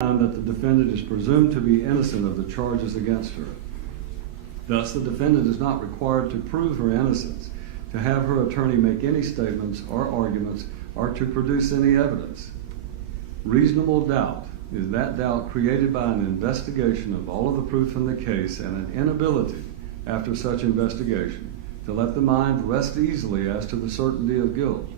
that the defendant is presumed to be innocent of the charges against her. Thus, the defendant is not required to prove her innocence, to have her attorney make any statements or arguments, or to produce any evidence. Reasonable doubt is that doubt created by an investigation of all of the proof in the case and an inability, after such investigation, to let the mind rest easily as to the certainty of guilt.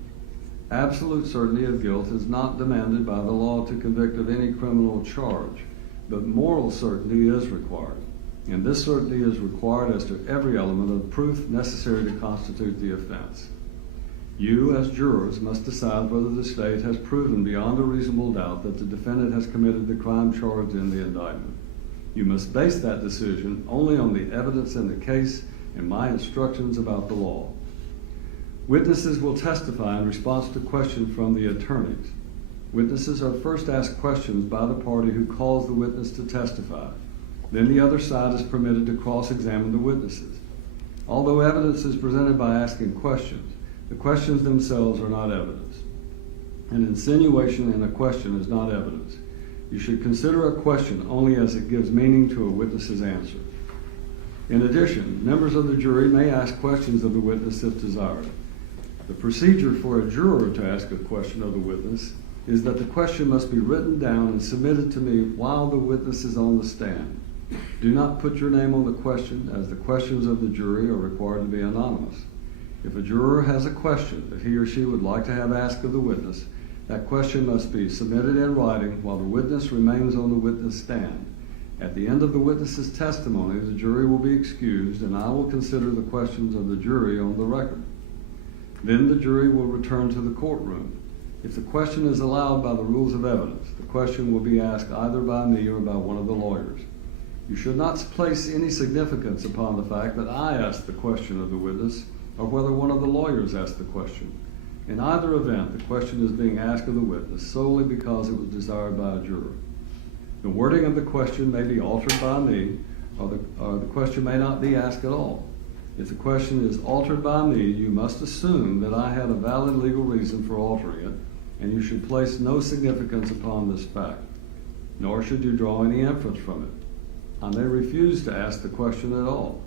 Absolute certainty of guilt is not demanded by the law to convict of any criminal charge, but moral certainty is required. And this certainty is required as to every element of proof necessary to constitute the offense. You, as jurors, must decide whether the state has proven beyond a reasonable doubt that the defendant has committed the crime charged in the indictment. You must base that decision only on the evidence in the case and my instructions about the law. Witnesses will testify in response to questions from the attorneys. Witnesses are first asked questions by the party who calls the witness to testify. Then the other side is permitted to cross-examine the witnesses. Although evidence is presented by asking questions, the questions themselves are not evidence. An insinuation in a question is not evidence. You should consider a question only as it gives meaning to a witness's answer. In addition, members of the jury may ask questions of the witness if desired. The procedure for a juror to ask a question of the witness is that the question must be written down and submitted to me while the witness is on the stand. Do not put your name on the question, as the questions of the jury are required to be anonymous. If a juror has a question that he or she would like to have asked of the witness, that question must be submitted in writing while the witness remains on the witness stand. At the end of the witness's testimony, the jury will be excused, and I will consider the questions of the jury on the record. Then the jury will return to the courtroom. If the question is allowed by the rules of evidence, the question will be asked either by me or by one of the lawyers. You should not place any significance upon the fact that I asked the question of the witness or whether one of the lawyers asked the question. In either event, the question is being asked of the witness solely because it was desired by a juror. The wording of the question may be altered by me, or the question may not be asked at all. If the question is altered by me, you must assume that I had a valid legal reason for altering it, and you should place no significance upon this fact, nor should you draw any inference from it. I may refuse to ask the question at all.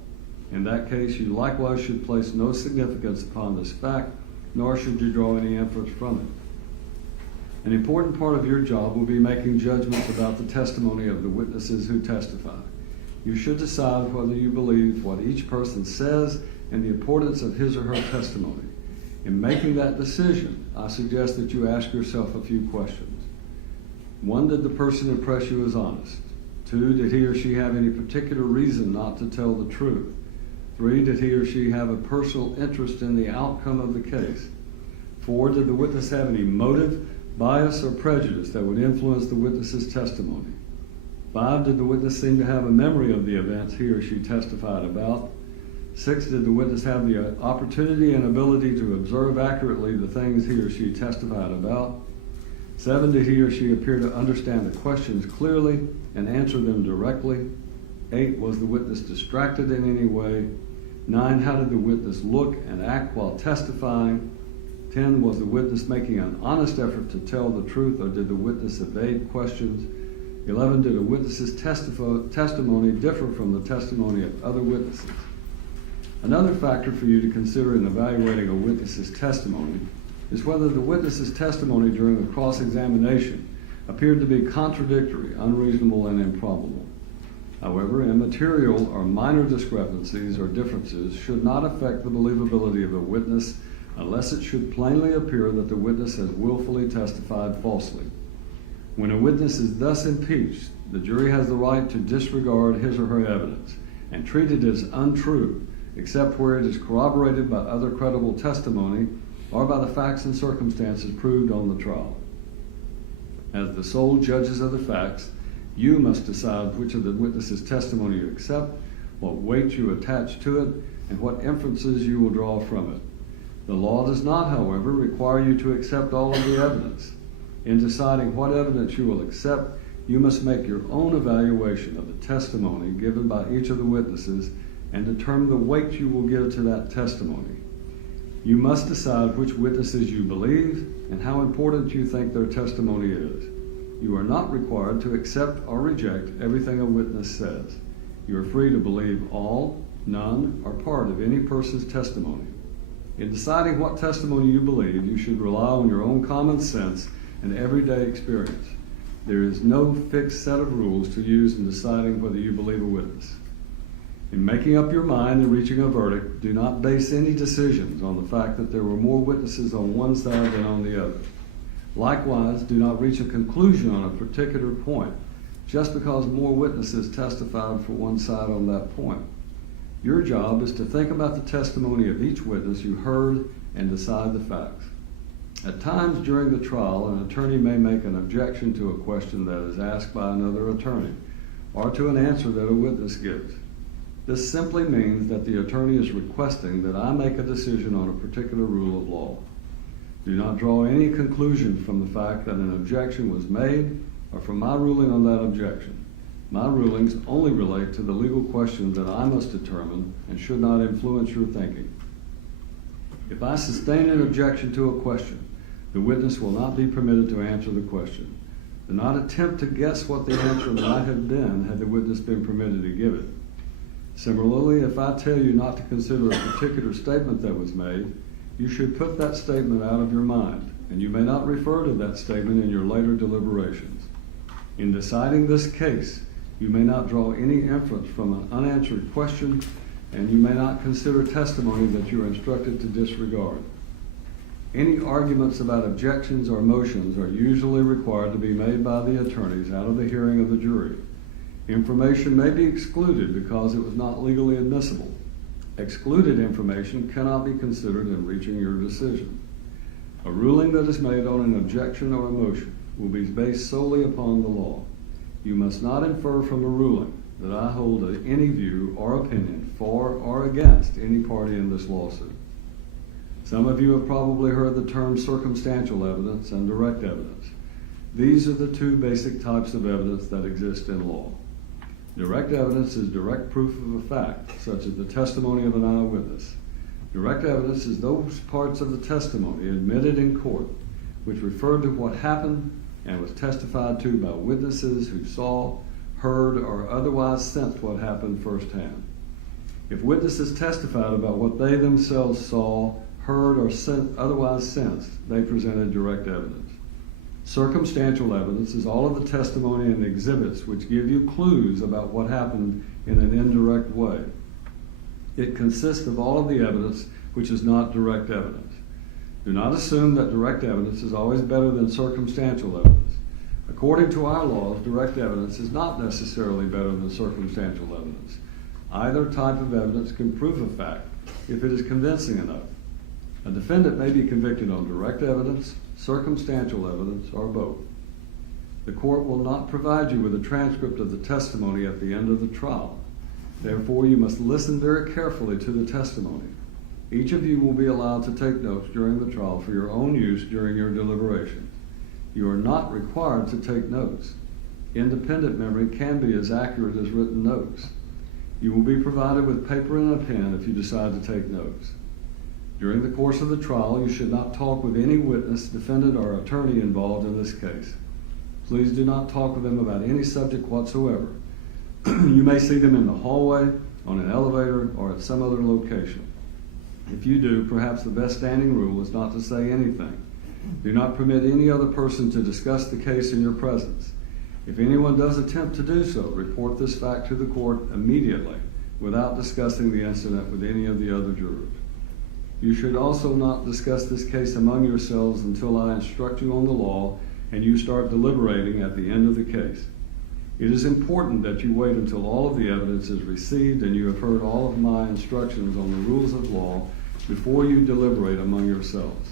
In that case, you likewise should place no significance upon this fact, nor should you draw any inference from it. An important part of your job will be making judgments about the testimony of the witnesses who testify. You should decide whether you believe what each person says and the importance of his or her testimony. In making that decision, I suggest that you ask yourself a few questions. 1, did the person impress you as honest? 2, did he or she have any particular reason not to tell the truth? 3, did he or she have a personal interest in the outcome of the case? 4, did the witness have any motive, bias, or prejudice that would influence the witness's testimony? 5, did the witness seem to have a memory of the events he or she testified about? 6, did the witness have the opportunity and ability to observe accurately the things he or she testified about? 7, did he or she appear to understand the questions clearly and answer them directly? 8, was the witness distracted in any way? 9, how did the witness look and act while testifying? 10, was the witness making an honest effort to tell the truth, or did the witness evade questions? 11, did a witness's testimony differ from the testimony of other witnesses? Another factor for you to consider in evaluating a witness's testimony is whether the witness's testimony during the cross-examination appeared to be contradictory, unreasonable, and improbable. However, immaterial or minor discrepancies or differences should not affect the believability of a witness unless it should plainly appear that the witness has willfully testified falsely. When a witness is thus impeached, the jury has the right to disregard his or her evidence and treat it as untrue, except where it is corroborated by other credible testimony or by the facts and circumstances proved on the trial. As the sole judges of the facts, you must decide which of the witness's testimony you accept, what weight you attach to it, and what inferences you will draw from it. The law does not, however, require you to accept all of the evidence. In deciding what evidence you will accept, you must make your own evaluation of the testimony given by each of the witnesses and determine the weight you will give to that testimony. You must decide which witnesses you believe and how important you think their testimony is. You are not required to accept or reject everything a witness says. You are free to believe all, none, or part of any person's testimony. In deciding what testimony you believe, you should rely on your own common sense and everyday experience. There is no fixed set of rules to use in deciding whether you believe a witness. In making up your mind and reaching a verdict, do not base any decisions on the fact that there were more witnesses on one side than on the other. Likewise, do not reach a conclusion on a particular point just because more witnesses testified for one side on that point. Your job is to think about the testimony of each witness you heard and decide the facts. At times during the trial, an attorney may make an objection to a question that is asked by another attorney or to an answer that a witness gives. This simply means that the attorney is requesting that I make a decision on a particular rule of law. Do not draw any conclusion from the fact that an objection was made or from my ruling on that objection. My rulings only relate to the legal questions that I must determine and should not influence your thinking. If I sustain an objection to a question, the witness will not be permitted to answer the question. Do not attempt to guess what the answer might have been had the witness been permitted to give it. Similarly, if I tell you not to consider a particular statement that was made, you should put that statement out of your mind, and you may not refer to that statement in your later deliberations. In deciding this case, you may not draw any inference from an unanswered question, and you may not consider testimony that you are instructed to disregard. Any arguments about objections or motions are usually required to be made by the attorneys out of the hearing of the jury. Information may be excluded because it was not legally admissible. Excluded information cannot be considered in reaching your decision. A ruling that is made on an objection or a motion will be based solely upon the law. You must not infer from a ruling that I hold any view or opinion for or against any party in this lawsuit. Some of you have probably heard the terms circumstantial evidence and direct evidence. These are the two basic types of evidence that exist in law. Direct evidence is direct proof of a fact, such as the testimony of an eyewitness. Direct evidence is those parts of the testimony admitted in court which refer to what happened and was testified to by witnesses who saw, heard, or otherwise sensed what happened firsthand. If witnesses testified about what they themselves saw, heard, or otherwise sensed, they presented direct evidence. Circumstantial evidence is all of the testimony and exhibits which give you clues about what happened in an indirect way. It consists of all of the evidence which is not direct evidence. Do not assume that direct evidence is always better than circumstantial evidence. According to our laws, direct evidence is not necessarily better than circumstantial evidence. Either type of evidence can prove a fact if it is convincing enough. A defendant may be convicted on direct evidence, circumstantial evidence, or both. The court will not provide you with a transcript of the testimony at the end of the trial. Therefore, you must listen very carefully to the testimony. Each of you will be allowed to take notes during the trial for your own use during your deliberations. You are not required to take notes. Independent memory can be as accurate as written notes. You will be provided with paper and a pen if you decide to take notes. During the course of the trial, you should not talk with any witness, defendant, or attorney involved in this case. Please do not talk with them about any subject whatsoever. You may see them in the hallway, on an elevator, or at some other location. If you do, perhaps the best standing rule is not to say anything. Do not permit any other person to discuss the case in your presence. If anyone does attempt to do so, report this fact to the court immediately without discussing the incident with any of the other jurors. You should also not discuss this case among yourselves until I instruct you on the law and you start deliberating at the end of the case. It is important that you wait until all of the evidence is received and you have heard all of my instructions on the rules of law before you deliberate among yourselves.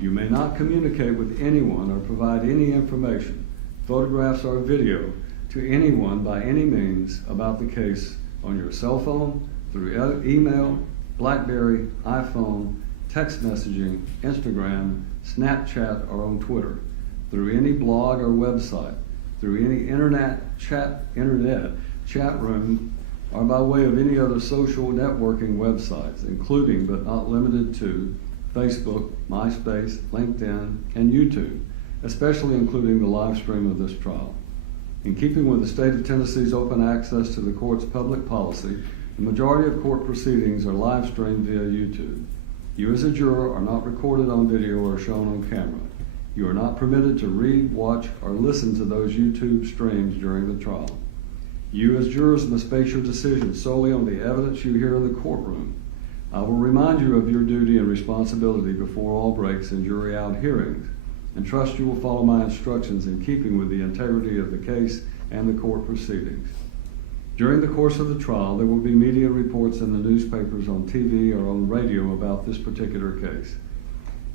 You may not communicate with anyone or provide any information, photographs or video, to anyone by any means about the case on your cell phone, through email, BlackBerry, iPhone, text messaging, Instagram, Snapchat, or on Twitter, through any blog or website, through any internet chat room, or by way of any other social networking websites, including but not limited to Facebook, MySpace, LinkedIn, and YouTube, especially including the live stream of this trial. In keeping with the state of Tennessee's open access to the court's public policy, the majority of court proceedings are live streamed via YouTube. You as a juror are not recorded on video or shown on camera. You are not permitted to read, watch, or listen to those YouTube streams during the trial. You as jurors must base your decision solely on the evidence you hear in the courtroom. I will remind you of your duty and responsibility before all breaks in jury out hearings, and trust you will follow my instructions in keeping with the integrity of the case and the court proceedings. During the course of the trial, there will be media reports in the newspapers, on TV, or on radio about this particular case.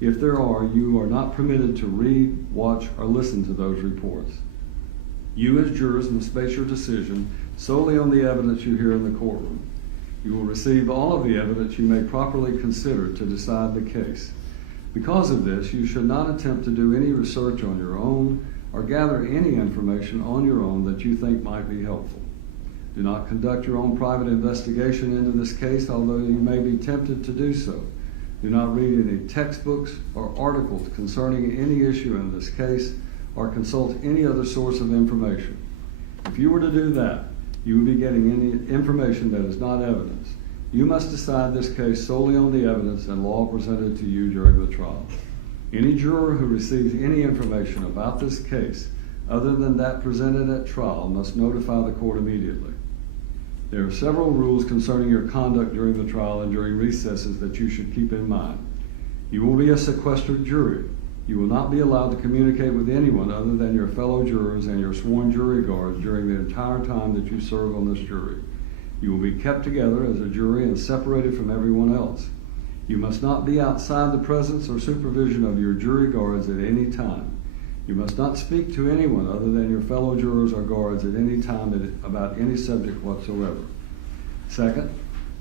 If there are, you are not permitted to read, watch, or listen to those reports. You as jurors must base your decision solely on the evidence you hear in the courtroom. You will receive all of the evidence you may properly consider to decide the case. Because of this, you should not attempt to do any research on your own or gather any information on your own that you think might be helpful. Do not conduct your own private investigation into this case, although you may be tempted to do so. Do not read any textbooks or articles concerning any issue in this case, or consult any other source of information. If you were to do that, you would be getting any information that is not evidence. You must decide this case solely on the evidence and law presented to you during the trial. Any juror who receives any information about this case other than that presented at trial must notify the court immediately. There are several rules concerning your conduct during the trial and during recesses that you should keep in mind. You will be a sequestered jury. You will not be allowed to communicate with anyone other than your fellow jurors and your sworn jury guards during the entire time that you serve on this jury. You will be kept together as a jury and separated from everyone else. You must not be outside the presence or supervision of your jury guards at any time. You must not speak to anyone other than your fellow jurors or guards at any time about any subject whatsoever. Second,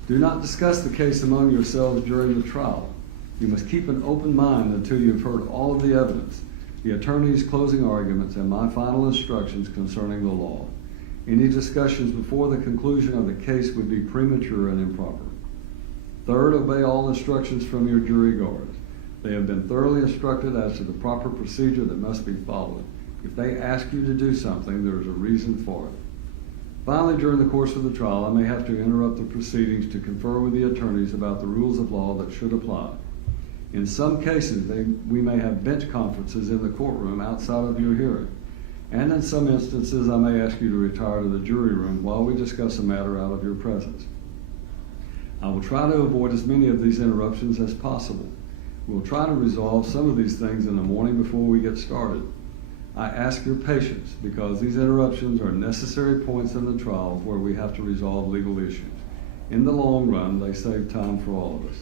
do not discuss the case among yourselves during the trial. You must keep an open mind until you have heard all of the evidence, the attorney's closing arguments, and my final instructions concerning the law. Any discussions before the conclusion of the case would be premature and improper. Third, obey all instructions from your jury guards. They have been thoroughly instructed as to the proper procedure that must be followed. If they ask you to do something, there is a reason for it. Finally, during the course of the trial, I may have to interrupt the proceedings to confer with the attorneys about the rules of law that should apply. In some cases, we may have bench conferences in the courtroom outside of your hearing. And in some instances, I may ask you to retire to the jury room while we discuss a matter out of your presence. I will try to avoid as many of these interruptions as possible. We'll try to resolve some of these things in the morning before we get started. I ask your patience because these interruptions are necessary points in the trial where we have to resolve legal issues. In the long run, they save time for all of us.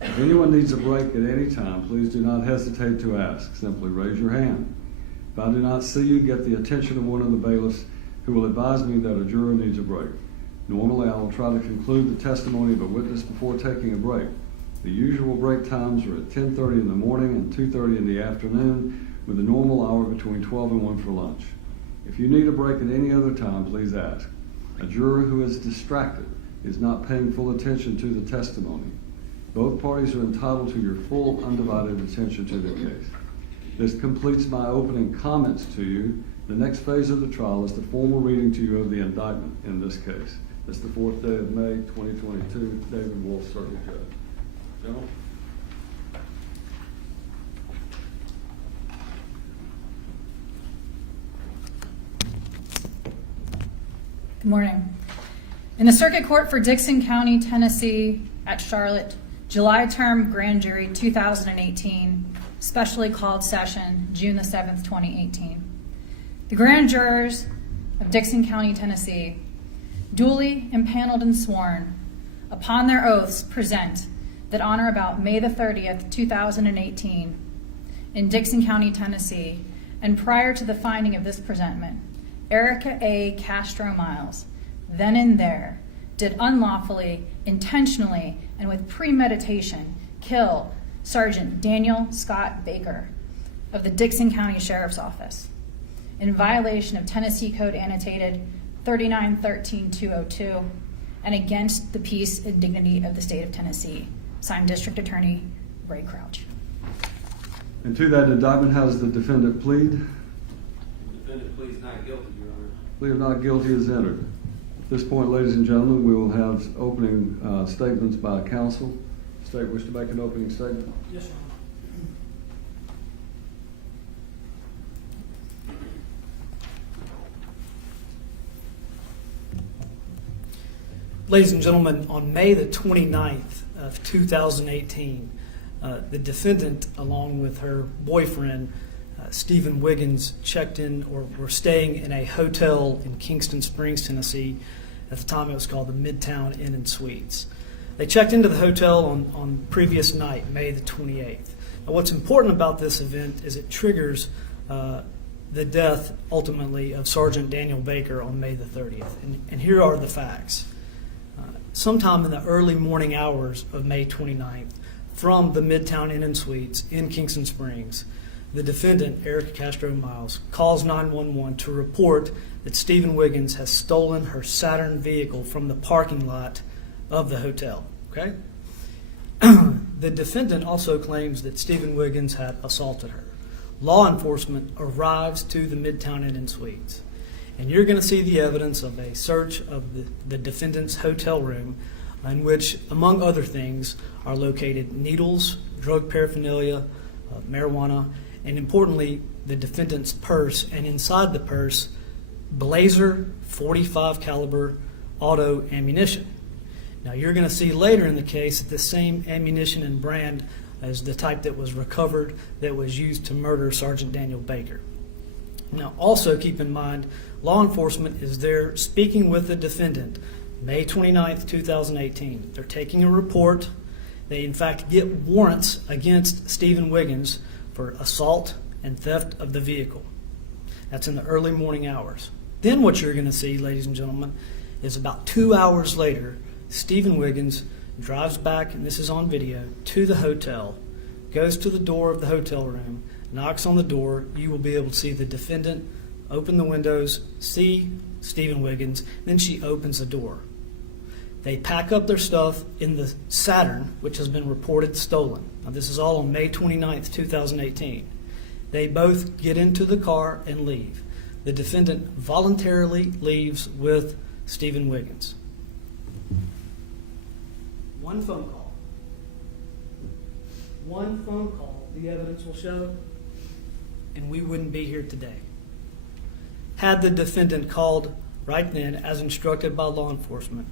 If anyone needs a break at any time, please do not hesitate to ask. Simply raise your hand. If I do not see you, get the attention of one of the bailiffs who will advise me that a juror needs a break. Normally, I will try to conclude the testimony of a witness before taking a break. The usual break times are at 10:30 in the morning and 2:30 in the afternoon, with a normal hour between 12 and 1 for lunch. If you need a break at any other time, please ask. A juror who is distracted is not paying full attention to the testimony. Both parties are entitled to your full, undivided attention to the case. This completes my opening comments to you. The next phase of the trial is the formal reading to you of the indictment in this case. It's the 4th day of May, 2022. David Wolf, Circuit Judge. General? Good morning. In the Circuit Court for Dickson County, Tennessee at Charlotte, July term grand jury 2018, specially called session, June the 7th, 2018. The grand jurors of Dickson County, Tennessee, duly impaneled and sworn, upon their oaths present that on or about May the 30th, 2018, in Dickson County, Tennessee, and prior to the finding of this presentment, Erika A. Castro-Miles, then and there, did unlawfully, intentionally, and with premeditation kill Sergeant Daniel Scott Baker of the Dickson County Sheriff's Office in violation of Tennessee Code Annotated 3913-202 and against the peace and dignity of the state of Tennessee. Signed, District Attorney Ray Crouch. And to that indictment, how does the defendant plead? The defendant pleads not guilty, Your Honor. Plea of not guilty is entered. At this point, ladies and gentlemen, we will have opening statements by counsel. State wish to make an opening statement? Yes, Your Honor. Ladies and gentlemen, on May the 29th of 2018, the defendant, along with her boyfriend, Stephen Wiggins, checked in or were staying in a hotel in Kingston Springs, Tennessee. At the time, it was called the Midtown Inn and Suites. They checked into the hotel on the previous night, May the 28th. Now, what's important about this event is it triggers the death, ultimately, of Sergeant Daniel Baker on May the 30th. And here are the facts. Sometime in the early morning hours of May 29th, from the Midtown Inn and Suites in Kingston Springs, the defendant, Erika Castro-Miles, calls 911 to report that Stephen Wiggins has stolen her Saturn vehicle from the parking lot of the hotel. Okay? The defendant also claims that Stephen Wiggins had assaulted her. Law enforcement arrives to the Midtown Inn and Suites. And you're going to see the evidence of a search of the defendant's hotel room, in which, among other things, are located needles, drug paraphernalia, marijuana, and importantly, the defendant's purse, and inside the purse, Blazer .45 caliber auto ammunition. Now, you're going to see later in the case that the same ammunition and brand as the type that was recovered that was used to murder Sergeant Daniel Baker. Now, also keep in mind, law enforcement is there speaking with the defendant, May 29th, 2018. They're taking a report. They, in fact, get warrants against Stephen Wiggins for assault and theft of the vehicle. That's in the early morning hours. Then what you're going to see, ladies and gentlemen, is about 2 hours later, Stephen Wiggins drives back, and this is on video, to the hotel, goes to the door of the hotel room, knocks on the door. You will be able to see the defendant open the windows, see Stephen Wiggins, then she opens the door. They pack up their stuff in the Saturn, which has been reported stolen. Now, this is all on May 29th, 2018. They both get into the car and leave. The defendant voluntarily leaves with Stephen Wiggins. One phone call. One phone call, the evidence will show, and we wouldn't be here today. Had the defendant called right then, as instructed by law enforcement,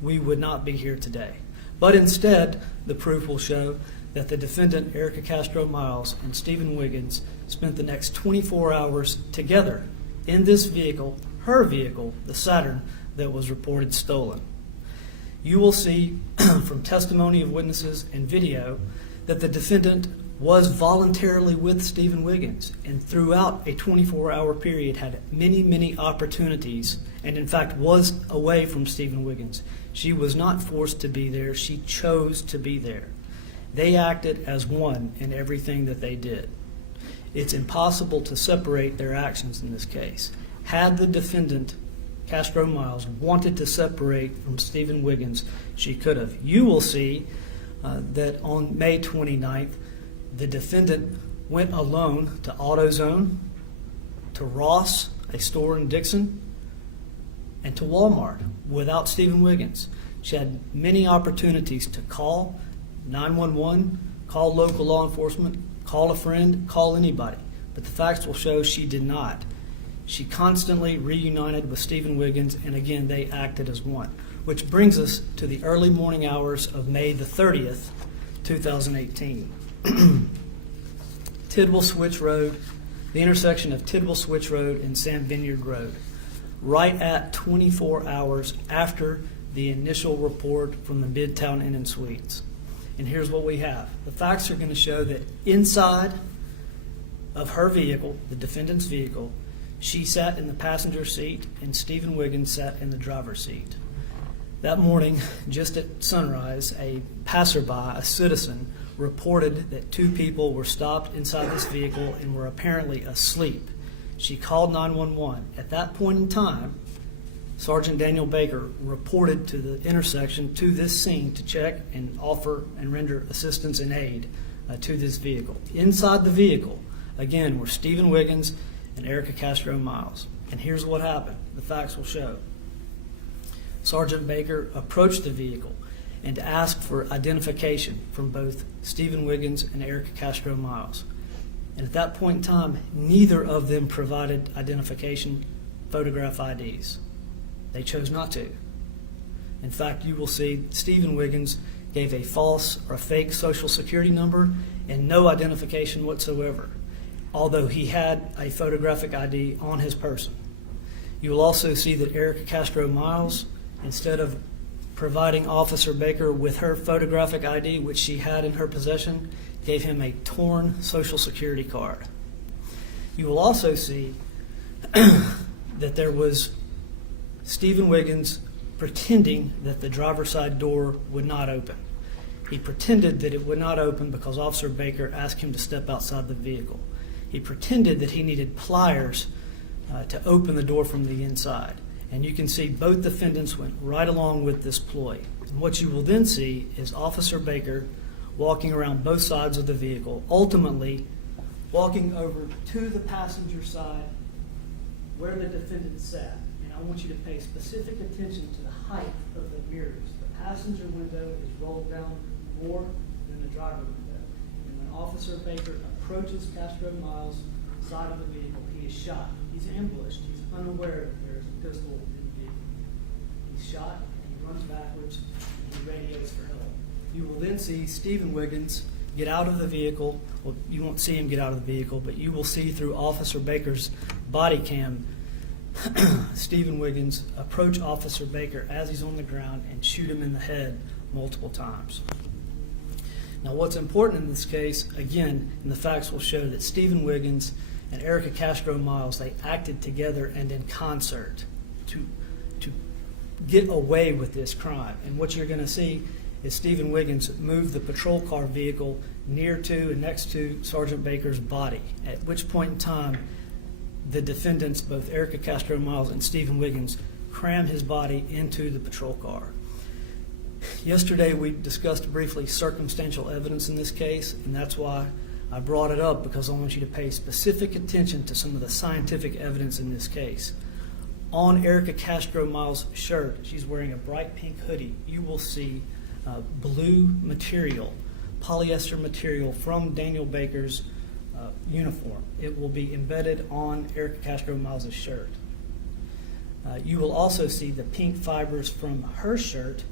we would not be here today. But instead, the proof will show that the defendant, Erika Castro-Miles, and Stephen Wiggins spent the next 24 hours together in this vehicle, her vehicle, the Saturn, that was reported stolen. You will see from testimony of witnesses and video that the defendant was voluntarily with Stephen Wiggins, and throughout a 24-hour period had many, many opportunities, and in fact was away from Stephen Wiggins. She was not forced to be there. She chose to be there. They acted as one in everything that they did. It's impossible to separate their actions in this case. Had the defendant, Castro-Miles, wanted to separate from Stephen Wiggins, she could have. You will see that on May 29th, the defendant went alone to AutoZone, to Ross, a store in Dixon, and to Walmart without Stephen Wiggins. She had many opportunities to call 911, call local law enforcement, call a friend, call anybody. But the facts will show she did not. She constantly reunited with Stephen Wiggins, and again, they acted as one. Which brings us to the early morning hours of May the 30th, 2018. Tidwell Switch Road, the intersection of Tidwell Switch Road and Sam Vineyard Road, right at 24 hours after the initial report from the Midtown Inn and Suites. And here's what we have. The facts are going to show that inside of her vehicle, the defendant's vehicle, she sat in the passenger seat and Stephen Wiggins sat in the driver's seat. That morning, just at sunrise, a passerby, a citizen, reported that two people were stopped inside this vehicle and were apparently asleep. She called 911. At that point in time, Sergeant Daniel Baker reported to the intersection, to this scene, to check and offer and render assistance and aid to this vehicle. Inside the vehicle, again, were Stephen Wiggins and Erika Castro-Miles. And here's what happened. The facts will show. Sergeant Baker approached the vehicle and asked for identification from both Stephen Wiggins and Erika Castro-Miles. And at that point in time, neither of them provided identification, photograph IDs. They chose not to. In fact, you will see Stephen Wiggins gave a false or a fake social security number and no identification whatsoever, although he had a photographic ID on his person. You will also see that Erika Castro-Miles, instead of providing Officer Baker with her photographic ID, which she had in her possession, gave him a torn social security card. You will also see that there was Stephen Wiggins pretending that the driver's side door would not open. He pretended that it would not open because Officer Baker asked him to step outside the vehicle. He pretended that he needed pliers to open the door from the inside. And you can see both defendants went right along with this ploy. And what you will then see is Officer Baker walking around both sides of the vehicle, ultimately walking over to the passenger side where the defendant sat. And I want you to pay specific attention to the height of the mirrors. The passenger window is rolled down more than the driver window. And when Officer Baker approaches Castro-Miles' side of the vehicle, he is shot. He's ambushed. He's unaware that there is a pistol in the vehicle. He's shot, and he runs backwards, and he radios for help. You will then see Stephen Wiggins get out of the vehicle. Well, you won't see him get out of the vehicle, but you will see through Officer Baker's body cam Stephen Wiggins approach Officer Baker as he's on the ground and shoot him in the head multiple times. Now, what's important in this case, again, and the facts will show that Stephen Wiggins and Erika Castro-Miles, they acted together and in concert to get away with this crime. And what you're going to see is Stephen Wiggins move the patrol car vehicle near to and next to Sergeant Baker's body, at which point in time the defendants, both Erika Castro-Miles and Stephen Wiggins, cram his body into the patrol car. Yesterday we discussed briefly circumstantial evidence in this case, and that's why I brought it up, because I want you to pay specific attention to some of the scientific evidence in this case. On Erika Castro-Miles' shirt, she's wearing a bright pink hoodie. You will see blue material, polyester material from Daniel Baker's uniform. It will be embedded on Erika Castro-Miles' shirt. You will also see the pink fibers from her shirt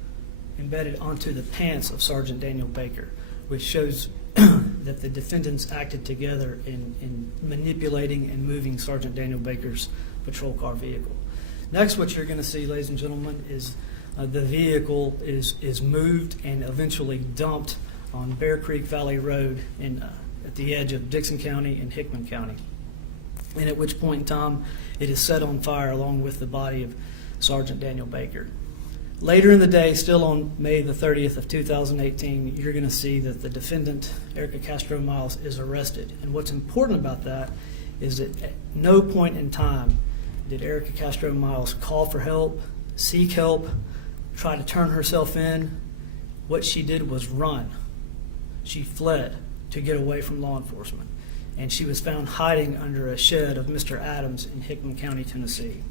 embedded onto the pants of Sergeant Daniel Baker, which shows that the defendants acted together in manipulating and moving Sergeant Daniel Baker's patrol car vehicle. Next, what you're going to see, ladies and gentlemen, is the vehicle is moved and eventually dumped on Bear Creek Valley Road at the edge of Dixon County and Hickman County. And at which point in time, it is set on fire along with the body of Sergeant Daniel Baker. Later in the day, still on May the 30th of 2018, you're going to see that the defendant, Erika Castro-Miles, is arrested. And what's important about that is that at no point in time did Erika Castro-Miles call for help, seek help, try to turn herself in. What she did was run. She fled to get away from law enforcement. And she was found hiding under a shed of Mr. Adams in Hickman County, Tennessee.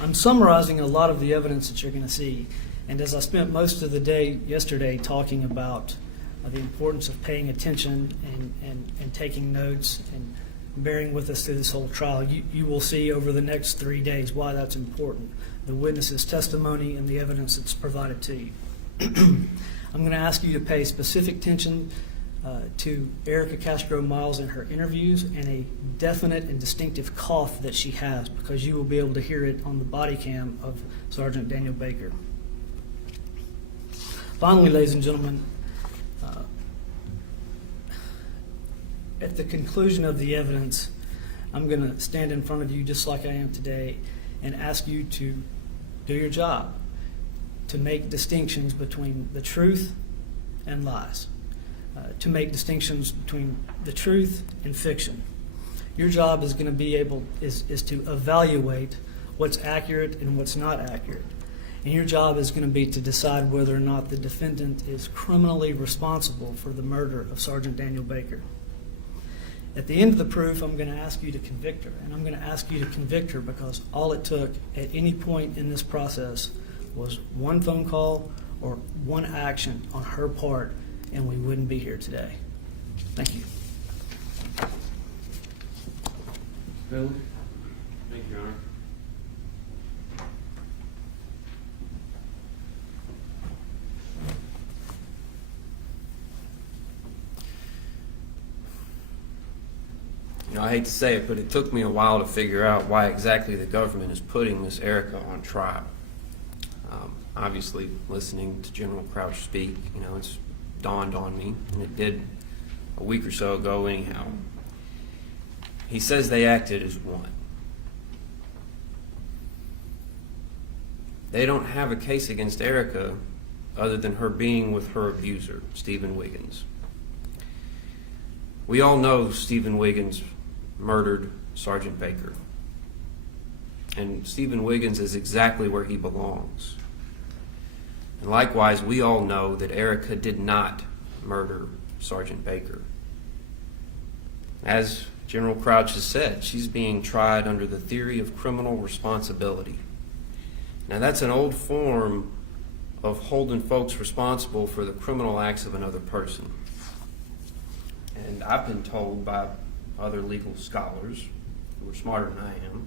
I'm summarizing a lot of the evidence that you're going to see. And as I spent most of the day yesterday talking about the importance of paying attention and taking notes and bearing with us through this whole trial, you will see over the next 3 days why that's important. The witness's testimony and the evidence that's provided to you. I'm going to ask you to pay specific attention to Erika Castro-Miles in her interviews and a definite and distinctive cough that she has, because you will be able to hear it on the body cam of Sergeant Daniel Baker. Finally, ladies and gentlemen, at the conclusion of the evidence, I'm going to stand in front of you just like I am today and ask you to do your job, to make distinctions between the truth and lies, to make distinctions between the truth and fiction. Your job is going to be is to evaluate what's accurate and what's not accurate. And your job is going to be to decide whether or not the defendant is criminally responsible for the murder of Sergeant Daniel Baker. At the end of the proof, I'm going to ask you to convict her. And I'm going to ask you to convict her because all it took at any point in this process was one phone call or one action on her part, and we wouldn't be here today. Thank you. Finley? Thank you, Your Honor. You know, I hate to say it, but it took me a while to figure out why exactly the government is putting Miss Erika on trial. Obviously, listening to General Crouch speak, you know, it's dawned on me, and it did a week or so ago anyhow. He says they acted as one. They don't have a case against Erika other than her being with her abuser, Stephen Wiggins. We all know Stephen Wiggins murdered Sergeant Baker. And Stephen Wiggins is exactly where he belongs. And likewise, we all know that Erika did not murder Sergeant Baker. As General Crouch has said, she's being tried under the theory of criminal responsibility. Now, that's an old form of holding folks responsible for the criminal acts of another person. And I've been told by other legal scholars, who are smarter than I am,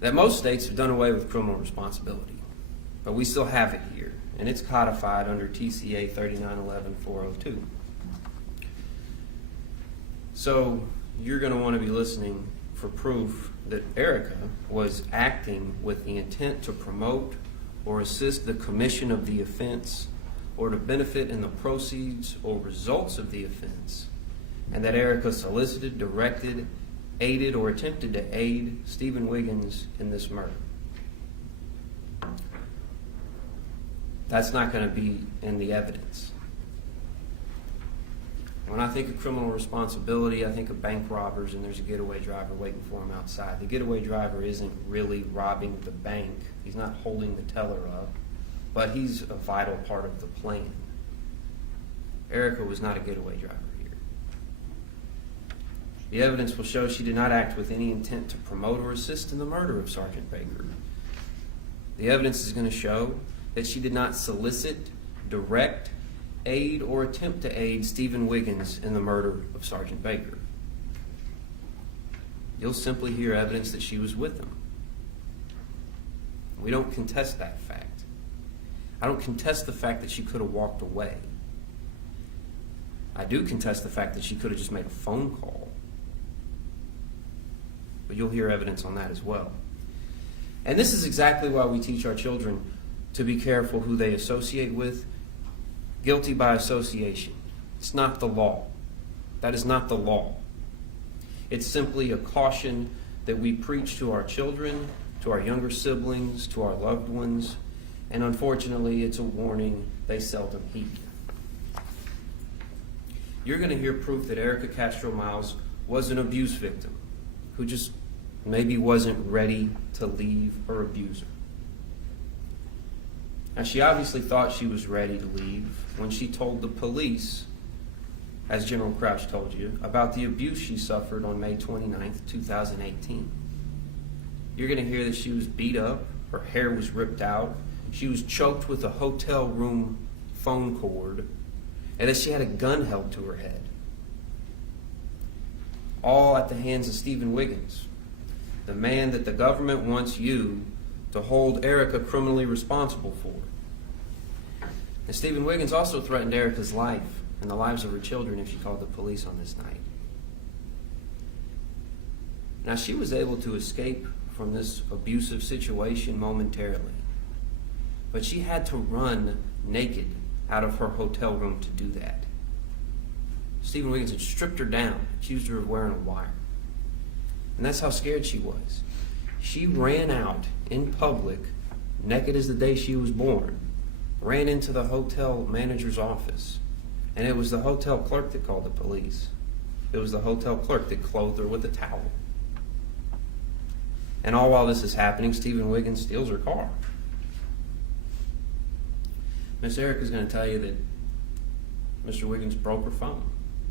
that most states have done away with criminal responsibility. But we still have it here, and it's codified under TCA 3911-402. So you're going to want to be listening for proof that Erika was acting with the intent to promote or assist the commission of the offense or to benefit in the proceeds or results of the offense, and that Erika solicited, directed, aided, or attempted to aid Stephen Wiggins in this murder. That's not going to be in the evidence. When I think of criminal responsibility, I think of bank robbers and there's a getaway driver waiting for him outside. The getaway driver isn't really robbing the bank. He's not holding the teller up, but he's a vital part of the plan. Erika was not a getaway driver here. The evidence will show she did not act with any intent to promote or assist in the murder of Sergeant Baker. The evidence is going to show that she did not solicit, direct, aid, or attempt to aid Stephen Wiggins in the murder of Sergeant Baker. You'll simply hear evidence that she was with him. We don't contest that fact. I don't contest the fact that she could have walked away. I do contest the fact that she could have just made a phone call. But you'll hear evidence on that as well. And this is exactly why we teach our children to be careful who they associate with. Guilty by association. It's not the law. That is not the law. It's simply a caution that we preach to our children, to our younger siblings, to our loved ones, and unfortunately, it's a warning they seldom heed. You're going to hear proof that Erika Castro-Miles was an abuse victim who just maybe wasn't ready to leave her abuser. Now, she obviously thought she was ready to leave when she told the police, as General Crouch told you, about the abuse she suffered on May 29th, 2018. You're going to hear that she was beat up, her hair was ripped out, she was choked with a hotel room phone cord, and that she had a gun held to her head. All at the hands of Stephen Wiggins, the man that the government wants you to hold Erika criminally responsible for. And Stephen Wiggins also threatened Erika's life and the lives of her children if she called the police on this night. Now, she was able to escape from this abusive situation momentarily, but she had to run naked out of her hotel room to do that. Stephen Wiggins had stripped her down, accused her of wearing a wire. And that's how scared she was. She ran out in public, naked as the day she was born, ran into the hotel manager's office, and it was the hotel clerk that called the police. It was the hotel clerk that clothed her with a towel. And all while this is happening, Stephen Wiggins steals her car. Miss Erika's going to tell you that Mr. Wiggins broke her phone.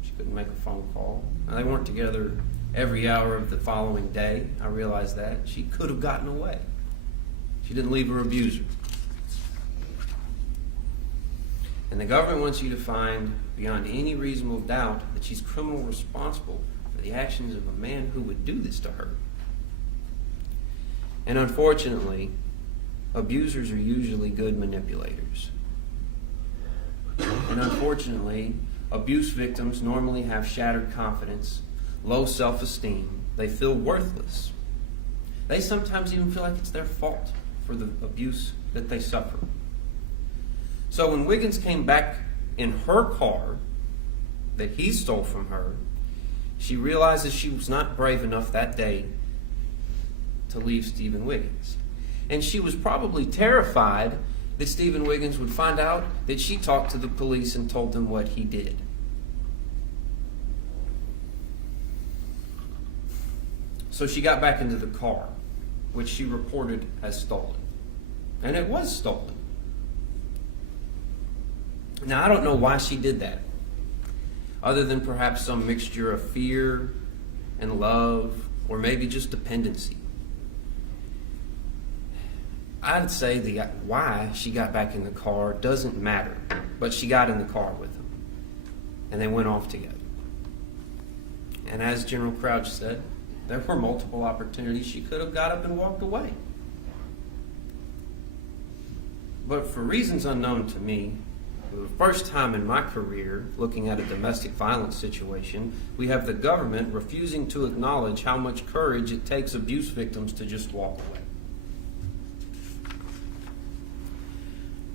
She couldn't make a phone call. Now, they weren't together every hour of the following day. I realize that. She could have gotten away. She didn't leave her abuser. And the government wants you to find, beyond any reasonable doubt, that she's criminally responsible for the actions of a man who would do this to her. And unfortunately, abusers are usually good manipulators. And unfortunately, abuse victims normally have shattered confidence, low self-esteem. They feel worthless. They sometimes even feel like it's their fault for the abuse that they suffer. So when Wiggins came back in her car that he stole from her, she realizes she was not brave enough that day to leave Stephen Wiggins. And she was probably terrified that Stephen Wiggins would find out that she talked to the police and told them what he did. So she got back into the car, which she reported as stolen. And it was stolen. Now, I don't know why she did that, other than perhaps some mixture of fear and love, or maybe just dependency. I'd say the why she got back in the car doesn't matter, but she got in the car with him, and they went off together. And as General Crouch said, there were multiple opportunities she could have got up and walked away. But for reasons unknown to me, for the first time in my career looking at a domestic violence situation, we have the government refusing to acknowledge how much courage it takes abuse victims to just walk away.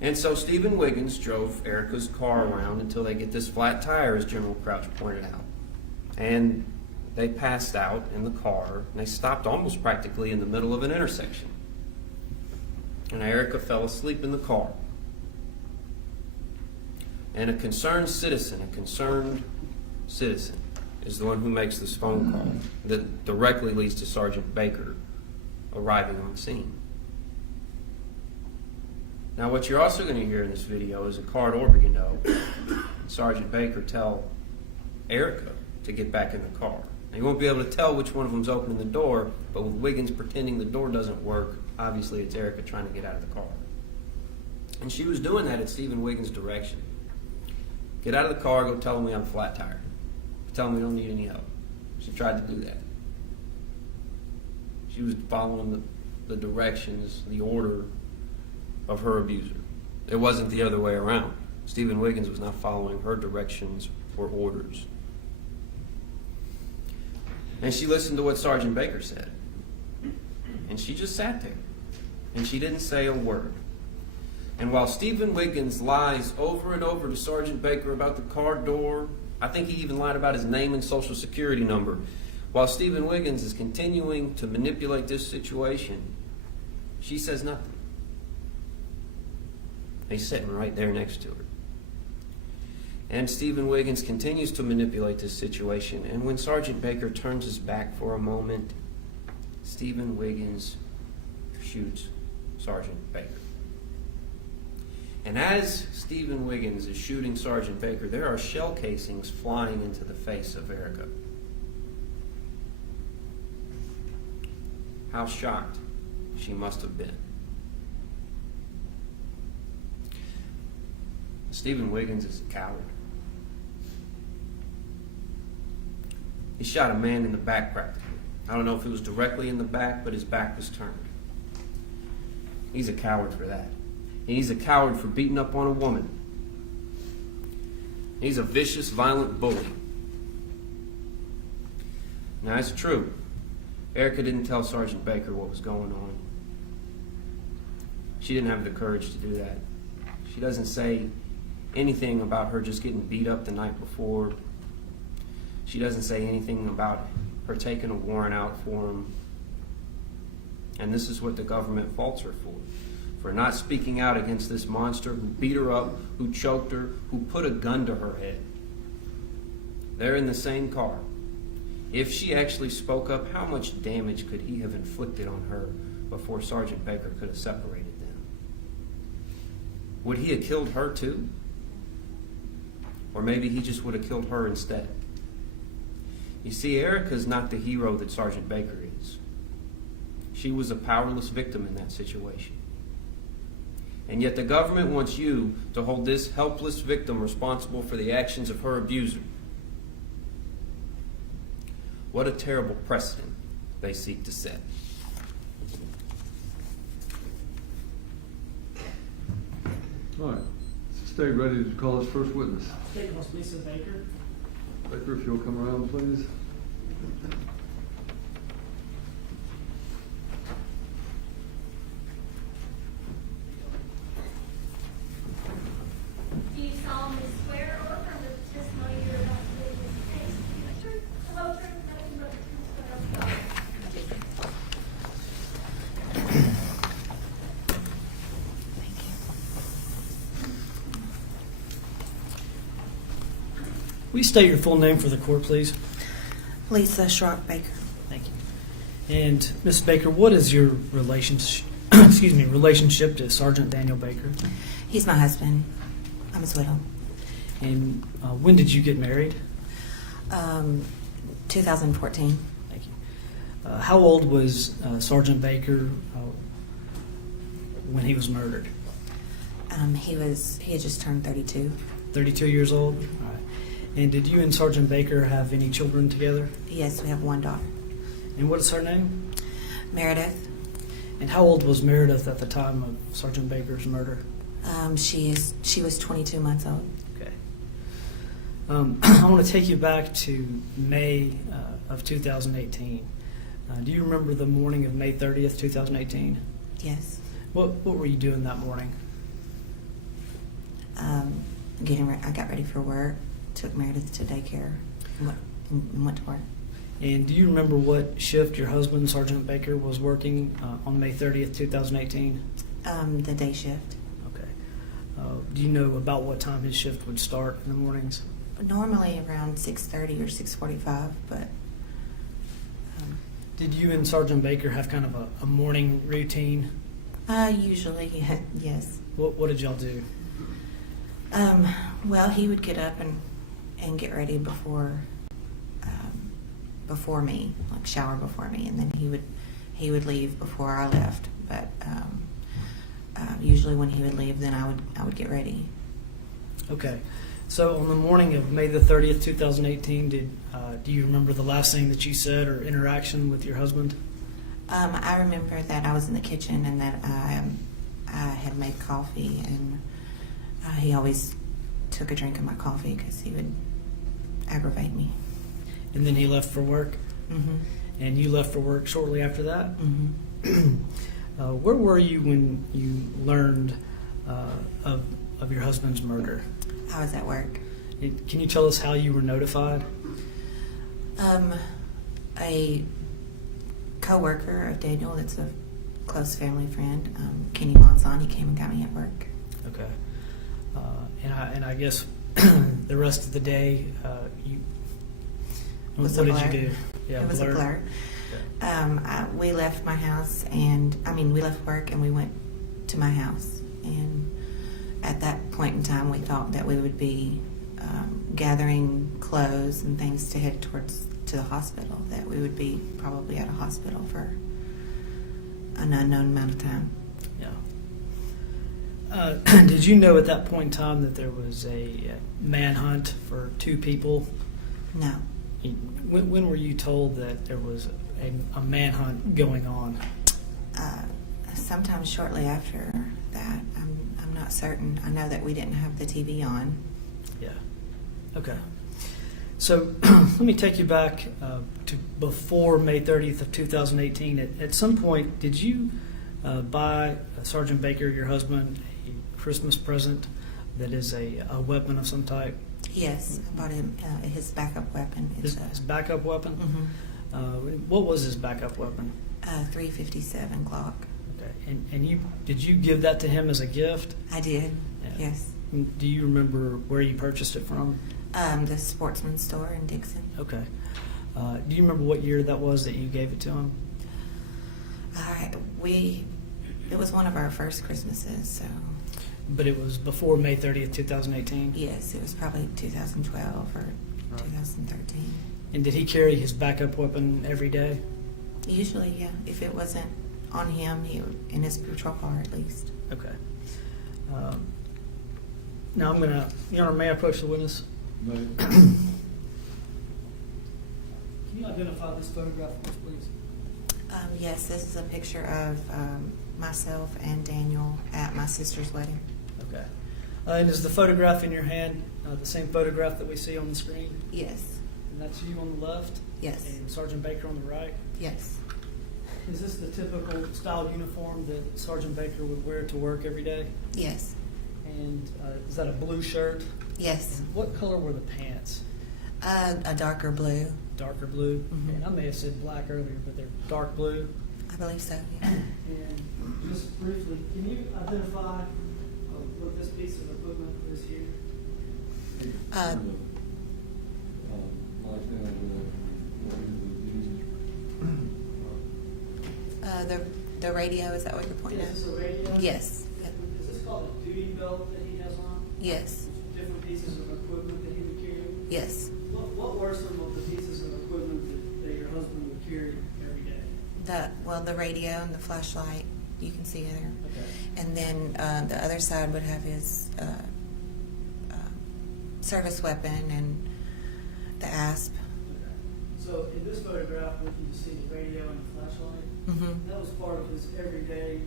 And so Stephen Wiggins drove Erika's car around until they get this flat tire, as General Crouch pointed out. And they passed out in the car, and they stopped almost practically in the middle of an intersection. And Erika fell asleep in the car. And a concerned citizen is the one who makes this phone call that directly leads to Sergeant Baker arriving on the scene. Now, what you're also going to hear in this video is a car door window. Sergeant Baker tell Erika to get back in the car. Now, you won't be able to tell which one of them's opening the door, but with Wiggins pretending the door doesn't work, obviously it's Erika trying to get out of the car. And she was doing that at Stephen Wiggins' direction. Get out of the car, go tell him we have a flat tire. Tell him we don't need any help. She tried to do that. She was following the directions, the order of her abuser. It wasn't the other way around. Stephen Wiggins was not following her directions or orders. And she listened to what Sergeant Baker said. And she just sat there. And she didn't say a word. And while Stephen Wiggins lies over and over to Sergeant Baker about the car door, I think he even lied about his name and social security number. While Stephen Wiggins is continuing to manipulate this situation, she says nothing. He's sitting right there next to her. And Stephen Wiggins continues to manipulate this situation. And when Sergeant Baker turns his back for a moment, Stephen Wiggins shoots Sergeant Baker. And as Stephen Wiggins is shooting Sergeant Baker, there are shell casings flying into the face of Erika. How shocked she must have been. Stephen Wiggins is a coward. He shot a man in the back practically. I don't know if it was directly in the back, but his back was turned. He's a coward for that. He's a coward for beating up on a woman. He's a vicious, violent bully. Now, it's true. Erika didn't tell Sergeant Baker what was going on. She didn't have the courage to do that. She doesn't say anything about her just getting beat up the night before. She doesn't say anything about her taking a warrant out for him. And this is what the government faults her for not speaking out against this monster who beat her up, who choked her, who put a gun to her head. They're in the same car. If she actually spoke up, how much damage could he have inflicted on her before Sergeant Baker could have separated them? would he have killed her too? Or maybe he just would have killed her instead. You see, Erika's not the hero that Sergeant Baker is. She was a powerless victim in that situation. And yet the government wants you to hold this helpless victim responsible for the actions of her abuser. What a terrible precedent they seek to set. All right. Stay ready to call us first witness. State House Lisa Baker. Baker, if you'll come around, please. Do you solemnly swear or affirm that the testimony you're about to give in this case will be the truth, the whole truth, nothing but the truth, so help you God? Will you state your full name for the court, please? Lisa Schrock Baker. Thank you. And Ms. Baker, what is your relationship to Sergeant Daniel Baker? He's my husband. I'm his widow. And when did you get married? 2014. Thank you. How old was Sergeant Baker when he was murdered? He had just turned 32. 32 years old? All right. And did you and Sergeant Baker have any children together? Yes, we have one daughter, And what is her name? Meredith. And how old was Meredith at the time of Sergeant Baker's murder? She was 22 months old. Okay. I want to take you back to May of 2018. Do you remember the morning of May 30th, 2018? Yes. What were you doing that morning? I got ready for work. Took Meredith to daycare and went to work. And do you remember what shift your husband, Sergeant Baker, was working on May 30th, 2018? The day shift. Okay. Do you know about what time his shift would start in the mornings? Normally around 6:30 or 6:45, but Did you and Sergeant Baker have kind of a morning routine? usually, yes. What did y'all do? Well, he would get up and get ready before me, like shower before me, and then he would leave before I left. But usually when he would leave, then I would get ready. Okay. So on the morning of May the 30th, 2018, do you remember the last thing that you said or interaction with your husband? I remember that I was in the kitchen and that I had made coffee, and he always took a drink of my coffee because he would aggravate me. And then he left for work? Mm-hmm. And you left for work shortly after that? Mm-hmm. Where were you when you learned of your husband's murder? I was at work. Can you tell us how you were notified? A co-worker of Daniel that's a close family friend, Kenny Monson, he came and got me at work. Okay. And I guess the rest of the day, what did you do? Yeah, it was a blur. Okay. We left my house, we left work and we went to my house. And at that point in time, we thought that we would be gathering clothes and things to head to the hospital, that we would be probably at a hospital for an unknown amount of time. Yeah. Did you know at that point in time that there was a manhunt for two people? No. When were you told that there was a manhunt going on? Sometime shortly after that. I'm not certain. I know that we didn't have the TV on. Yeah. Okay. So let me take you back to before May 30th of 2018. At some point, did you buy Sergeant Baker, your husband, a Christmas present that is a weapon of some type? Yes, I bought him his backup weapon. His backup weapon? Mm-hmm. What was his backup weapon? 357 Glock. Okay. And did you give that to him as a gift? I did. Yeah. Yes. Do you remember where you purchased it from? The Sportsman store in Dixon. Okay. Do you remember what year that was that you gave it to him? All right. It was one of our first Christmases, so. but it was before May 30th, 2018? Yes, it was probably 2012 or 2013. And did he carry his backup weapon every day? Usually, yeah. If it wasn't on him, he would, in his patrol car at least. Okay. Now I'm going to, Your Honor, may I approach the witness? Right. Can you identify this photograph for us, please? Yes, this is a picture of myself and Daniel at my sister's wedding. Okay. And is the photograph in your hand the same photograph that we see on the screen? Yes, And that's you on the left? yes, And Sergeant Baker on the right? yes. Is this the typical style uniform that Sergeant Baker would wear to work every day? Yes, And is that a blue shirt? yes. What color were the pants? A darker blue. Darker blue? Mhm. And I may have said black earlier, but they're dark blue. I believe so, yeah. And just briefly, can you identify what this piece of equipment is here? The radio, is that what you're pointing Is at? this a radio? Yes, yep. Is this called a duty belt that he has on? Yes, Different pieces of equipment that he would carry? yes. What were some of the pieces of equipment that your husband would carry every day? The radio and the flashlight, you can see there. Okay. And then the other side would have his service weapon and the asp. Okay. So in this photograph, we can see the radio and the flashlight. Mm-hmm. That was part of his everyday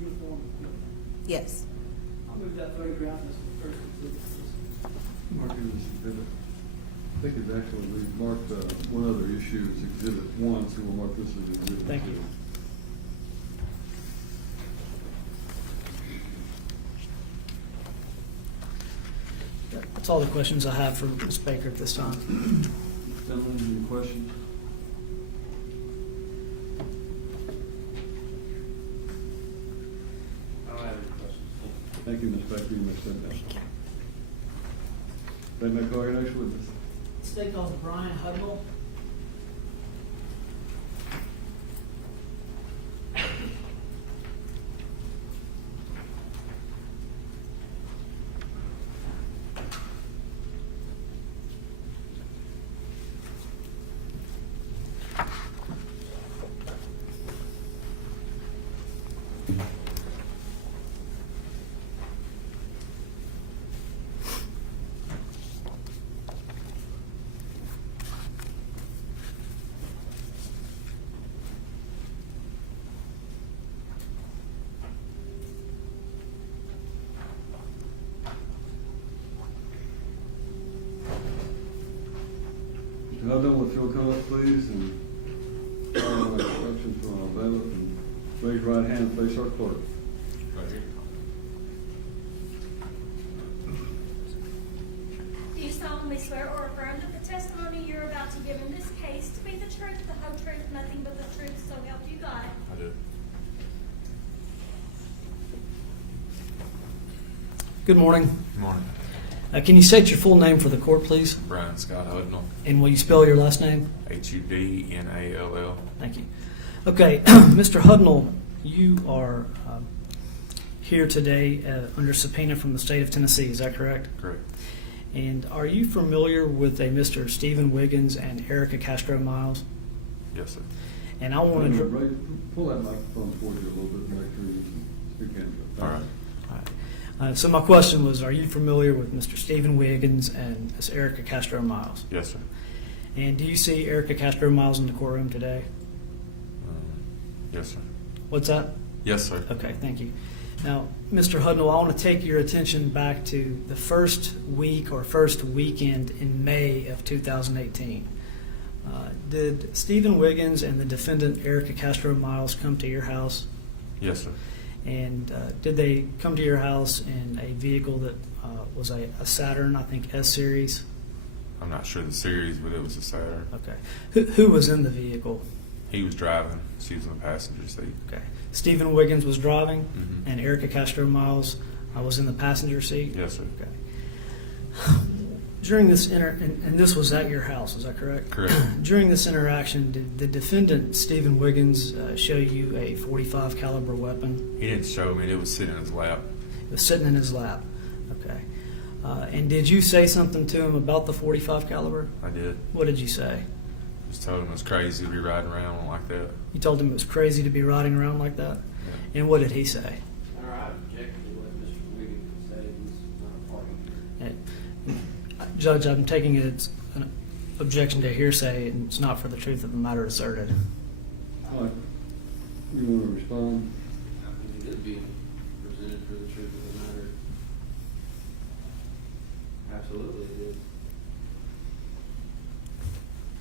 uniform equipment. Yes. I'll move that photograph as the first exhibit. Marking this exhibit. I think it's actually, we've marked one other issue as exhibit 1, so we'll mark this as exhibit 2. Thank you. That's all the questions I have for Ms. Baker at this time. Gentlemen, any questions? I don't have any questions. Thank you, Ms. Becker. You may sit down. Thank you. They may call your next witness. State calls Brian Hudnall. Mr. Hudnall, if you'll come up, please, and follow my instructions from our bailiff, and raise your right hand and face our clerk. Right here. Do you solemnly swear or affirm that the testimony you're about to give in this case to be the truth, the whole truth, nothing but the truth, so help you God? I do. Good morning. Good morning. Can you state your full name for the court, please? Brian Scott Hudnall, And will you spell your last name? Hudnall. Thank you. Okay, Mr. Hudnall, you are here today under subpoena from the state of Tennessee, is that correct? Correct. And are you familiar with a Mr. Stephen Wiggins and Erika Castro-Miles? Yes, sir. And I want to... Pull that microphone towards you a little bit and make sure you can speak into it. All right. So my question was, are you familiar with Mr. Stephen Wiggins and Ms. Erika Castro-Miles? Yes, sir. And do you see Erika Castro-Miles in the courtroom today? Yes, sir. What's that? Yes, sir. Okay, thank you. Now, Mr. Hudnall, I want to take your attention back to the first week or first weekend in May of 2018. Did Stephen Wiggins and the defendant Erika Castro-Miles come to your house? Yes, sir. And did they come to your house in a vehicle that was a Saturn, I think S-Series? I'm not sure the series, but it was a Saturn. Okay. Who was in the vehicle? He was driving. She was in the passenger seat. Okay. Stephen Wiggins was driving, Mhm. and Erika Castro-Miles was in the passenger seat? Yes, sir. Okay. During this and this was at your house, is that correct? Correct. During this interaction, did the defendant, Stephen Wiggins, show you a .45 caliber weapon? He didn't show me. It was sitting in his lap. It was sitting in his lap. Okay. And did you say something to him about the .45 caliber? I did. What did you say? Just told him it's crazy to be riding around one like that. You told him it was crazy to be riding around like that? And what did he say? I object to what Mr. Wiggins said. He's not a party. Judge, I'm taking it as an objection to hearsay, and it's not for the truth of the matter asserted. All right. You want to respond? I think it is being presented for the truth of the matter. Absolutely it is.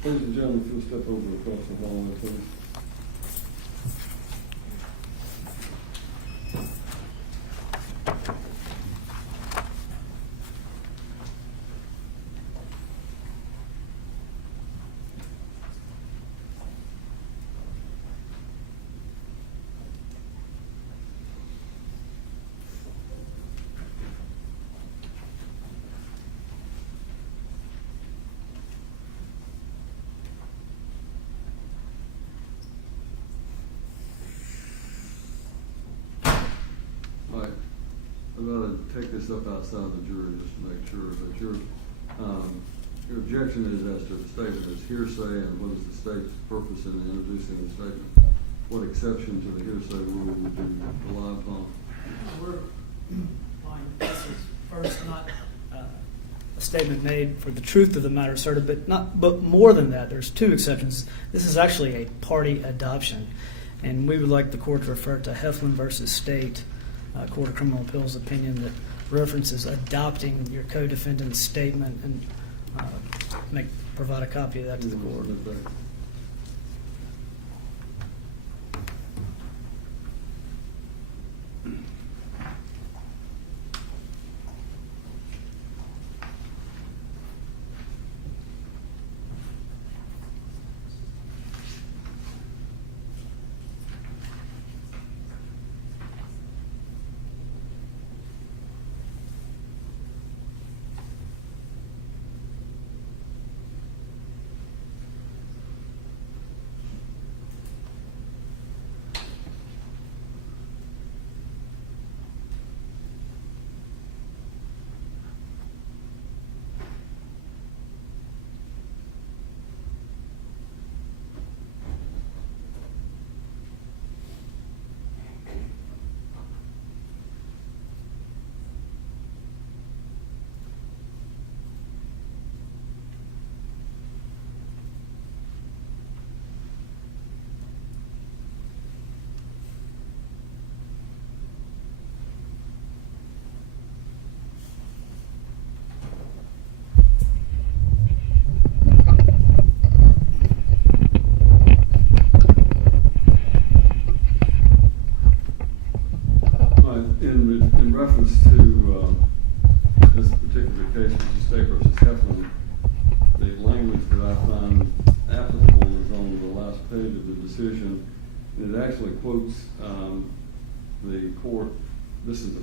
Ladies and gentlemen, if you'll step over across the hallway, please. All right, I'm going to take this up outside the jury just to make sure that your objection is as to the statement is hearsay, and what is the state's purpose in introducing the statement? What exception to the hearsay rule would you rely upon? We're fine. This is first not a statement made for the truth of the matter asserted, but more than that, there's two exceptions. This is actually a party adoption, and we would like the court to refer to Heflin versus State, Court of Criminal Appeals opinion that references adopting your co-defendant's statement, and provide a copy of that to the court. In reference to this particular case, which is State versus Heflin, the language that I find applicable is on the last page of the decision. And it actually quotes the court. This is the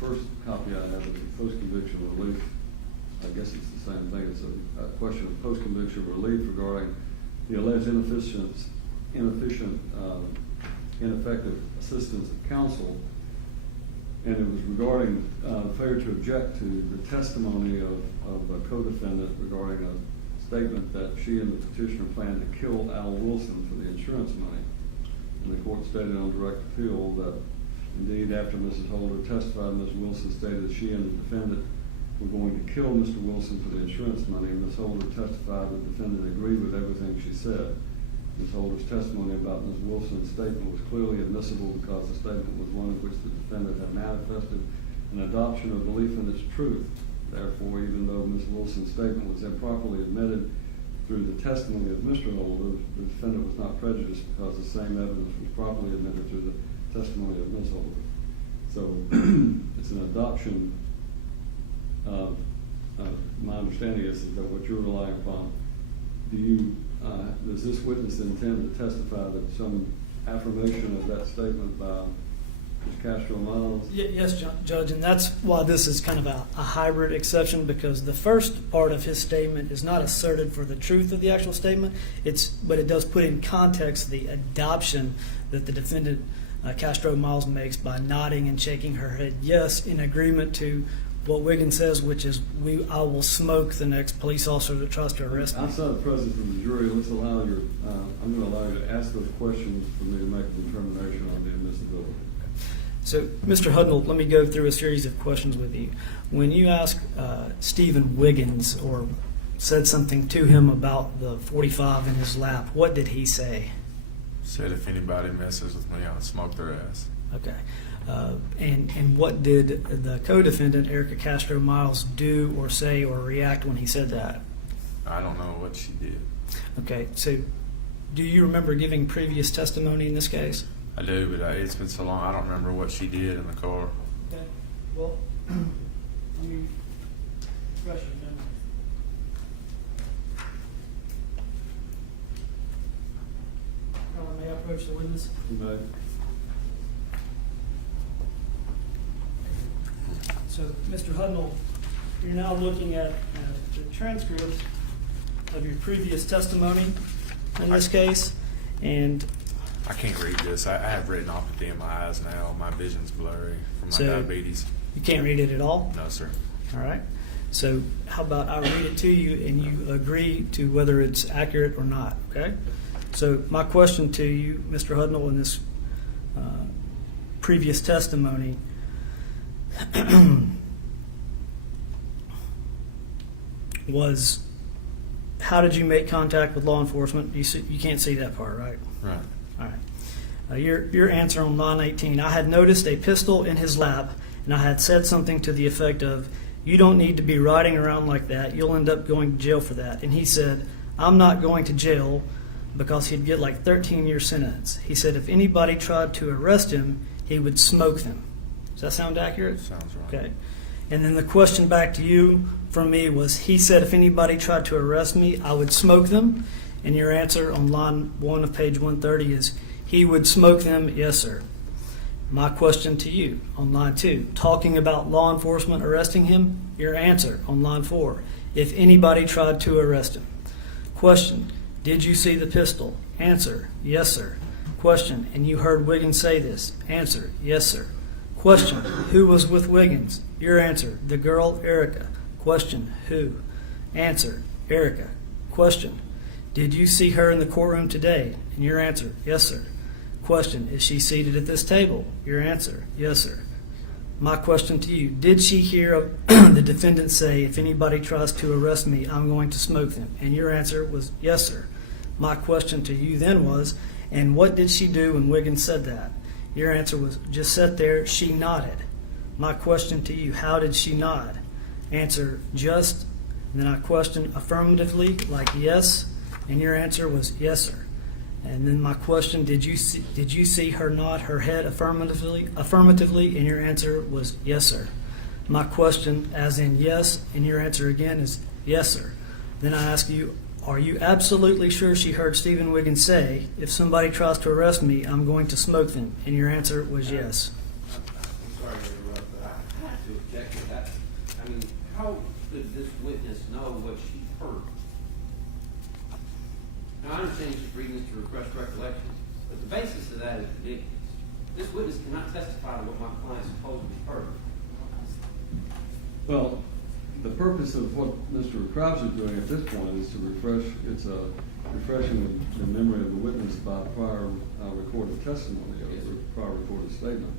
first copy I have is the post-conviction relief. I guess it's the same thing. It's a question of post-conviction relief regarding the alleged ineffective assistance of counsel. And it was regarding failure to object to the testimony of a co-defendant regarding a statement that she and the petitioner planned to kill Al Wilson for the insurance money. And the court stated on direct appeal that indeed after Mrs. Holder testified, Ms. Wilson stated that she and the defendant were going to kill Mr. Wilson for the insurance money, and Ms. Holder testified that the defendant agreed with everything she said. Ms. Holder's testimony about Ms. Wilson's statement was clearly admissible because the statement was one in which the defendant had manifested an adoption or belief in its truth. Therefore, even though Ms. Wilson's statement was improperly admitted through the testimony of Mr. Holder, the defendant was not prejudiced because the same evidence was properly admitted through the testimony of Ms. Holder. So it's an adoption. My understanding is that what you're relying upon. Does this witness intend to testify that some affirmation of that statement by Ms. Castro-Miles? Yes, Judge, and that's why this is kind of a hybrid exception, because the first part of his statement is not asserted for the truth of the actual statement, but it does put in context the adoption that the defendant Castro-Miles makes by nodding and shaking her head yes in agreement to what Wiggins says, which is I will smoke the next police officer that tries to arrest me. Outside the presence of the jury, let's allow your, I'm going to allow you to ask those questions for me to make a determination on the admissibility. So, Mr. Hudnall, let me go through a series of questions with you. When you asked Stephen Wiggins or said something to him about the .45 in his lap, what did he say? Said if anybody messes with me, I'll smoke their ass. Okay. And what did the co-defendant, Erika Castro-Miles, do or say or react when he said that? I don't know what she did. Okay. So, do you remember giving previous testimony in this case? I do, but it's been so long, I don't remember what she did in the car. Okay. Well, let me refresh your memory. May I approach the witness? You may. So, Mr. Hudnall, you're now looking at the transcript of your previous testimony in this case, and I can't read this. I have retinopathy in my eyes now. My vision's blurry from my So- diabetes. you can't read it at all? No, sir. All right. So how about I read it to you and you agree to whether it's accurate or not, okay? So my question to you, Mr. Hudnall, in this previous testimony, was how did you make contact with law enforcement? You can't see that part, right? Right. All right. Your answer on line 18, I had noticed a pistol in his lap, and I had said something to the effect of, you don't need to be riding around like that. You'll end up going to jail for that. And he said, I'm not going to jail, because he'd get like 13-year sentence. He said if anybody tried to arrest him, he would smoke them. Does that sound accurate? Sounds right. Okay. And then the question back to you from me was, he said if anybody tried to arrest me, I would smoke them. And your answer on line 1 of page 130 is, he would smoke them, yes, sir. My question to you on line 2, talking about law enforcement arresting him, your answer on line 4, if anybody tried to arrest him. Question, did you see the pistol? Answer, yes, sir. Question, and you heard Wiggins say this? Answer, yes, sir. Question, who was with Wiggins? Your answer, the girl Erika. Question, who? Answer, Erika. Question, did you see her in the courtroom today? And your answer, yes, sir. Question, is she seated at this table? Your answer, yes, sir. My question to you, did she hear the defendant say, if anybody tries to arrest me, I'm going to smoke them? And your answer was, yes, sir. My question to you then was, and what did she do when Wiggins said that? Your answer was, just sat there, she nodded. My question to you, how did she nod? Answer, just. And then I questioned affirmatively, like yes, and your answer was yes, sir. And then my question, did you see her nod her head affirmatively? And your answer was yes, sir. My question, as in yes, and your answer again is yes, sir. Then I ask you, are you absolutely sure she heard Stephen Wiggins say, if somebody tries to arrest me, I'm going to smoke them? And your answer was yes. I'm sorry to interrupt, but I have to object to that. I mean, how could this witness know what she heard? Now, I understand she's reading this to refresh recollections, but the basis of that is ridiculous. This witness cannot testify to what my client supposedly heard. Well, the purpose of what Mr. Crouch is doing at this point is to refreshing the memory of the witness by prior recorded testimony or prior recorded statement.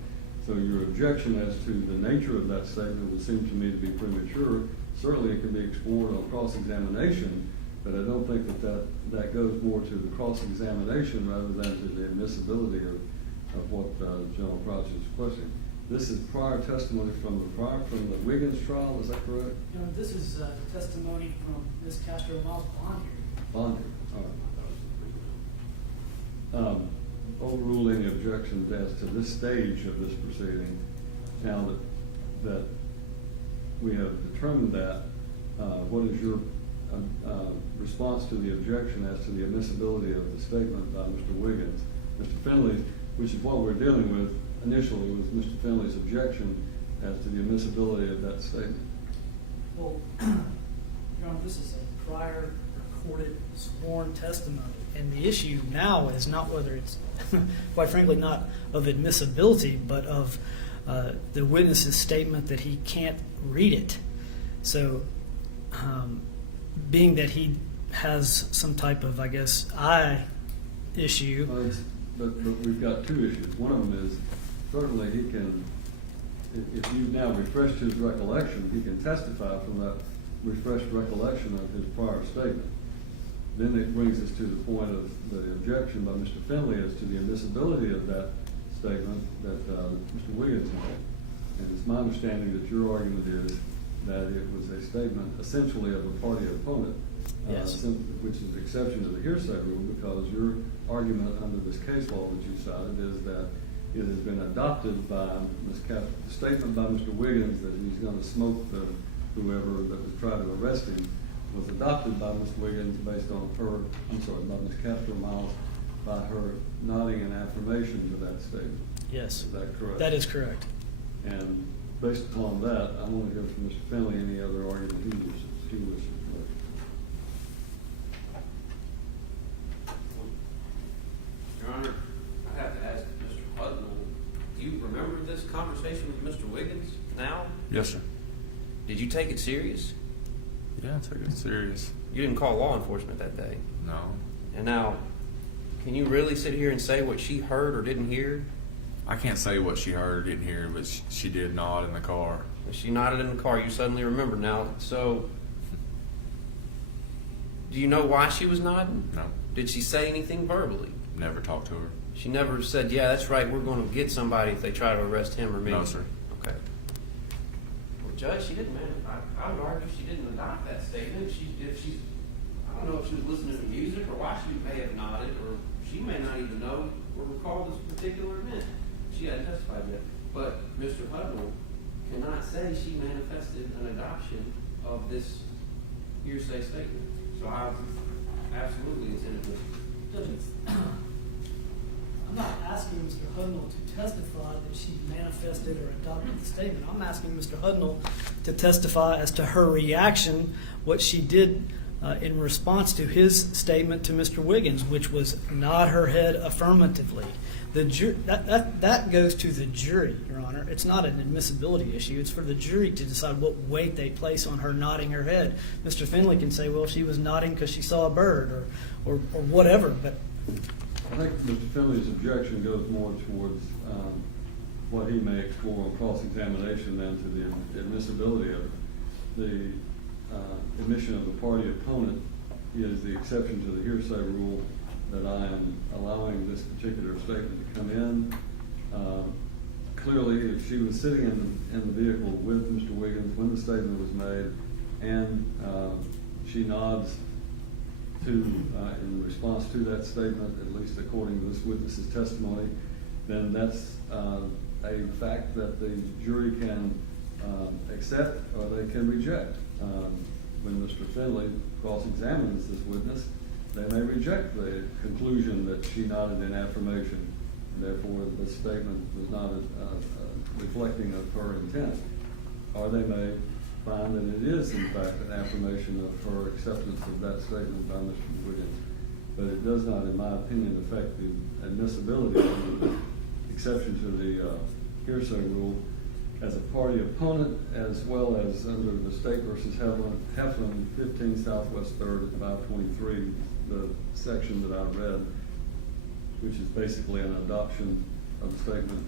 So your objection as to the nature of that statement would seem to me to be premature. Certainly it can be explored on cross-examination, but I don't think that goes more to the cross-examination rather than to the admissibility of what General Crouch is questioning. This is prior testimony from the Wiggins trial, is that correct? No, this is testimony from Ms. Castro-Miles bond hearing. Bond hearing, all right. Overruling objections as to this stage of this proceeding, now that we have determined that, what is your response to the objection as to the admissibility of the statement by Mr. Wiggins? Mr. Finley, which is what we're dealing with initially, was Mr. Finley's objection as to the admissibility of that statement. Well, Your Honor, this is a prior recorded sworn testimony And the issue now is not whether it's, quite frankly, not of admissibility, but of the witness's statement that he can't read it. So, being that he has some type of, I guess, eye issue. But we've got two issues. One of them is certainly he can, if you've now refreshed his recollection, he can testify from that refreshed recollection of his prior statement. Then it brings us to the point of the objection by Mr. Finley as to the admissibility of that statement that Mr. Wiggins made. And it's my understanding that your argument is that it was a statement essentially of a party opponent, Yes. which is an exception to the hearsay rule, because your argument under this case law that you cited is that it has been adopted by the statement by Mr. Wiggins that he's going to smoke whoever that was trying to arrest him was adopted by Ms. Wiggins based on by Ms. Castro-Miles, by her nodding an affirmation to that statement. Yes. Is that correct? That is correct. And based upon that, I want to hear from Mr. Finley any other argument he wishes to make. Your Honor, I have to ask Mr. Hudnall, do you remember this conversation with Mr. Wiggins now? Yes, sir. Did you take it serious? Yeah, I took it serious. You didn't call law enforcement that day. No. And now, can you really sit here and say what she heard or didn't hear? I can't say what she heard or didn't hear, but she did nod in the car. When she nodded in the car, you suddenly remember now. So, do you know why she was nodding? No. Did she say anything verbally? Never talked to her. She never said, yeah, that's right, we're going to get somebody if they try to arrest him or me. No, sir. Okay. Well, Judge, she didn't, I would argue she didn't adopt that statement. I don't know if she was listening to music or why she may have nodded, or she may not even know or recall this particular event. She hadn't testified yet. But Mr. Hudnall cannot say she manifested an adoption of this hearsay statement. So I absolutely intended this. Judges, I'm not asking Mr. Hudnall to testify that she manifested or adopted the statement. I'm asking Mr. Hudnall to testify as to her reaction, what she did in response to his statement to Mr. Wiggins, which was nod her head affirmatively. That goes to the jury, Your Honor. It's not an admissibility issue. It's for the jury to decide what weight they place on her nodding her head. Mr. Finley can say, well, she was nodding because she saw a bird or whatever. But I think Mr. Finley's objection goes more towards what he may explore on cross-examination than to the admissibility of it. The admission of the party opponent is the exception to the hearsay rule that I am allowing this particular statement to come in. Clearly, if she was sitting in the vehicle with Mr. Wiggins when the statement was made, and she nods in response to that statement, at least according to this witness's testimony, then that's a fact that the jury can accept or they can reject. When Mr. Finley cross-examines this witness, they may reject the conclusion that she nodded in affirmation, and therefore this statement was not reflecting of her intent. Or they may find that it is, in fact, an affirmation of her acceptance of that statement by Mr. Wiggins. But it does not, in my opinion, affect the admissibility of the exception to the hearsay rule as a party opponent, as well as under the State versus Heflin, 15 Southwest 3rd at 523, the section that I read, which is basically an adoption of the statement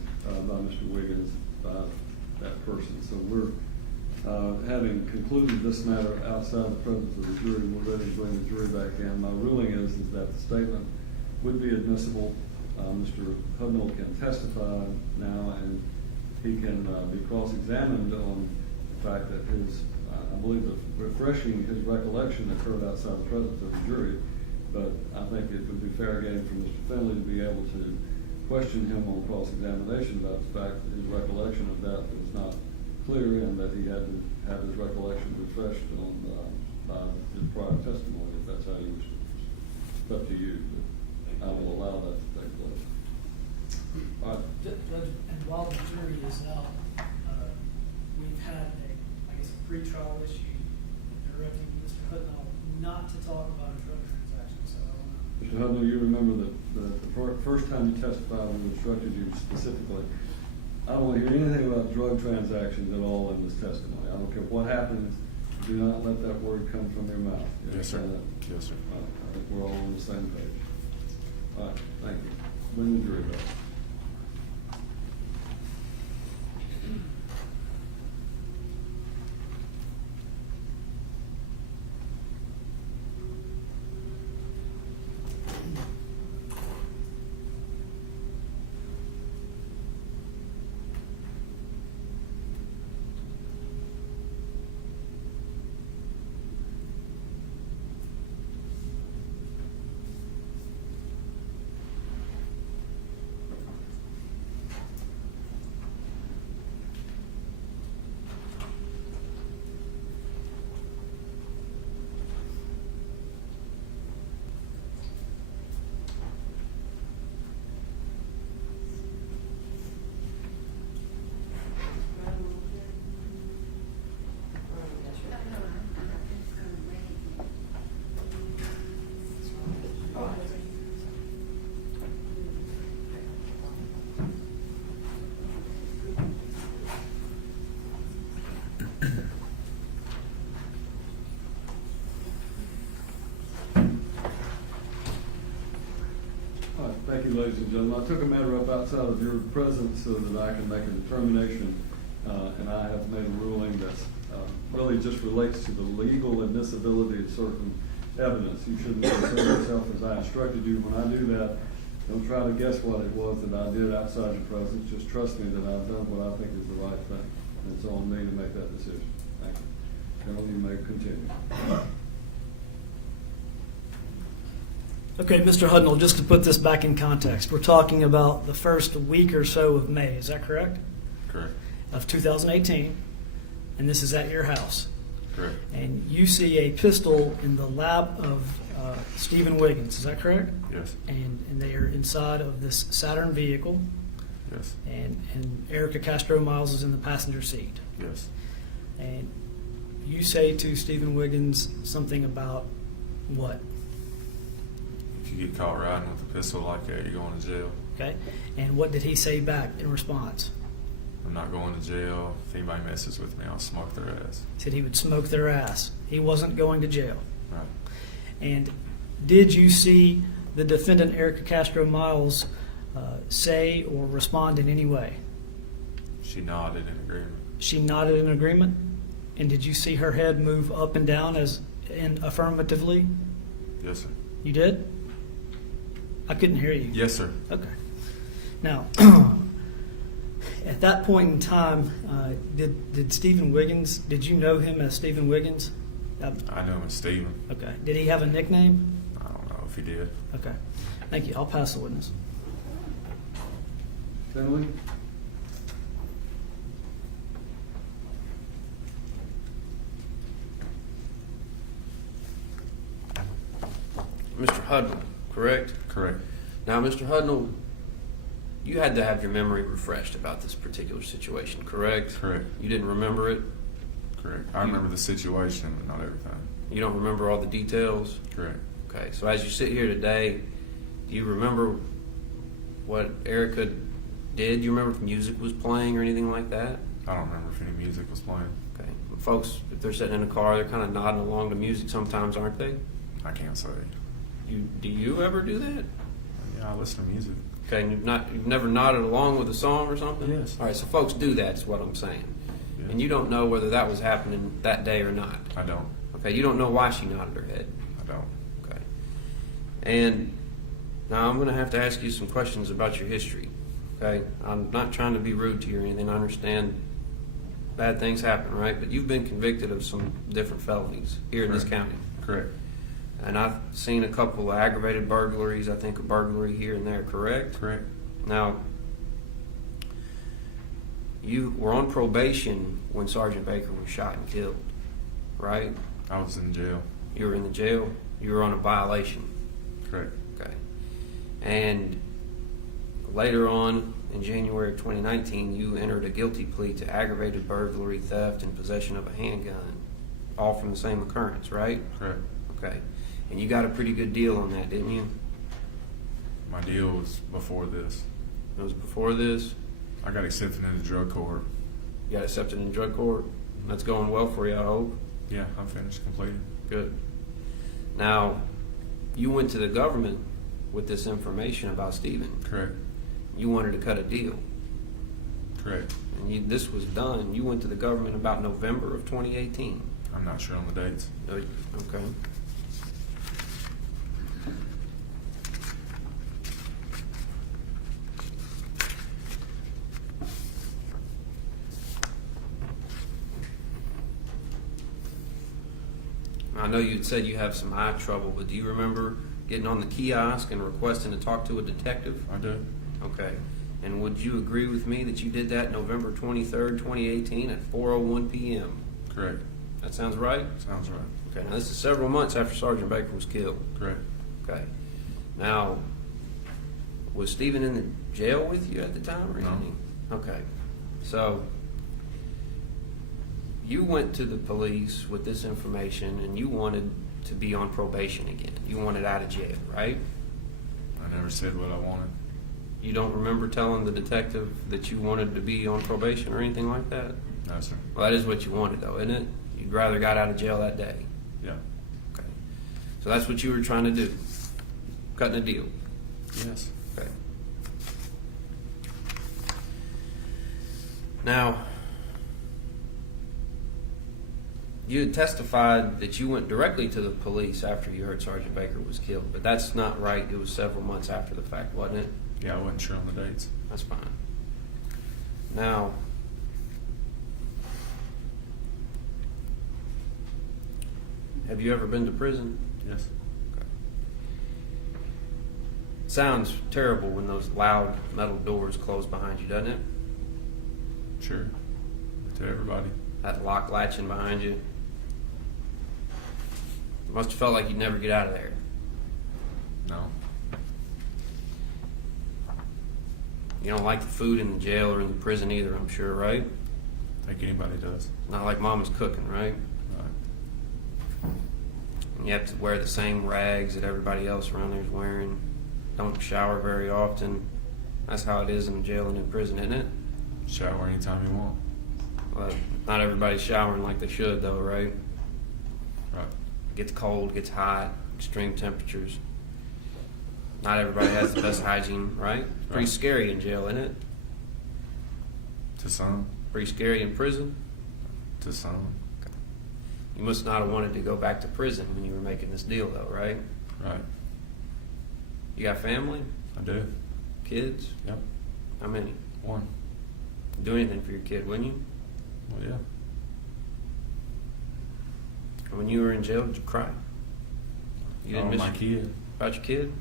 by Mr. Wiggins by that person. So we're having concluded this matter outside the presence of the jury. We're ready to bring the jury back in. My ruling is that the statement would be admissible. Mr. Hudnall can testify now, and he can be cross-examined on the fact that I believe that refreshing his recollection occurred outside the presence of the jury. But I think it would be fair game for Mr. Finley to be able to question him on cross-examination about the fact that his recollection of that was not clear, and that he had to have his recollection refreshed by his prior testimony, if that's how you wish to. It's up to you, but I will allow that to take place. All right. Judge, and while the jury is out, we've had a pretrial issue directing Mr. Hudnall not to talk about a drug transaction. So I want to Mr. Hudnall, you remember that the first time you testified, we instructed you specifically, I don't want to hear anything about drug transactions at all in this testimony. I don't care what happens, do not let that word come from your mouth. You Yes, sir. understand that? Yes, sir. All right, I think we're all on the same page. All right, thank you. When the jury vote. All right, thank you, ladies and gentlemen. I took a matter up outside of your presence so that I can make a determination, and I have made a ruling that really just relates to the legal admissibility of certain evidence. You shouldn't concern yourself as I instructed you. When I do that, don't try to guess what it was that I did outside your presence. Just trust me that I've done what I think is the right thing. And it's on me to make that decision. Thank you. General, you may continue. Okay, Mr. Hudnall, just to put this back in context, we're talking about the first week or so of May, is that correct? Correct. Of 2018, and this is at your house. Correct. And you see a pistol in the lap of Stephen Wiggins, is that correct? Yes. And they are inside of this Saturn vehicle, Yes. and Erika Castro-Miles is in the passenger seat. Yes. And you say to Stephen Wiggins something about what? If you get caught riding with a pistol like that, you're going to jail. Okay? And what did he say back in response? I'm not going to jail. If anybody messes with me, I'll smoke their ass. He said he would smoke their ass. He wasn't going to jail. Right. And did you see the defendant, Erika Castro-Miles, say or respond in any way? She nodded in agreement. She nodded in agreement? And did you see her head move up and down as in affirmatively? Yes, sir. You did? I couldn't hear you. Yes, sir. Okay. Now, at that point in time, did Stephen Wiggins, did you know him as Stephen Wiggins? I know him as Steven. Okay. Did he have a nickname? I don't know if he did. Okay. Thank you. I'll pass the witness. Finley? Mr. Hudnall, correct? Correct. Now, Mr. Hudnall, you had to have your memory refreshed about this particular situation, correct? Correct. You didn't remember it? Correct. I remember the situation, but not everything. You don't remember all the details? Correct. Okay, so as you sit here today, do you remember what Erika did? Do you remember if music was playing or anything like that? I don't remember if any music was playing. Okay. Folks, if they're sitting in a car, they're kind of nodding along to music sometimes, aren't they? I can't say. Do you ever do that? Yeah, I listen to music. Okay, and you've never nodded along with a song or something? Yes. All right, so folks do that is what I'm saying. Yeah. And you don't know whether that was happening that day or not. I don't. Okay, you don't know why she nodded her head. I don't. Okay. And now I'm going to have to ask you some questions about your history. Okay? I'm not trying to be rude to you or anything. I understand bad things happen, right? But you've been convicted of some different felonies here in this Correct. county. Correct. And I've seen a couple of aggravated burglaries, I think a burglary here and there, correct? Correct. Now, you were on probation when Sergeant Baker was shot and killed, right? I was in jail. You were in the jail. You were on a violation. Correct. Okay. And later on, in January of 2019, you entered a guilty plea to aggravated burglary, theft, and possession of a handgun, all from the same occurrence, right? Correct. Okay. And you got a pretty good deal on that, didn't you? My deal was before this. It was before this. I got accepted into drug court. You got accepted in drug court. That's going well for you, I hope. Yeah, I'm finished, completed. Good. Now, you went to the government with this information about Stephen. Correct. You wanted to cut a deal. Correct. And this was done. You went to the government about November of 2018. I'm not sure on the dates. Okay. I know you said you have some eye trouble, but do you remember getting on the kiosk and requesting to talk to a detective? I do. Okay. And would you agree with me that you did that November 23rd, 2018 at 4:01 p.m.? Correct. That sounds right? Sounds right. Okay. Now, this is several months after Sergeant Baker was killed. Correct. Okay. Now, was Stephen in the jail with you at the time or No. anything? Okay. So, you went to the police with this information and you wanted to be on probation again. You wanted out of jail, right? I never said what I wanted. You don't remember telling the detective that you wanted to be on probation or anything like that? No, sir. Well, that is what you wanted, though, isn't it? You'd rather got out of jail that day. Yeah. Okay. So that's what you were trying to do, cutting a deal. Yes. Okay. Now, you had testified that you went directly to the police after you heard Sergeant Baker was killed, but that's not right. It was several months after the fact, wasn't it? Yeah, I wasn't sure on the dates. That's fine. Now, have you ever been to prison? Yes. Sounds terrible when those loud metal doors close behind you, doesn't it? Sure. To everybody. That lock latching behind you. Must have felt like you'd never get out of there. No. You don't like the food in the jail or in the prison either, I'm sure, right? I think anybody does. Not like Mama's cooking, right? Right. And you have to wear the same rags that everybody else around there is wearing. Don't shower very often. That's how it is in jail and in prison, isn't it? Shower anytime you want. Well, not everybody's showering like they should, though, right? Right. Gets cold, gets hot, extreme temperatures. Not everybody has the best hygiene, right? Pretty Right. scary in jail, isn't it? To some. Pretty scary in prison. To some. You must not have wanted to go back to prison when you were making this deal, though, right? Right. You got family? I do. Kids? Yep. How many? One. Do anything for your kid, wouldn't you? Well, yeah. And when you were in jail, did you cry? You didn't Oh, miss my your kid. About your kid?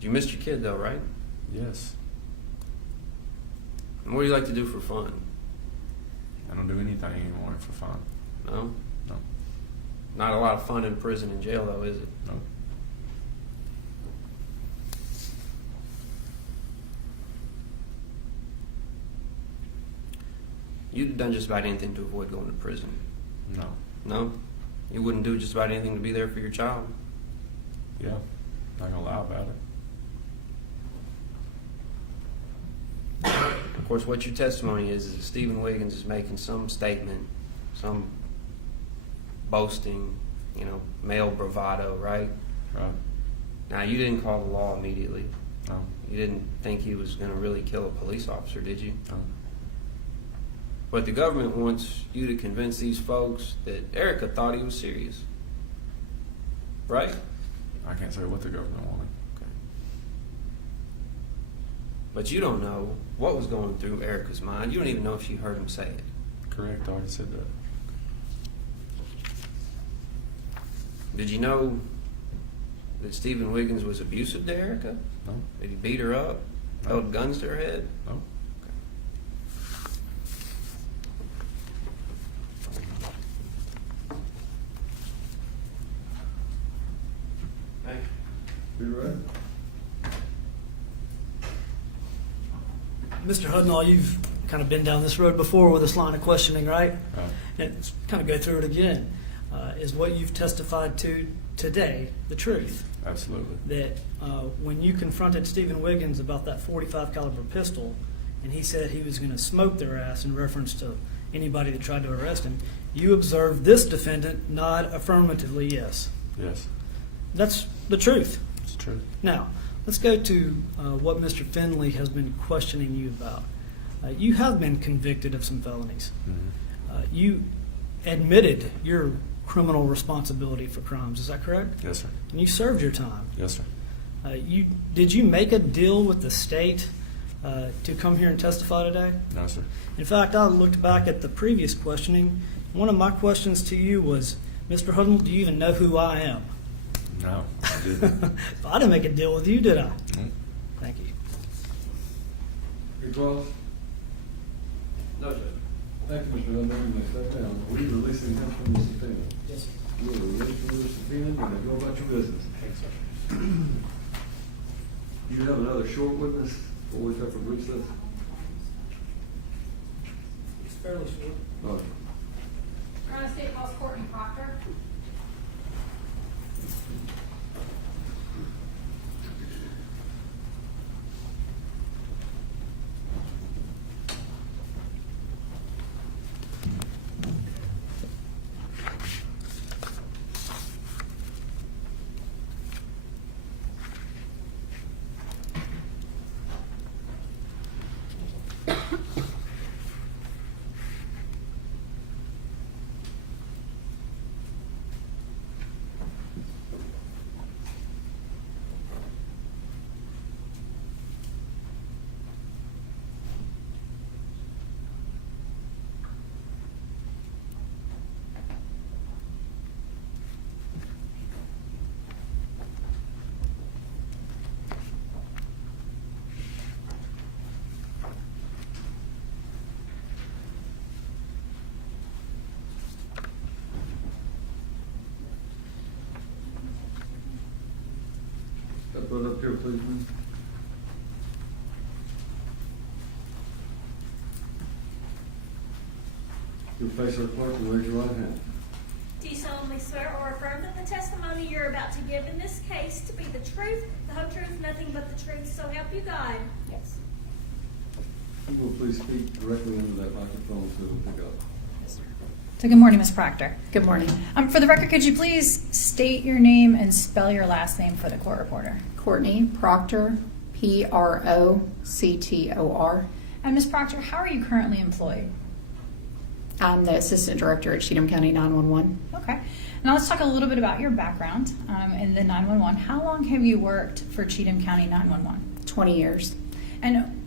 You missed your kid, though, right? Yes. And what do you like to do for fun? I don't do anything anymore for fun. No? No. Not a lot of fun in prison and jail, though, is it? No. You'd have done just about anything to avoid going to prison. No. No? You wouldn't do just about anything to be there for your child? Yeah. Not gonna lie about it. Of course, what your testimony is that Stephen Wiggins is making some statement, some boasting, male bravado, right? Right. Now, you didn't call the law immediately. No. You didn't think he was going to really kill a police officer, did you? No. But the government wants you to convince these folks that Erika thought he was serious. Right? I can't say what the government wanted. Okay. But you don't know what was going through Erika's mind. You don't even know if she heard him say it. Correct. I already said that. Did you know that Stephen Wiggins was abusive to Erika? No. Did he beat her up? No. Held guns to her head? No. You ready? Mr. Hudnall, you've kind of been down this road before with this line of questioning, right? Right. And let's kind of go through it again. Is what you've testified to today the truth? Absolutely. that when you confronted Stephen Wiggins about that .45 caliber pistol, and he said he was going to smoke their ass in reference to anybody that tried to arrest him, you observed this defendant nod affirmatively yes. Yes. That's the truth. It's true. Now, let's go to what Mr. Finley has been questioning you about. You have been convicted of some felonies. You admitted your criminal responsibility for crimes. Is that correct? Yes, sir. And you served your time. Yes, sir. Did you make a deal with the state to come here and testify today? No, sir. In fact, I looked back at the previous questioning. One of my questions to you was, Mr. Huddle, do you even know who I am? No, I didn't. I didn't make a deal with you, did I? Mm. Thank you. Your cross? No, Judge. Thank you, Mr. Hunter. You may step down. Are you releasing him from the subpoena? Yes, sir. You are released from the subpoena. You may go about your business. Thanks, sir. Do you have another short witness before we have to reach this? It's fairly short. Okay. United States calls Courtney Proctor. Step right up here, please, ma'am. You face our clerk and raise your right hand. Do you solemnly swear or affirm that the testimony you're about to give in this case to be the truth, the whole truth, nothing but the truth, so help you God? Yes. You will please speak directly into that microphone so it'll pick up. So good morning, Ms. Proctor. Good morning. For the record, could you please state your name and spell your last name for the court reporter? Courtney Proctor, Proctor. And Ms. Proctor, how are you currently employed? I'm the Assistant Director at Cheatham County 911. Okay. Now let's talk a little bit about your background in the 911. How long have you worked for Cheatham County 911? 20 years. And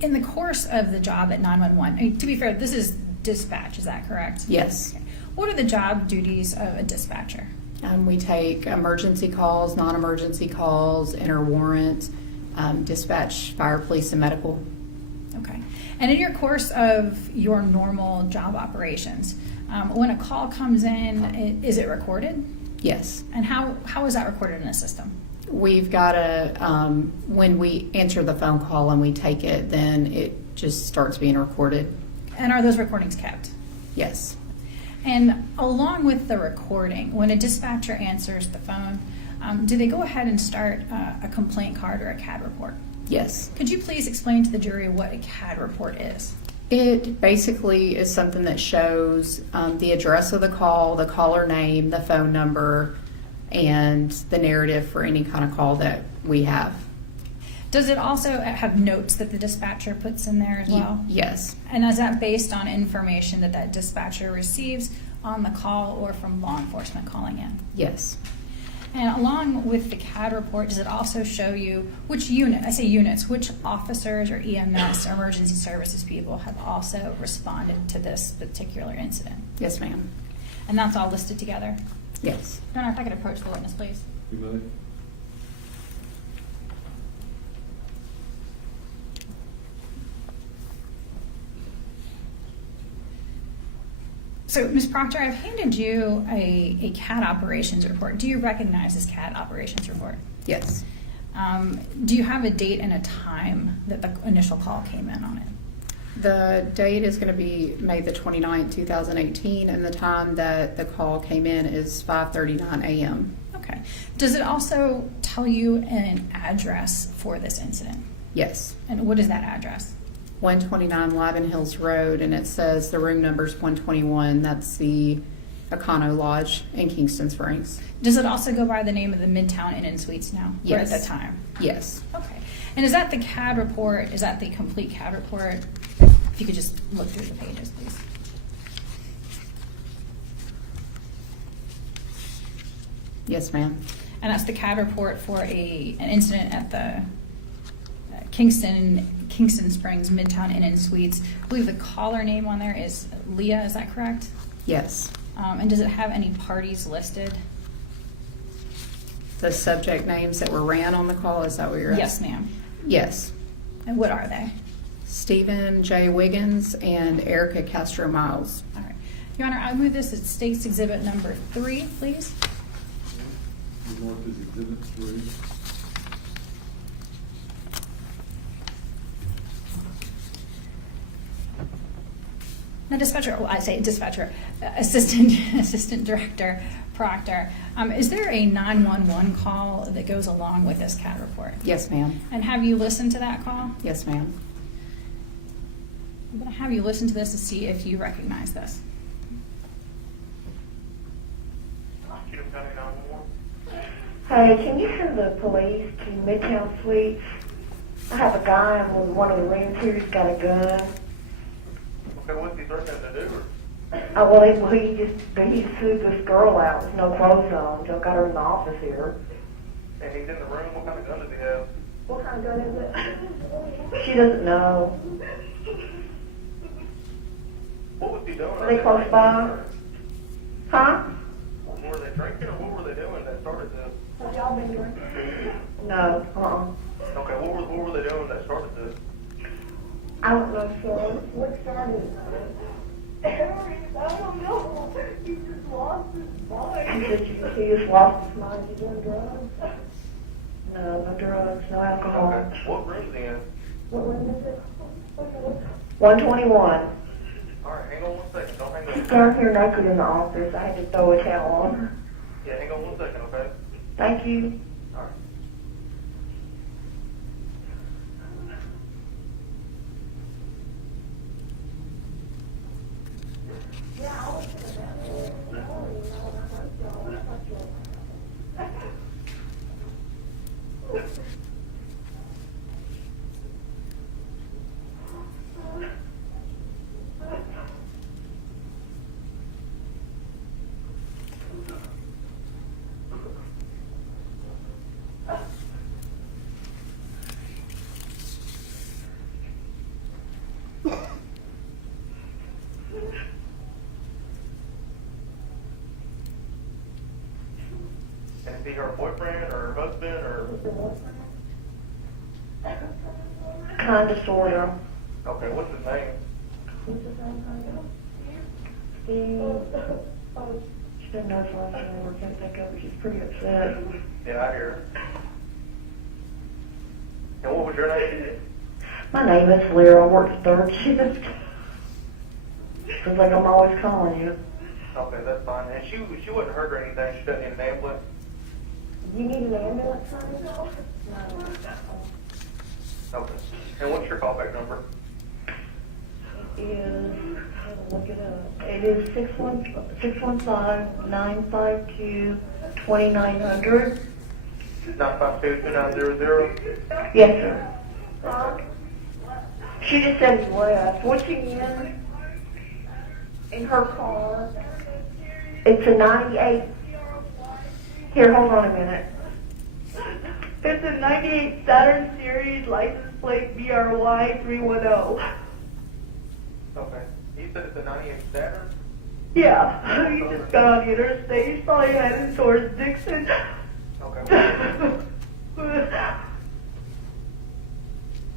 in the course of the job at 911, to be fair, this is dispatch, is that correct? Yes. Okay. What are the job duties of a dispatcher? We take emergency calls, non-emergency calls, enter warrants, dispatch fire, police, and medical. Okay. And in your course of your normal job operations, when a call comes in, is it recorded? Yes. And how is that recorded in a system? We've got when we answer the phone call and we take it, then it just starts being recorded. And are those recordings kept? Yes. And along with the recording, when a dispatcher answers the phone, do they go ahead and start a complaint card or a Cad report? Yes. Could you please explain to the jury what a Cad report is? It basically is something that shows the address of the call, the caller name, the phone number, and the narrative for any kind of call that we have. Does it also have notes that the dispatcher puts in there as well? Yes. And is that based on information that dispatcher receives on the call or from law enforcement calling in? Yes. And along with the Cad report, does it also show you which unit, I say units, which officers or EMS or emergency services people have also responded to this particular incident? Yes, ma'am. And that's all listed together? Yes. Your Honor, if I could approach the witness, please. You may. So, Ms. Proctor, I've handed you a CAD operations report. Do you recognize this CAD operations report? Yes. Do you have a date and a time that the initial call came in on it? The date is going to be May the 29th, 2018, and the time that the call came in is 5:39 a.m. Okay. Okay. Does it also tell you an address for this incident? Yes. And what is that address? 129 Liven Hills Road, and it says the room number's 121. That's the Econo Lodge in Kingston Springs. Does it also go by the name of the Midtown Inn and Suites now? Yes. Or at the time? Yes. Okay. And is that the CAD report? Is that the complete CAD report? If you could just look through the pages, please. Yes, ma'am. And that's the CAD report for an incident at the Kingston Springs Midtown Inn and Suites. I believe the caller name on there is Leah. Is that correct? Yes. And does it have any parties listed? The subject names that were ran on the call, is that what you're Yes, asking? ma'am. Yes. And what are they? Stephen J. Wiggins and Erika Castro-Miles. All right. Your Honor, I move this as State's Exhibit number 3, please. You marked as Exhibit 3. Now, dispatcher, well, I say dispatcher, Assistant Director Proctor, is there a 911 call that goes along with this CAD report? Yes, ma'am. And have you listened to that call? Yes, ma'am. I'm going to have you listen to this to see if you recognize this. Hey, can you send the police to Midtown Suites? I have a guy in one of the rooms here who's got a gun. Okay, what's he threatening to do? Well, he sued this girl out with no clothes on. Joe got her in the office here. And he's in the room. What kind of gun does he have? What kind of gun is it? She doesn't know. What was he doing? Are they close by? Huh? Were they drinking or what were they doing that started this? Have y'all been drinking? No. Okay, what were they doing that started this? I don't know, sir. What started it? I don't know. He just lost his mind. He just lost his mind. He's doing drugs? No, no drugs, no alcohol. Okay, what room's he in? What room is it? 121. All right, hang on 1 second. Don't hang He's on. down here naked in the office. I had to throw a towel on her. Yeah, hang on 1 second, okay? Thank you. All right. And is he her boyfriend or her husband or? Kinda, sorta. Okay, what's his name? She doesn't know his last name or can't think of it. She's pretty upset. Yeah, I hear her. And what was your name? My name is Lear. I work the third shift. Seems like I'm always calling you. Okay, that's fine. And she wasn't hurt or anything. She doesn't need an ambulance. You need an ambulance, honey? No. Okay. And what's your callback number? It is, look it up. It is 615-952-2900. 952-2900. Yes, sir. She just said he left. What's she in her car? It's a 98. Here, hold on a minute. It's a 98 Saturn Series license plate BRY 310. Okay. You said it's a 98 Saturn? Yeah, he just got on the interstate. He's probably heading towards Dixon. Okay.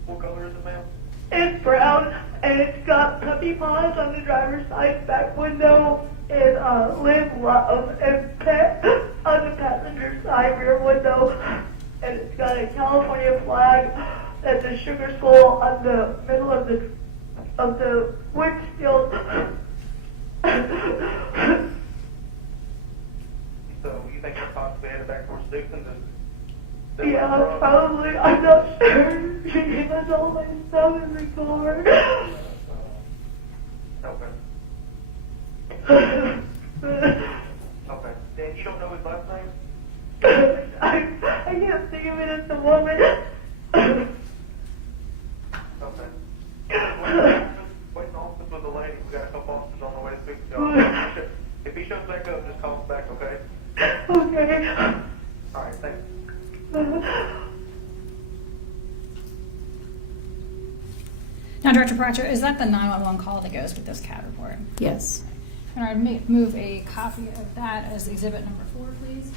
What color is it, ma'am? It's brown, and it's got puppy paws on the driver's side back window, and live love and pet on the passenger side rear window, and it's got a California flag and a sugar skull on the middle of the windshield. So you think you're possibly headed back Dixon? Yeah, probably. I'm not sure. She has all my stuff in the car. Okay. Okay. And you don't know his last name? I can't think of it at the moment. Okay. Wait in the office with the lady. We got a couple officers on the way to speak to y'all. If he shows back up, just call us back, okay? Okay. All right, thanks. Now, Director Proctor, is that the 911 call that goes with this CAD report? Yes. And I'd move a copy of that as exhibit number 4, please.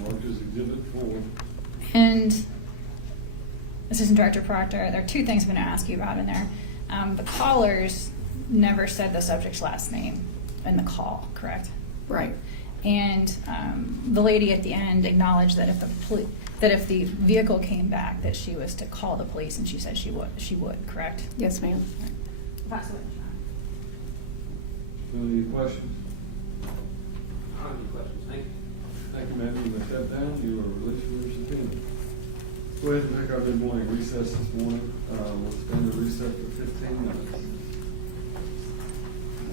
Marked as Exhibit 4. And Assistant Director Proctor, there are 2 things I'm going to ask you about in there. The callers never said the subject's last name in the call, correct? Right. And the lady at the end acknowledged that if the vehicle came back, that she was to call the police, and she said she would, correct? Yes, ma'am. That's what Any questions? I don't have any questions. Thank you. Thank you, ma'am. You may step down. You are released from your subpoena. Go ahead and take our mid-morning recess this morning. We'll stand the recess for 15 minutes.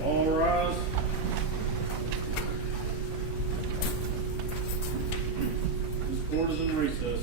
All rise. This court is in recess.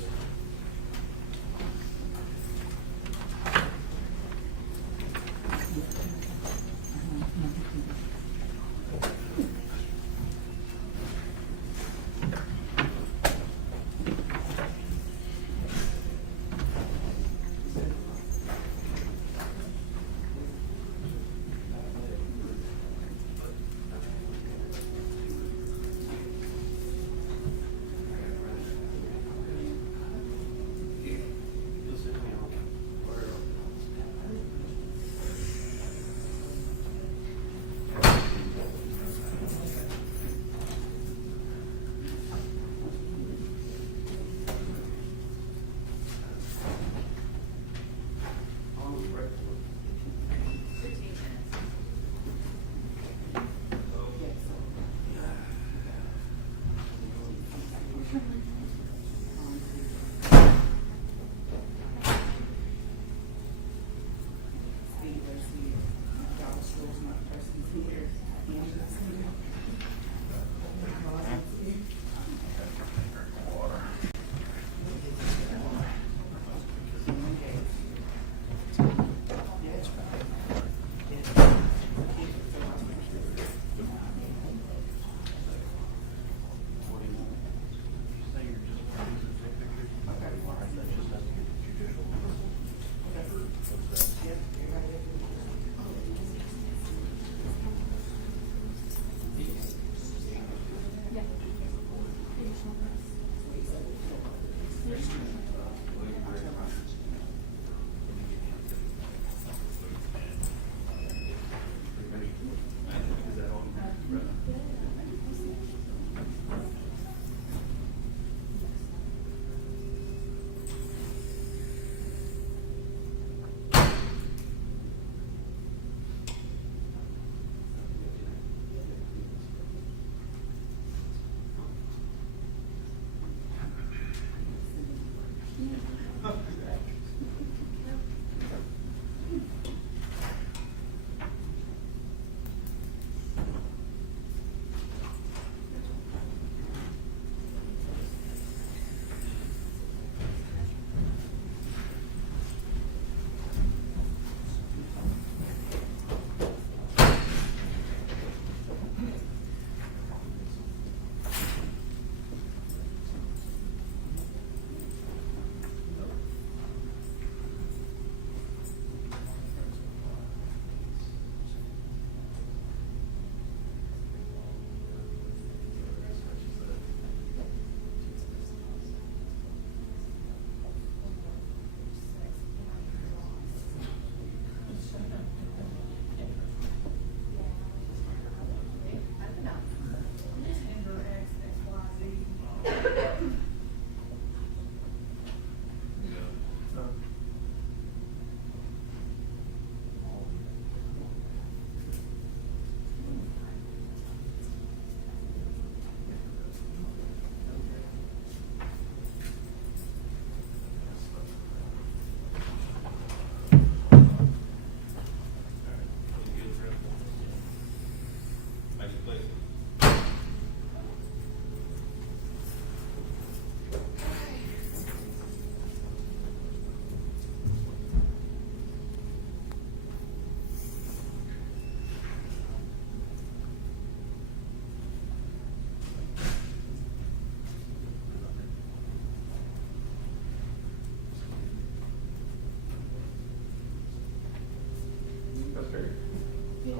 You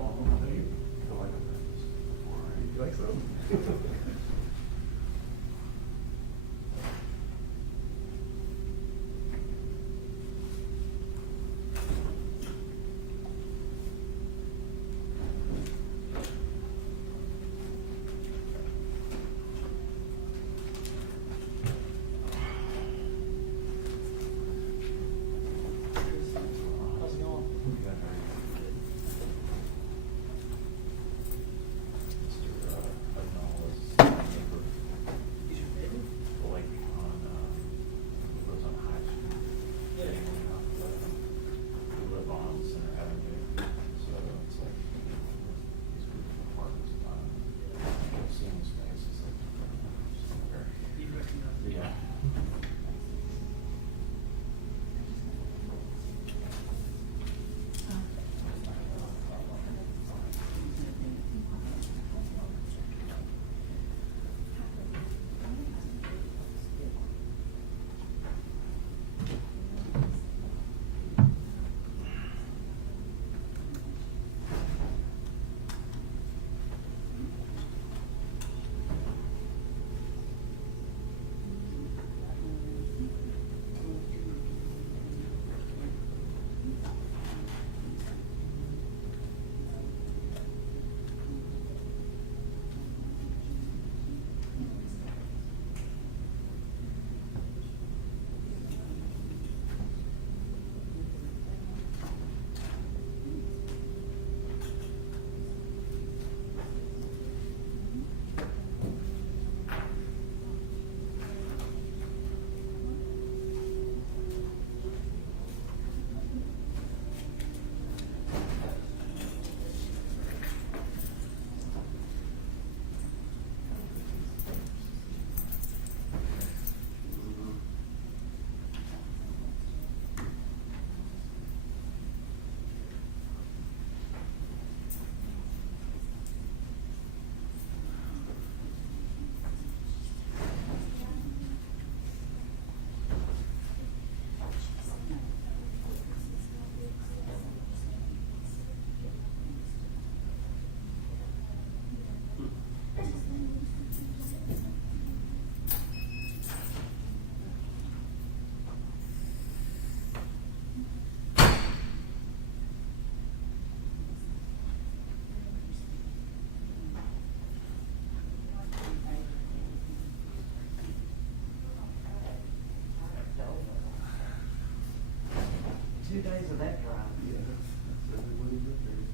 think so? How's it going? Yeah. Days of that drive. Yeah, that's everybody but me.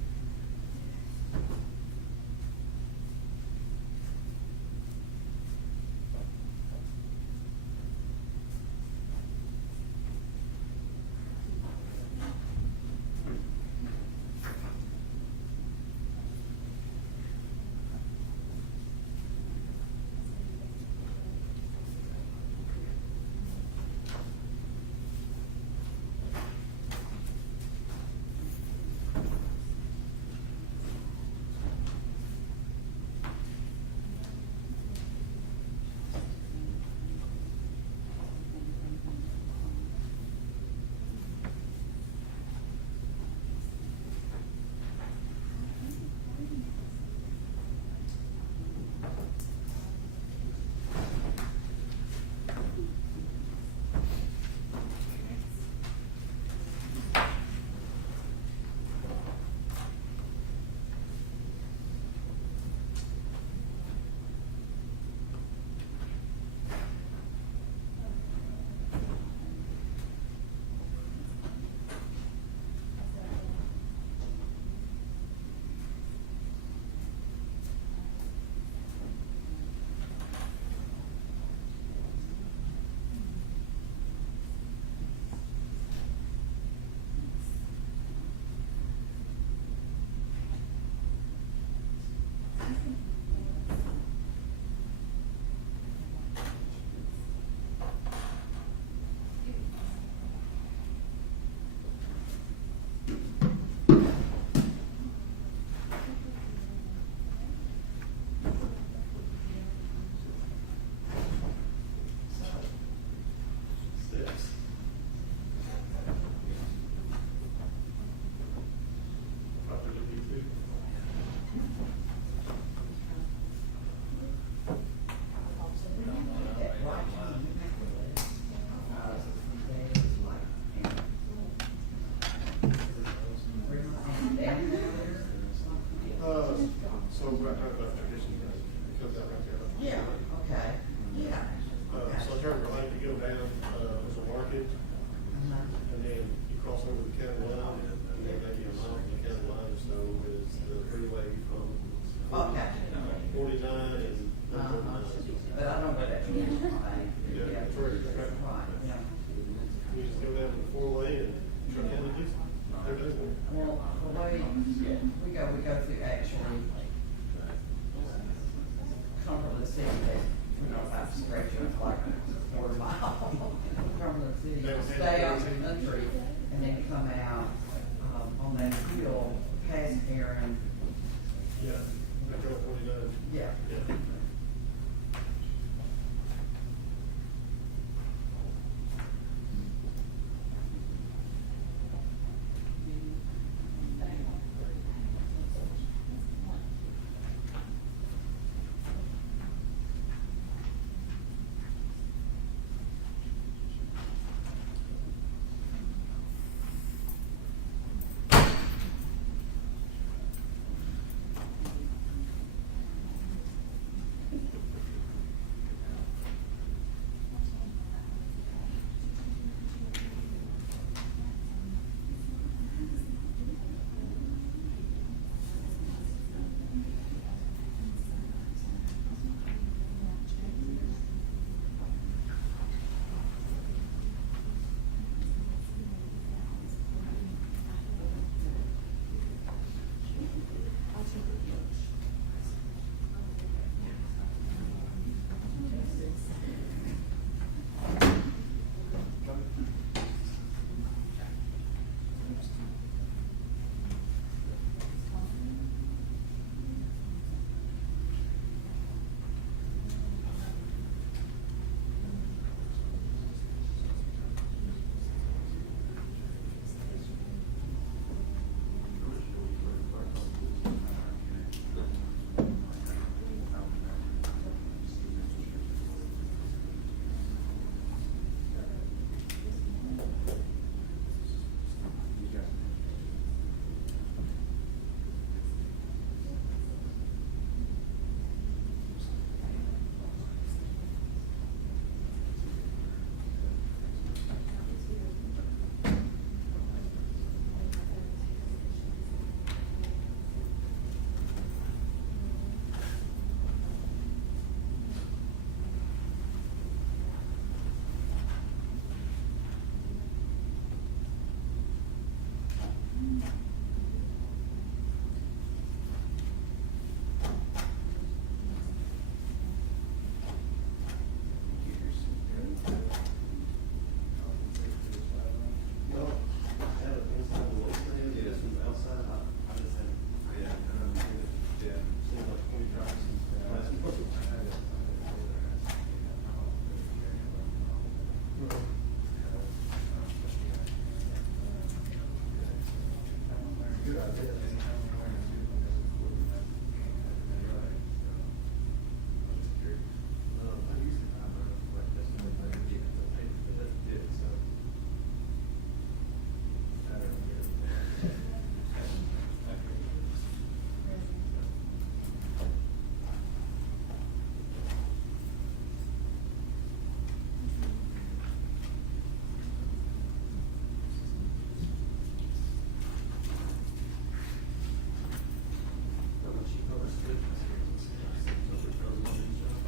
So back about tradition, comes out right there. Yeah, okay, yeah. So I turned right to go down, there's a market, and then you cross over the county line, and then maybe a mile from the county line or so is the freeway from Okay. 49 and 149. But I know where that is. Yeah, that's where it's at. Right, yeah. You just go down to the 4-lane and truck in the distance. Well, the way we go through actually Cumberland City, we don't have to stretch it like a quarter mile. Cumberland City, stay on the country and then come out, on that hill past Aaron. Yeah, I drove 49. Yeah. Yeah.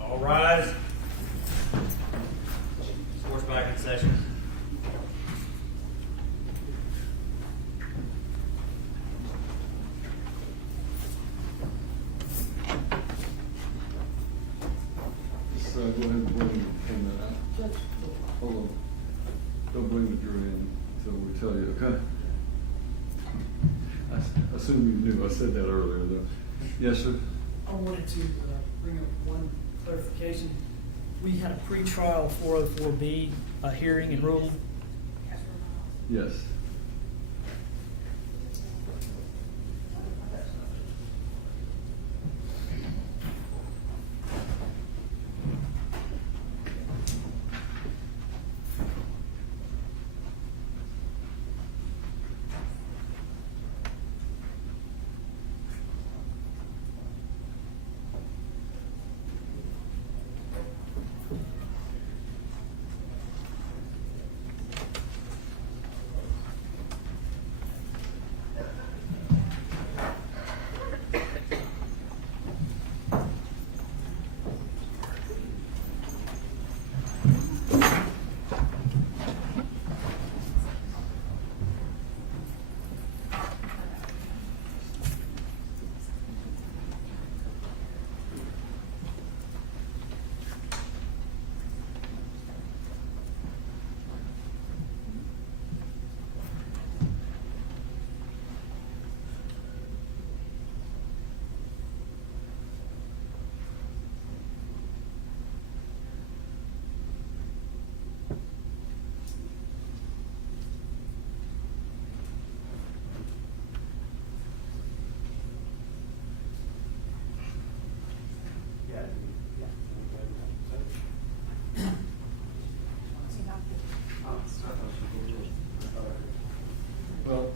All rise. Court's back in session. Just go ahead and bring the payment out. Hold on. Don't bring the jury in until we tell you, okay? I assume you knew. I said that earlier, though. Yes, sir? I wanted to bring up one clarification. We had a pretrial 404B hearing and ruling. Yes.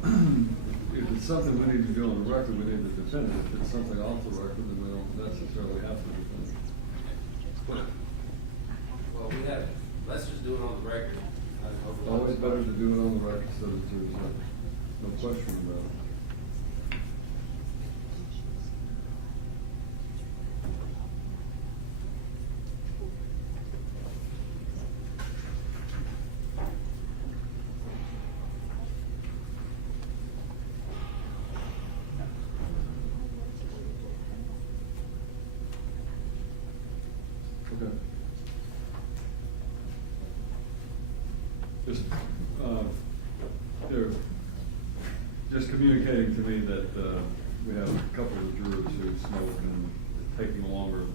Well, if it's something we need to do on the record, we need to defend it. If it's something off the record, then we don't necessarily have to defend it. Well, let's just do it on the record. It's always better to do it on the record so that there's no question about it. Okay. They're just communicating to me that we have a couple of jurors who smoke and it's taking longer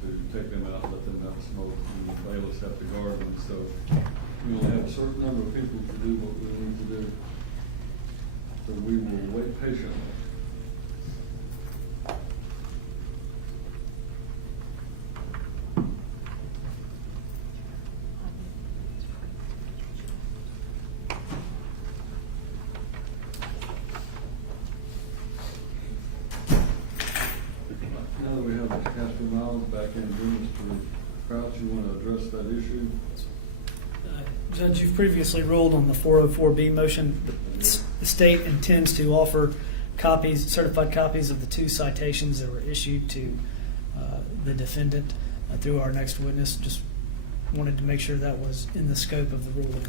to take them out, let them not smoke, and the bailiffs have to guard them. So we only have a certain number of people to do what we need to do. So we will wait patiently. Now that we have Mr. Castro-Miles back in, Mr. Crouch, you want to address that issue? Judge, you've previously ruled on the 404B motion. The state intends to offer certified copies of the 2 citations that were issued to the defendant through our next witness. Just wanted to make sure that was in the scope of the ruling.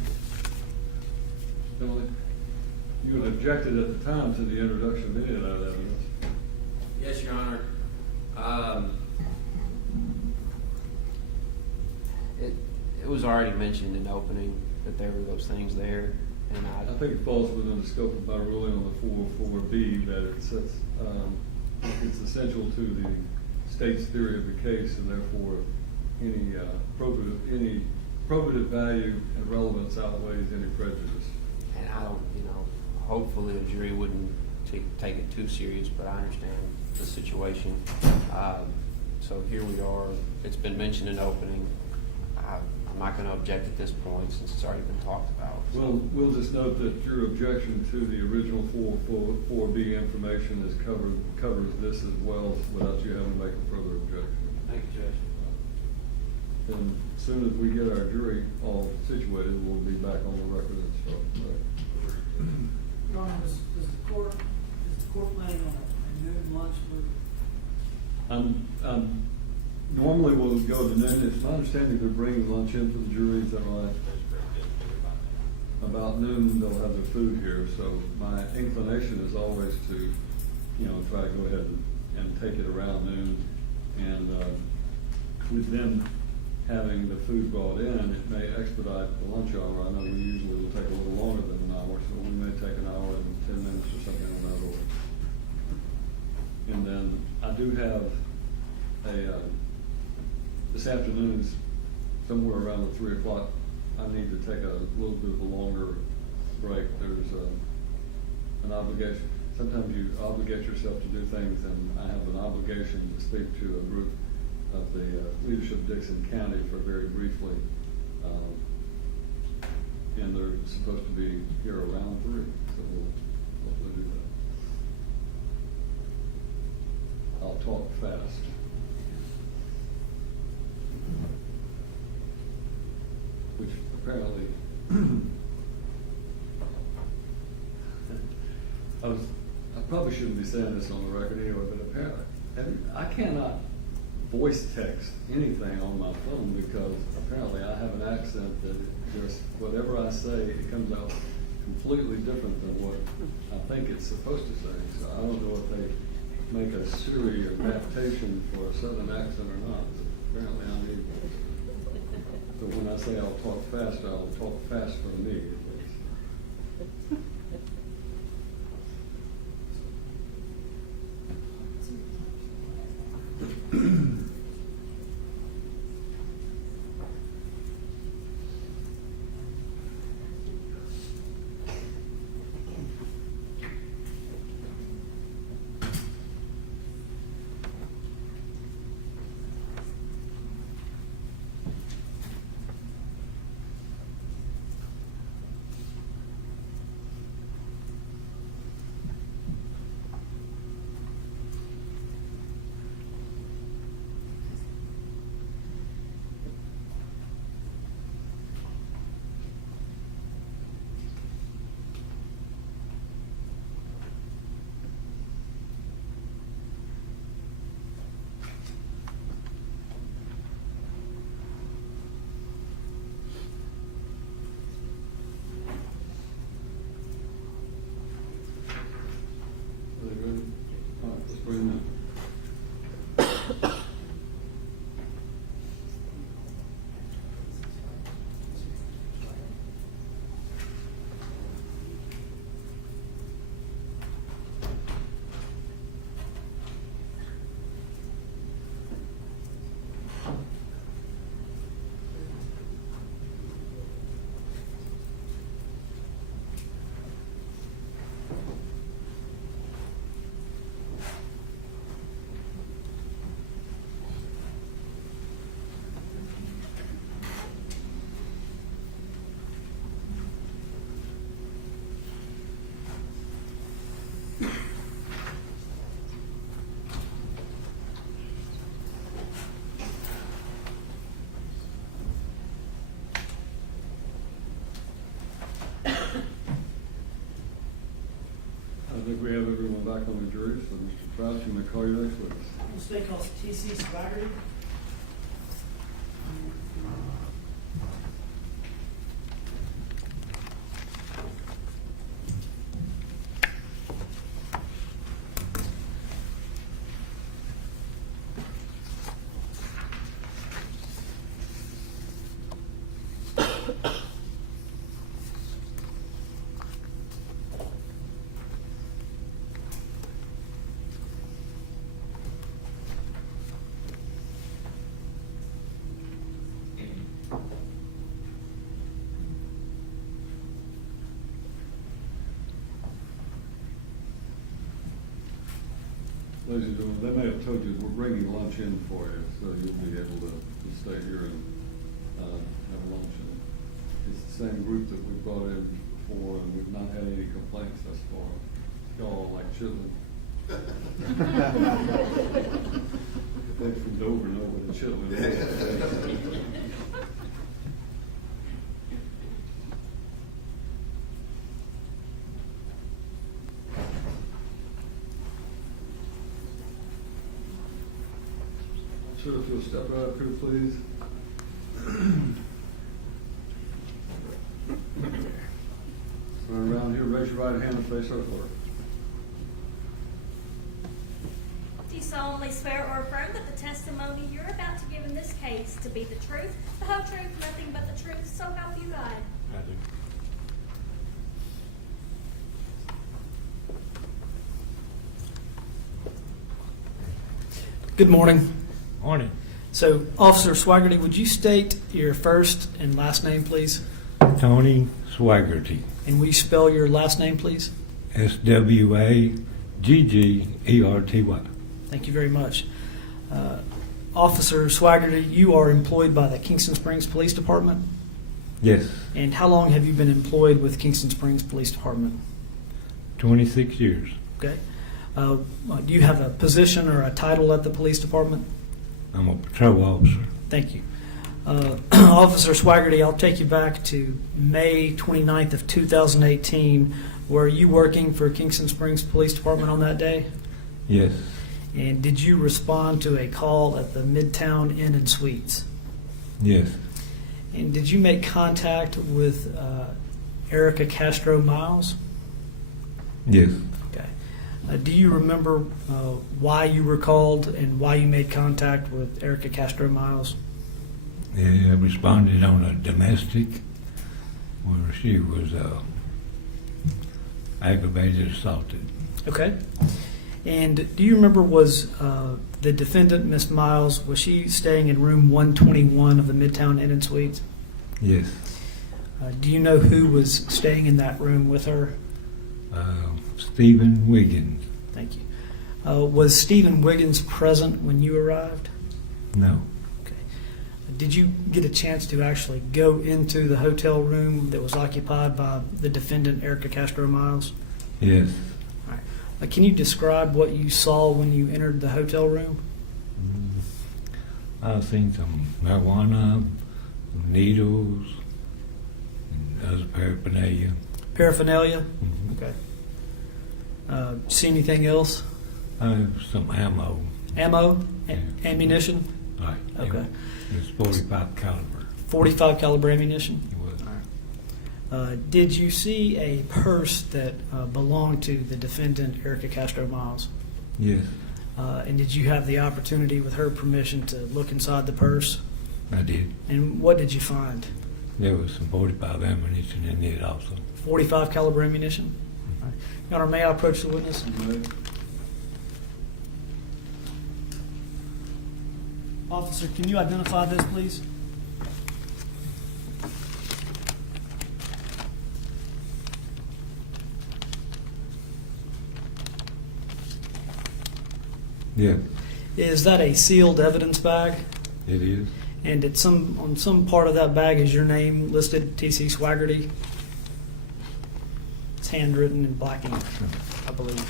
Emily, you had objected at the time to the introduction of any of that evidence. Yes, Your Honor. It was already mentioned in opening that there were those things there, and I think it falls within the scope of my ruling on the 404B that it sets, it's essential to the state's theory of the case, and therefore any probative value and relevance outweighs any prejudice. And I don't, hopefully a jury wouldn't take it too serious, but I understand the situation. So here we are. It's been mentioned in opening. I'm not going to object at this point since it's already been talked about. Well, we'll just note that your objection to the original 404B information covers this as well without you having to make a further objection. Thank you, Judge. And as soon as we get our jury all situated, we'll be back on the record and stuff. Your Honor, is the court planning on a noon lunch with? Normally we'll go to noon. It's my understanding they're bringing lunch in for the jury. Is that right? About noon they'll have their food here. So my inclination is always to, try to go ahead and take it around noon. And with them having the food brought in, it may expedite the lunch hour. I know we usually will take a little longer than an hour, so we may take an hour and 10 minutes or something on that order. And then I do have this afternoon is somewhere around the 3 o'clock. I need to take a little bit of a longer break. There's an obligation. Sometimes you obligate yourself to do things, and I have an obligation to speak to a group of the leadership of Dixon County for very briefly. And they're supposed to be here around 3, so we'll hopefully do that. I'll talk fast. Which apparently, I probably shouldn't be saying this on the record anyway, but apparently, I cannot voice text anything on my phone because apparently I have an accent that just, whatever I say, it comes out completely different than what I think it's supposed to say. So I don't know if they make a Siri adaptation for a Southern accent or not, but apparently I need one. So when I say I'll talk fast for me at least. for your minute. I think we have everyone back on the jury, so Mr. Crouch, you may call your next witness. State calls T.C. Swaggerty. Ladies and gentlemen, they may have told you we're bringing lunch in for you, so you'll be able to stay here and have lunch. And it's the same group that we brought in before, and we've not had any complaints thus far. Y'all like chitlin. They're from Dover know what the chitlin is. Sir, if you'll step right up here, please. Run around here, raise your right hand and face our clerk. Do you solemnly swear or affirm that the testimony you're about to give in this case to be the truth, the whole truth, nothing but the truth, so help you God? I do. Good morning. Morning. So, Officer Swaggerty, would you state your first and last name, please? Tony Swaggerty. And will you spell your last name, please? Swaggerty. Thank you very much. Officer Swaggerty, you are employed by the Kingston Springs Police Department? Yes, And how long have you been employed with Kingston Springs Police Department? 26 years. Okay. Do you have a position or a title at the police department? I'm a patrol officer. Thank you. Officer Swaggerty, I'll take you back to May 29th of 2018. Were you working for Kingston Springs Police Department on that day? Yes, And did you respond to a call at the Midtown Inn and Suites? yes, And did you make contact with Erika Castro-Miles? yes. Okay. Do you remember why you were called and why you made contact with Erika Castro-Miles? Yeah, I responded on a domestic where she was aggravated assaulted. Okay. And do you remember, was the defendant, Miss Miles, was she staying in room 121 of the Midtown Inn and Suites? Yes. Do you know who was staying in that room with her? Stephen Wiggins. Thank you. Was Stephen Wiggins present when you arrived? No. Okay. Did you get a chance to actually go into the hotel room that was occupied by the defendant, Erika Castro-Miles? Yes. All right. Can you describe what you saw when you entered the hotel room? I've seen some marijuana, some needles, and other paraphernalia. Paraphernalia? Mhm. Okay. See anything else? Some ammo. Ammo? Yeah. Ammunition? Right. Okay. It's 45 caliber. 45 caliber ammunition? It was. Did you see a purse that belonged to the defendant, Erika Castro-Miles? Yes. And did you have the opportunity, with her permission, to look inside the purse? I did. And what did you find? There was some 45 ammunition in it also. 45 caliber ammunition? All right. Your Honor, may I approach the witness? Officer, can you identify this, please? Yeah, Is that a sealed evidence bag? it is. And on some part of that bag is your name listed, T.C. Swaggerty? It's handwritten in black ink, I believe.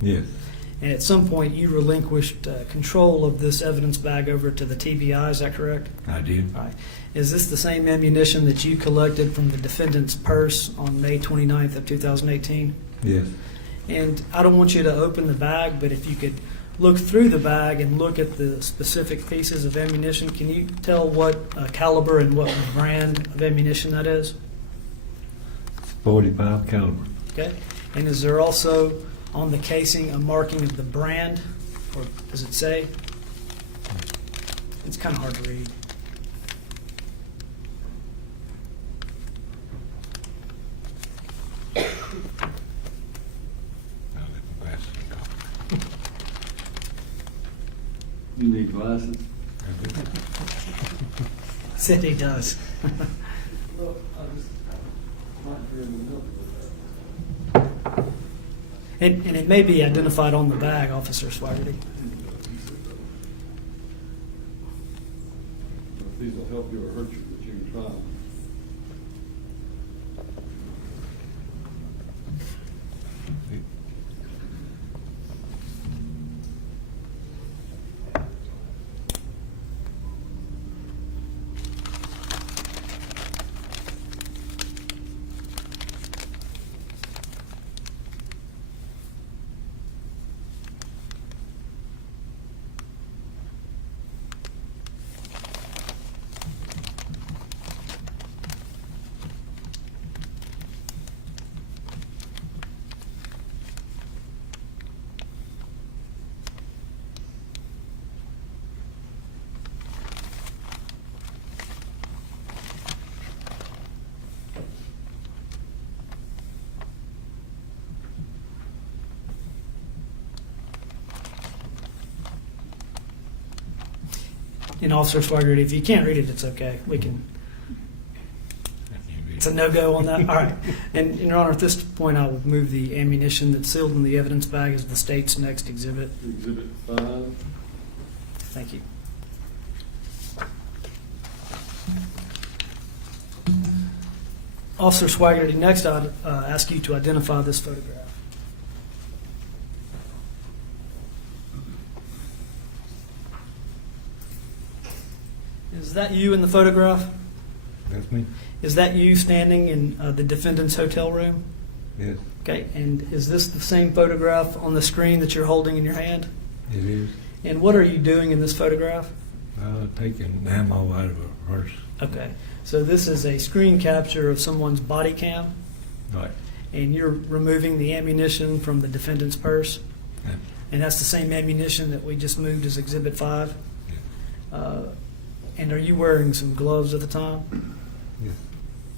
Yes, And at some point, you relinquished control of this evidence bag over to the TBI, is that correct? I did. All right. Is this the same ammunition that you collected from the defendant's purse on May 29th of 2018? Yes. And I don't want you to open the bag, but if you could look through the bag and look at the specific pieces of ammunition, can you tell what caliber and what brand of ammunition that is? 45 caliber. Okay. And is there also on the casing a marking of the brand, or does it say? It's kind of hard to read. I'll let my glasses go. You need glasses? I do. Said he does. Look, I just might be able to help you with And it may be identified on the bag, Officer Swaggerty. If these will help you or hurt you, but you can try them. And Officer Swigert, if you can't read it, it's okay. We can. It's a no-go on that. All right. And Your Honor, at this point, I would move the ammunition that's sealed in the evidence bag as the state's next exhibit. Exhibit 5. Thank you. Officer Swigert, next I'd ask you to identify this photograph. Is that you in the photograph? That's me? Is that you standing in the defendant's hotel room? Yes, Okay, and is this the same photograph on the screen that you're holding in your hand? it is. And what are you doing in this photograph? Taking ammo out of a purse. Okay, so this is a screen capture of someone's body cam, Right. and you're removing the ammunition from the defendant's purse? Yeah. And that's the same ammunition that we just moved as Exhibit 5? Yeah. And are you wearing some gloves at the time? Yes.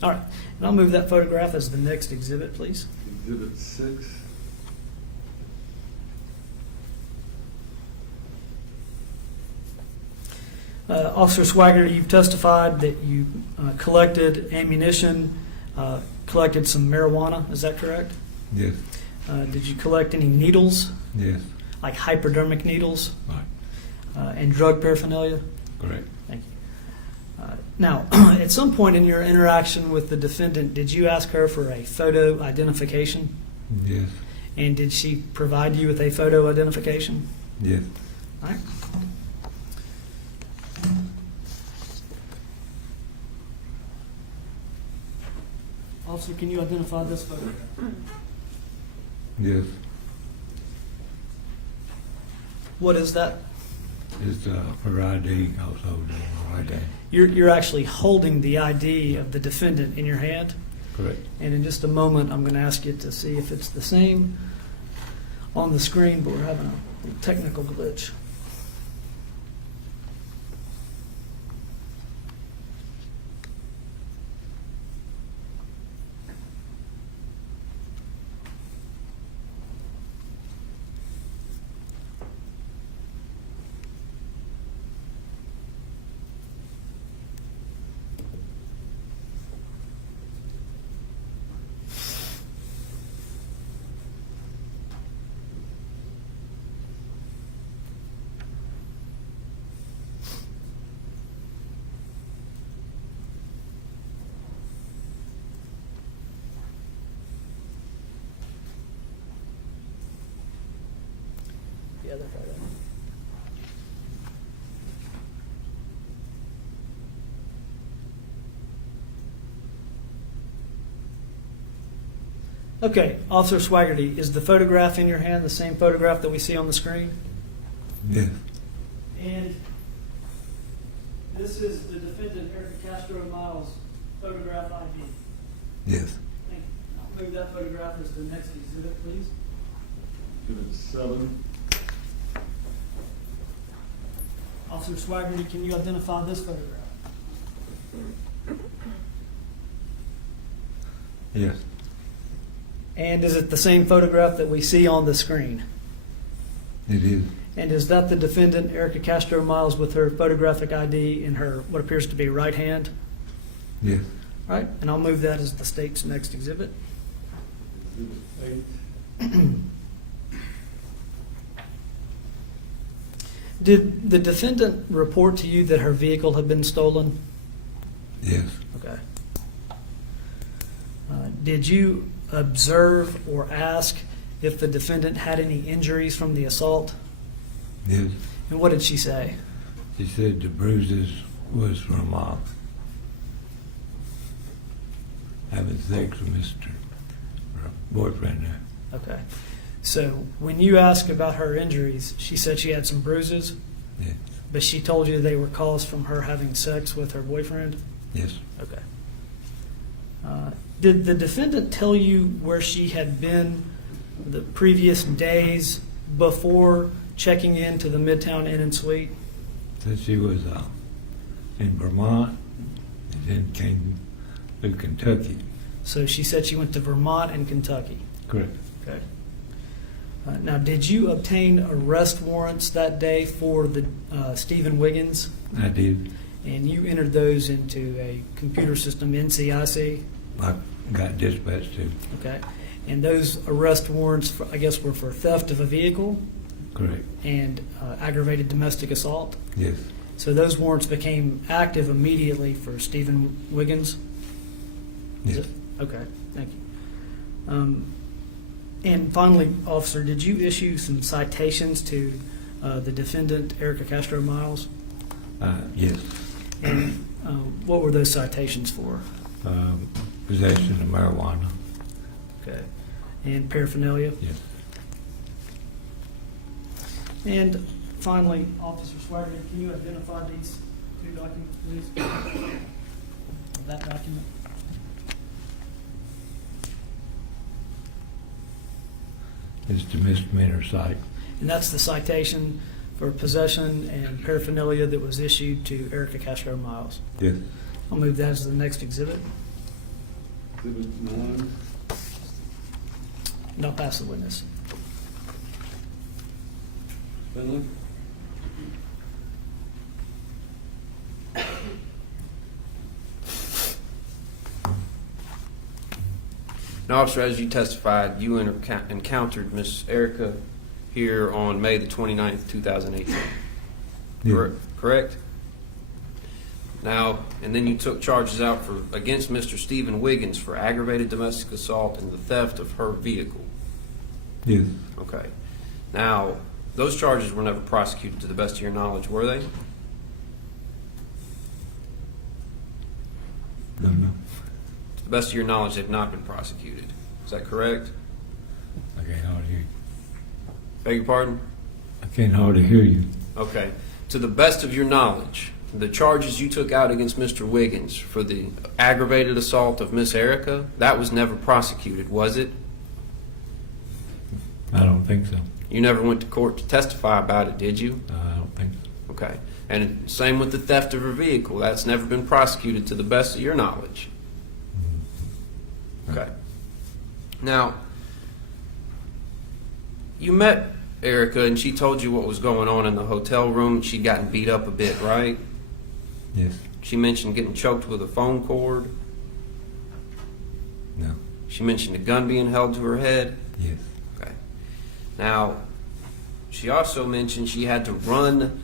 All right, and I'll move that photograph as the next exhibit, please. Exhibit 6. Officer Swigert, you've testified that you collected ammunition, collected some marijuana, is that correct? Yes. Did you collect any needles, Yes. like hypodermic needles, Right. and drug paraphernalia? Correct. Thank you. Now, at some point in your interaction with the defendant, did you ask her for a photo identification? Yes. And did she provide you with a photo identification? Yes. All right. Officer, can you identify this photograph? Yes. What is that? It's for ID also. Okay. You're actually holding the ID of the defendant in your hand. Correct. And in just a moment, I'm going to ask you to see if it's the same on the screen, but we're having a technical glitch. The other photo. Okay, Officer Swaggerty, is the photograph in your hand the same photograph that we see on the screen? Yes. And this is the defendant, Erika Castro-Miles, photograph ID. Yes. Thank you. I'll move that photograph as the next exhibit, please. Exhibit 7. Officer Swaggerty, can you identify this photograph? Yes. And is it the same photograph that we see on the screen? It is. And is that the defendant, Erika Castro-Miles, with her photographic ID in her what appears to be right hand? Yes. All right, and I'll move that as the state's next exhibit. Exhibit 8. Did the defendant report to you that her vehicle had been stolen? Yes. Okay. Did you observe or ask if the defendant had any injuries from the assault? Yes. And what did she say? She said the bruises was from having sex with Mr. boyfriend there. Okay. So when you asked about her injuries, she said she had some bruises, Yes. but she told you they were caused from her having sex with her boyfriend? Yes. Okay. Did the defendant tell you where she had been the previous days before checking into the Midtown Inn and Suite? Said she was in Vermont and then came to Kentucky. So she said she went to Vermont and Kentucky. Correct. Okay. Now, did you obtain arrest warrants that day for the Stephen Wiggins? I did. And you entered those into a computer system, NCIC? I got dispatched to. Okay. And those arrest warrants, I guess, were for theft of a vehicle? Correct. And aggravated domestic assault? Yes. So those warrants became active immediately for Stephen Wiggins? Yes. Okay, thank you. And finally, officer, did you issue some citations to the defendant, Erika Castro-Miles? Yes. And what were those citations for? Possession of marijuana. Okay. And paraphernalia? Yes. And finally, Officer Swagger, can you identify these two documents, please? That document? It's the misdemeanor cite. And that's the citation for possession and paraphernalia that was issued to Erika Castro-Miles. Yes. I'll move that as the next exhibit. Exhibit 9. And I'll pass the witness. Finley. Now, officer, as you testified, you encountered Miss Erika here on May the 29th, 2018. Yeah. Correct? Now, and then you took charges out against Mr. Stephen Wiggins for aggravated domestic assault and the theft of her vehicle. Yes. Okay. Now, those charges were never prosecuted to the best of your knowledge, were they? No. To the best of your knowledge, they've not been prosecuted. Is that correct? I can't hardly hear you. Beg your pardon? I can't hardly hear you. Okay. To the best of your knowledge, the charges you took out against Mr. Wiggins for the aggravated assault of Miss Erika, that was never prosecuted, was it? I don't think so. You never went to court to testify about it, did you? I don't think so. Okay. And same with the theft of her vehicle. That's never been prosecuted to the best of your knowledge. Okay. Now, you met Erika and she told you what was going on in the hotel room. She'd gotten beat up a bit, right? Yes. She mentioned getting choked with a phone cord. No. She mentioned a gun being held to her head. Yes. Okay. Now, she also mentioned she had to run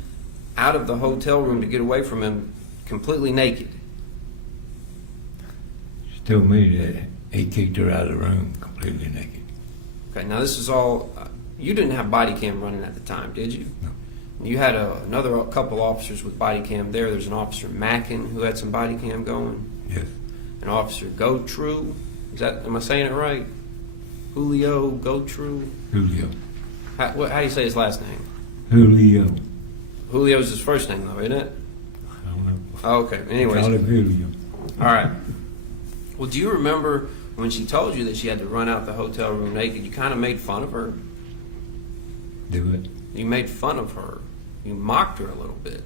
out of the hotel room to get away from him completely naked. She told me that he kicked her out of the room completely naked. Okay, now this is all, you didn't have body cam running at the time, did you? No. You had another couple officers with body cam there. There's an Officer Mackin who had some body cam going. Yes. An Officer Gotru. Am I saying it right? Julio Gotru? Julio. How do you say his last name? Julio. Julio's his first name though, isn't it? I don't know. Oh, okay. Anyways. Call him Julio. All right. Well, do you remember when she told you that she had to run out the hotel room naked, you kind of made fun of her? Do it. You made fun of her. You mocked her a little bit.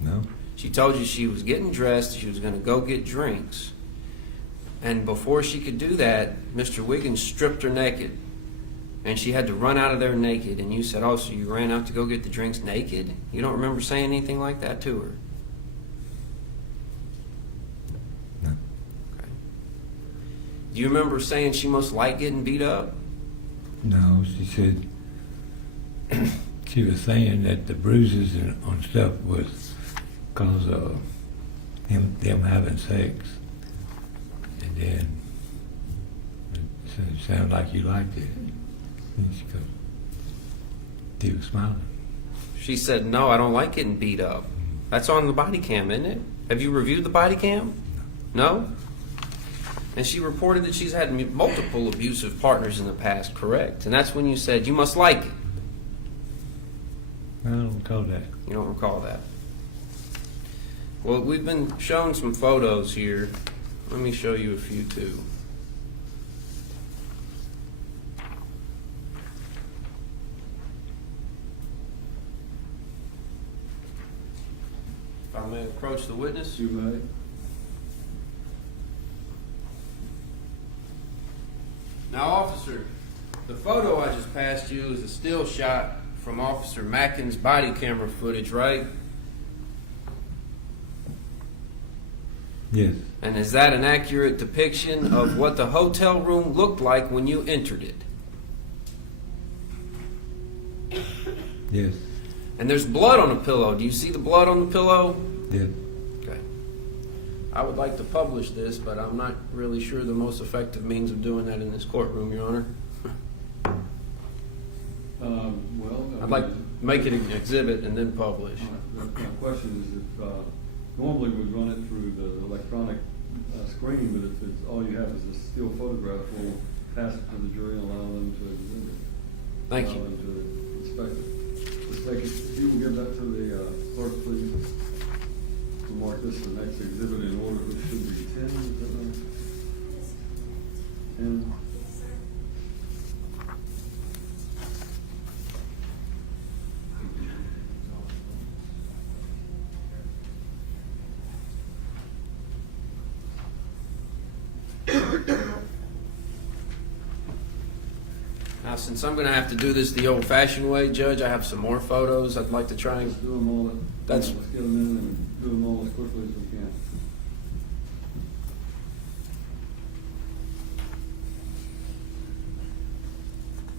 No. She told you she was getting dressed, she was going to go get drinks. And before she could do that, Mr. Wiggins stripped her naked. And she had to run out of there naked. And you said, oh, so you ran out to go get the drinks naked? You don't remember saying anything like that to her? No. Okay. Do you remember saying she must like getting beat up? No, she said she was saying that the bruises and on stuff was because of them having sex, and then it sounded like you liked it. And she was smiling. She said, no, I don't like getting beat up. That's on the body cam, isn't it? Have you reviewed the body cam? No? And she reported that she's had multiple abusive partners in the past, correct? And that's when you said, you must like it. I don't recall that. You don't recall that. Well, we've been shown some photos here. Let me show you a few too. If I may approach the witness. You may. Now, officer, the photo I just passed you is a still shot from Officer Mackin's body camera footage, right? Yes. And is that an accurate depiction of what the hotel room looked like when you entered it? Yes. And there's blood on the pillow. Do you see the blood on the pillow? Yes. Okay. I would like to publish this, but I'm not really sure the most effective means of doing that in this courtroom, Your Honor. I'd like to make it an exhibit and then publish. My question is if normally we'd run it through the electronic screen, but if it's, all you have is a still photograph, we'll pass it to the jury and allow them to exhibit it. Thank Allow you. them to inspect it. Just take it, if you will give that to the clerk, please. We'll mark this the next exhibit in order, which should be 10, is that right? 10. Now, since I'm going to have to do this the old-fashioned way, Judge, I have some more photos I'd like to try and... Let's do them all. That's- Let's get them in and do them all as quickly as we can.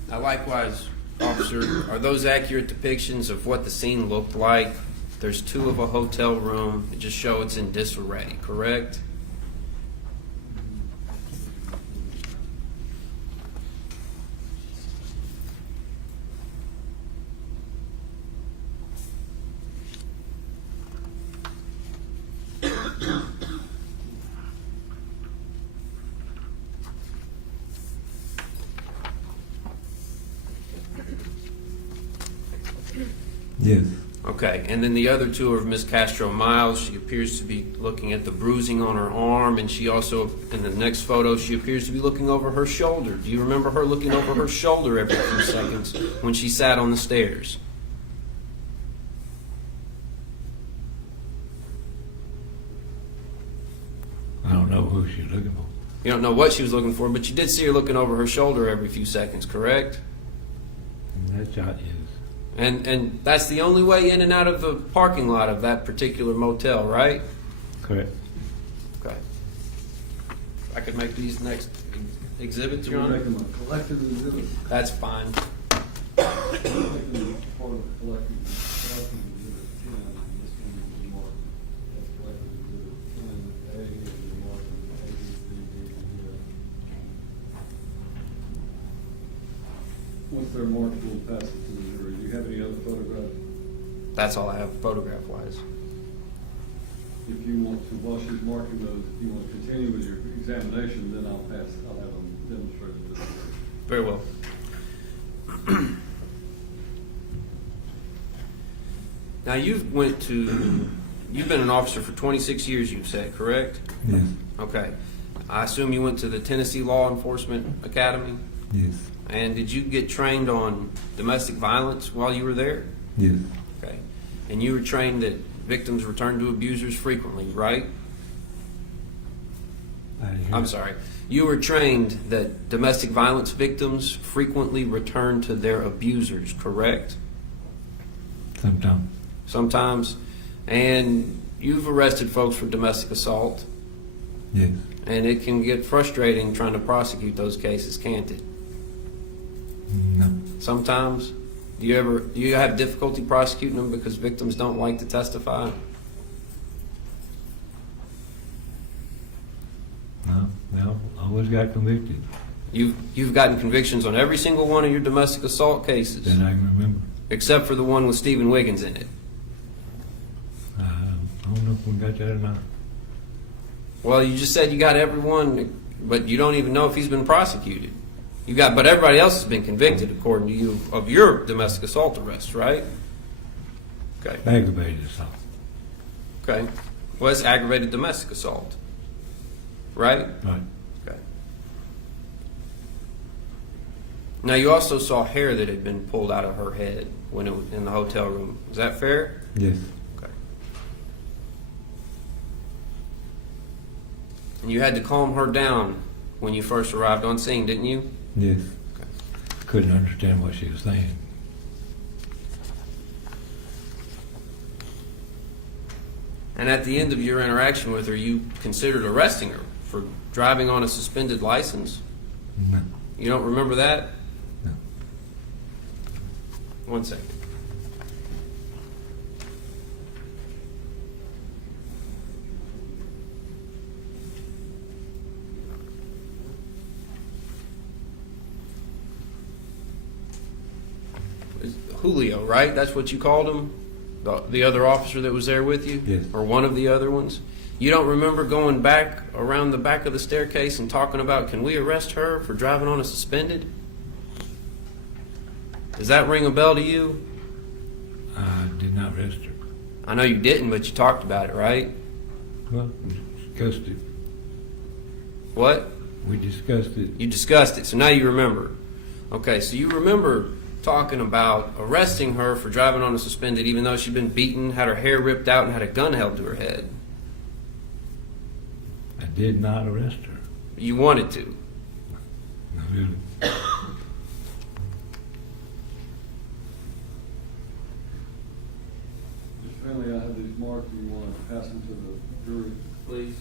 Now, likewise, officer, are those accurate depictions of what the scene looked like? There's two of a hotel room. It just show it's in disarray, correct? Yes. Okay, and then the other two are Ms. Castro-Miles. She appears to be looking at the bruising on her arm, and she also, in the next photo, she appears to be looking over her shoulder. Do you remember her looking over her shoulder every few seconds when she sat on the stairs? I don't know who she's looking for. You don't know what she was looking for, but you did see her looking over her shoulder every few seconds, correct? That shot is. And that's the only way in and out of the parking lot of that particular motel, right? Correct. Okay. I could make these next exhibits, Your You're Honor? making them a collective exhibit. That's fine. Making them part of the collective exhibit 10, and this one will be marked as collective exhibit 10A, and will be marked as A, B, C, D, E, F. Once they're marked, we'll pass it to the jury. Do you have any other photographs? That's all I have photograph-wise. If you want to, while she's marking those, if you want to continue with your examination, then I'll have them demonstrated to the jury. Very well. Now, you've been an officer for 26 years, you've said, correct? Yes. Okay. I assume you went to the Tennessee Law Enforcement Academy? Yes. And did you get trained on domestic violence while you were there? Yes. Okay. And you were trained that victims return to abusers frequently, right? I'm sorry. You were trained that domestic violence victims frequently return to their abusers, correct? Sometimes. Sometimes. And you've arrested folks for domestic assault. Yes. And it can get frustrating trying to prosecute those cases, can't it? No. Sometimes. Do you have difficulty prosecuting them because victims don't like to testify? No, always got convicted. You've gotten convictions on every single one of your domestic assault cases, That I can remember. except for the one with Stephen Wiggins in it. I don't know if we got that or not. Well, you just said you got everyone, but you don't even know if he's been prosecuted. But everybody else has been convicted, according to you, of your domestic assault arrests, right? Okay. Aggravated assault. Okay. Well, it's aggravated domestic assault, right? Right. Okay. Now, you also saw hair that had been pulled out of her head when it was in the hotel room. Is that fair? Yes. Okay. And you had to calm her down when you first arrived on scene, didn't you? Yes. Okay. Couldn't understand what she was saying. And at the end of your interaction with her, you considered arresting her for driving on a suspended license? No. You don't remember that? No. 1 second. Julio, right? That's what you called him? The other officer that was there with you? Yes. Or one of the other ones? You don't remember going back around the back of the staircase and talking about, can we arrest her for driving on a suspended? Does that ring a bell to you? I did not arrest her. I know you didn't, but you talked about it, right? Well, we discussed it. What? We discussed it. You discussed it, so now you remember. Okay, so you remember talking about arresting her for driving on a suspended even though she'd been beaten, had her hair ripped out, and had a gun held to her head. I did not arrest her. You wanted to. Not really. Mr. Finley, I have these marked. Do you want to pass them to the jury? Please.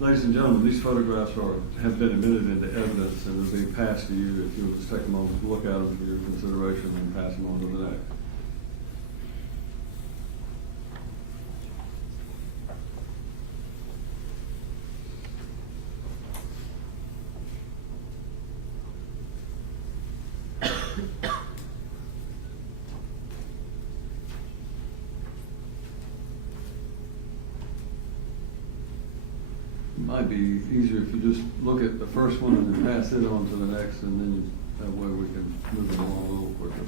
Ladies and gentlemen, these photographs have been admitted into evidence and are being passed to you. If you'll just take a moment to look at them for your consideration and pass them on to the next. Might be easier if you just look at the first one and then pass it on to the next, and then that way we can move it along a little quicker.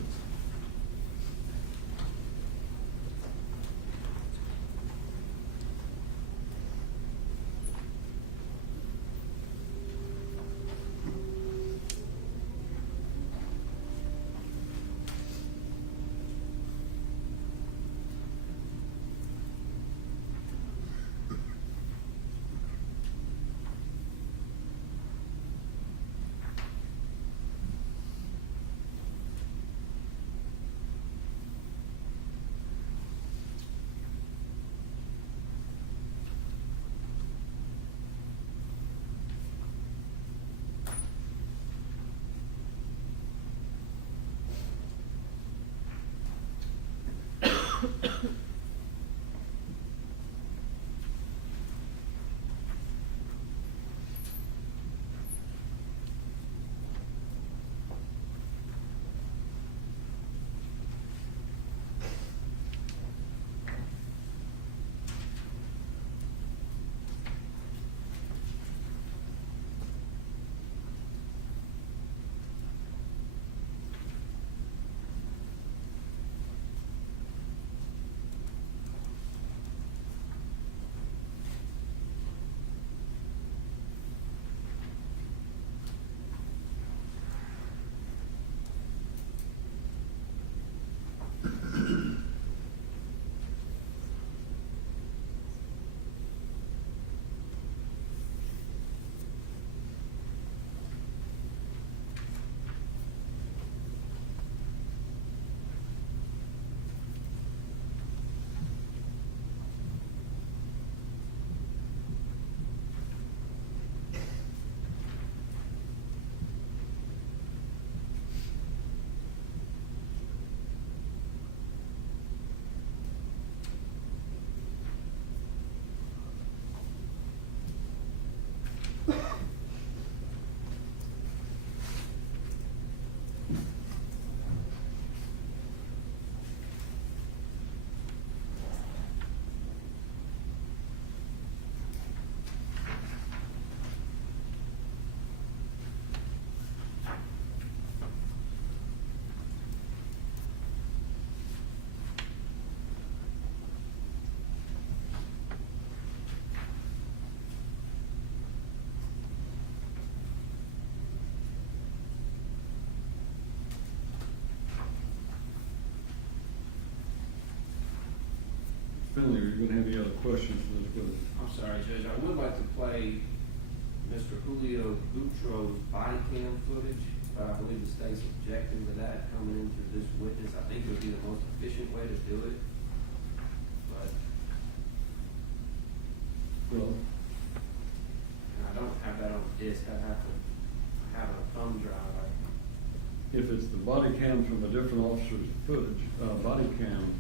Finley, are you going to have any other questions for this witness? I'm sorry, Judge, I would like to play Mr. Julio Butro's body cam footage, but I believe the state's objecting to that coming into this witness. I think it would be the most efficient way to do it, but Well, and I don't have that on disc. I have to have a thumb drive. if it's the body cam from a different officer's footage, body cam,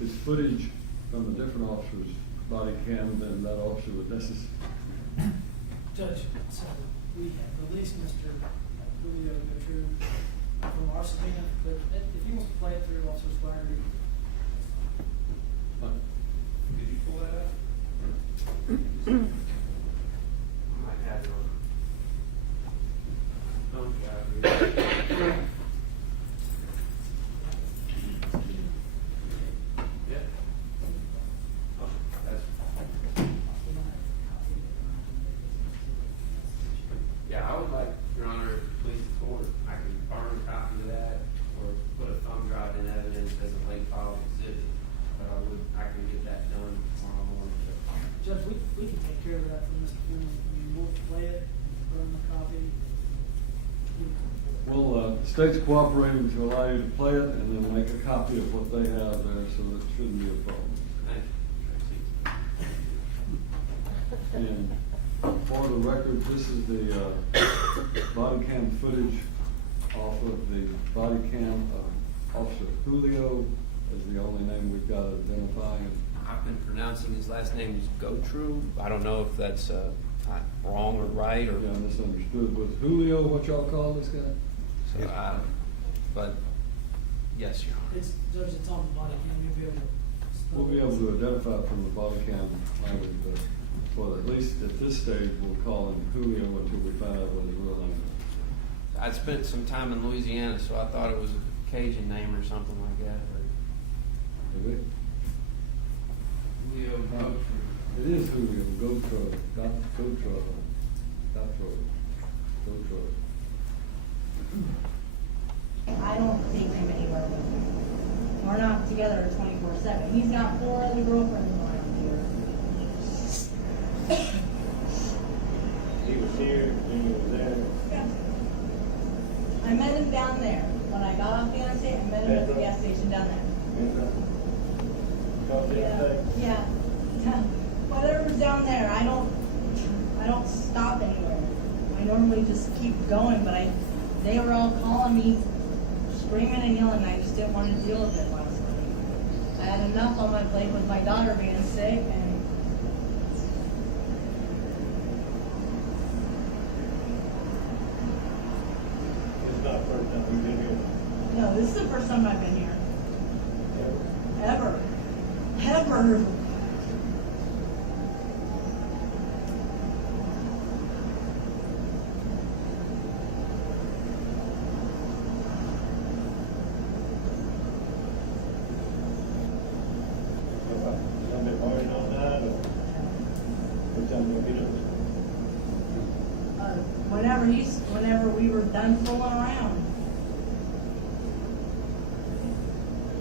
it's footage from a different officer's body cam, then that officer would necessarily. Judge, so we have released Mr. Julio Bertrand from our subpoena, but if he wants to play it through Officer Flaherty. Did you pull that up? I might have it on thumb drive. Yeah. Oh, that's. Yeah, I would like, Your Honor, please the court, I can burn a copy of that or put a thumb drive in evidence as a late file exhibit. But I can get that done tomorrow morning. Judge, we can take care of that for Mr. Finley. I mean, we'll play it, burn the copy. Well, the state's cooperating to allow you to play it and then make a copy of what they have there, so that shouldn't be a problem. Thank you. And for the record, this is the body cam footage off of the body cam of Officer Julio, is the only name we've got identifying. I've been pronouncing his last name is Gotru. I don't know if that's wrong or right or. Yeah, misunderstood. Was Julio what y'all call this guy? So, but yes, Your Honor. It's, Judge, it's on the body cam, you'll be able to. We'll be able to identify from the body cam language, but Well, at least at this stage, we'll call him Julio until we find out what his real name is. I'd spent some time in Louisiana, so I thought it was a Cajun name or something like that. Is it? Julio Gotro. It is Julio, Gotro. I don't take him anywhere with me. We're not together 24/7. He's got 4 other girlfriends around here. He was here, when he was there. Yeah. I met him down there. When I got off the interstate, I met him at the gas station down there. Yeah. Whatever's down there, I don't stop anywhere. I normally just keep going, but they were all calling me, screaming and yelling. I just didn't want to deal with it last night. I had enough on my plate with my daughter being sick, and It's not the first time we've been here. no, this is the first time I've been here. Ever. Ever. Somebody partying all night, or what time you get Whenever we were done fooling around.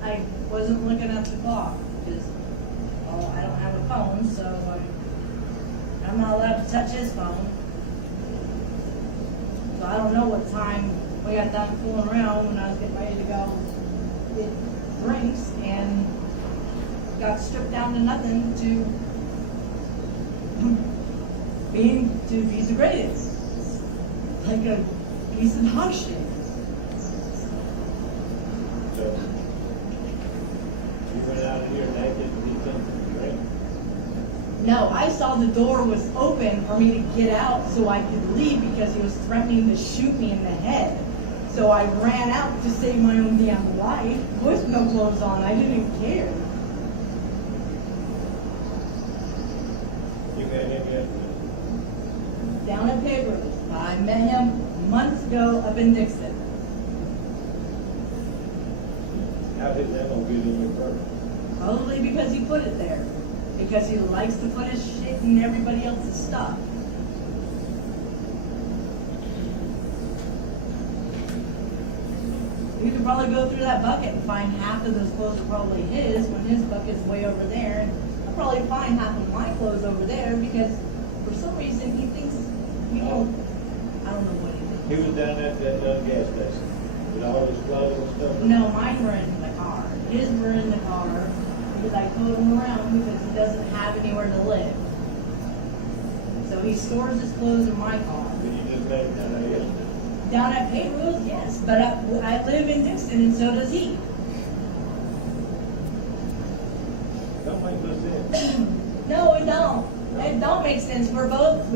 I wasn't looking at the clock because, well, I don't have a phone, so I'm not allowed to touch his phone. So I don't know what time we got done fooling around when I was getting ready to go get drinks and got stripped down to nothing to be degraded. Like a piece of dog shit. So, you went out of here naked and did something to drink? No, I saw the door was open for me to get out so I could leave because he was threatening to shoot me in the head. So I ran out to save my own damn life with no clothes on. I didn't care. You met him yesterday? Down at Pigros. I met him months ago up in Dixon. How did that one get in your purse? Probably because he put it there. Because he likes to put his shit in everybody else's stuff. You could probably go through that bucket and find half of those clothes are probably his when his bucket's way over there. And I'll probably find half of my clothes over there because for some reason he thinks we don't, I don't know what he thinks. He was down at that gas station with all his clothes and stuff? No, mine were in the car. His were in the car because I towed him around because he doesn't have anywhere to live. So he stores his clothes in my car. Did you just met him down there yesterday? Down at Payros, yes, but I live in Dixon and so does he. Don't make no sense. No, it don't. It don't make sense. We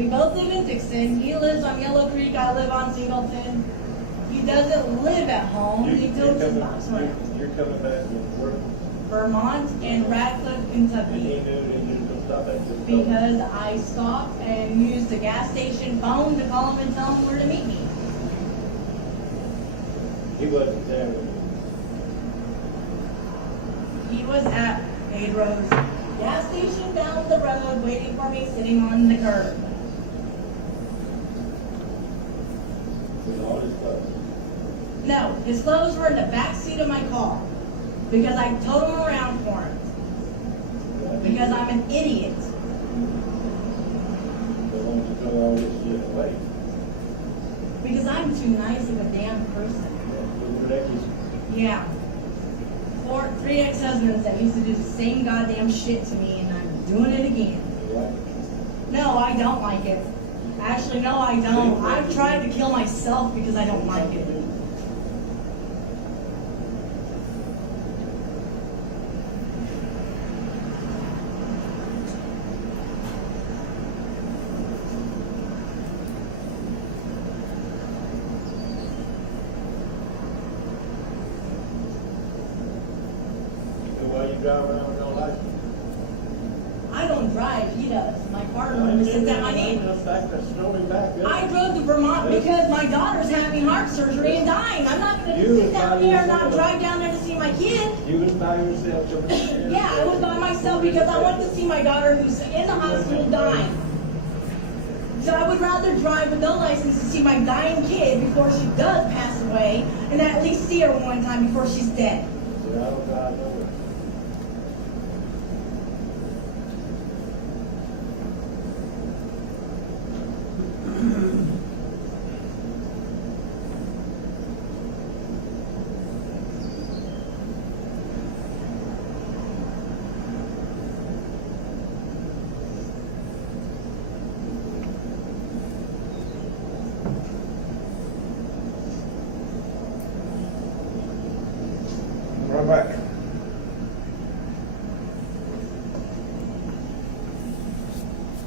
both live in Dixon. He lives on Yellow Creek. I live on Singleton. He doesn't live at home. He totes his box around. You're coming back from work? Vermont and Radcliffe, And Kentucky. he knew that you were going to stop at this Because I stopped and used the gas station phone to call him and tell him where to meet me. He wasn't there with you. He was at Payros gas station down the road waiting for me sitting on the curb. With all his clothes. No, his clothes were in the back seat of my car because I towed him around for him. Because I'm an idiot. They want to throw all this shit away. Because I'm too nice of a damn person. Yeah. 3 ex-husbands that used to do the same goddamn shit to me, and I'm doing it again. No, I don't like it. Actually, no, I don't. I've tried to kill myself because I don't like it. Why you drive around with no license? I don't drive. drive. He does. My partner sits at my knee. I drove to Vermont because my daughter's having heart surgery and dying. I'm not going to sit down there and not drive down there to see my kid. You was by yourself. Yeah, I was by myself because I wanted to see my daughter who's in the hospital dying. So I would rather drive with no license to see my dying kid before she does pass away, and at least see her one time before she's dead. Right back.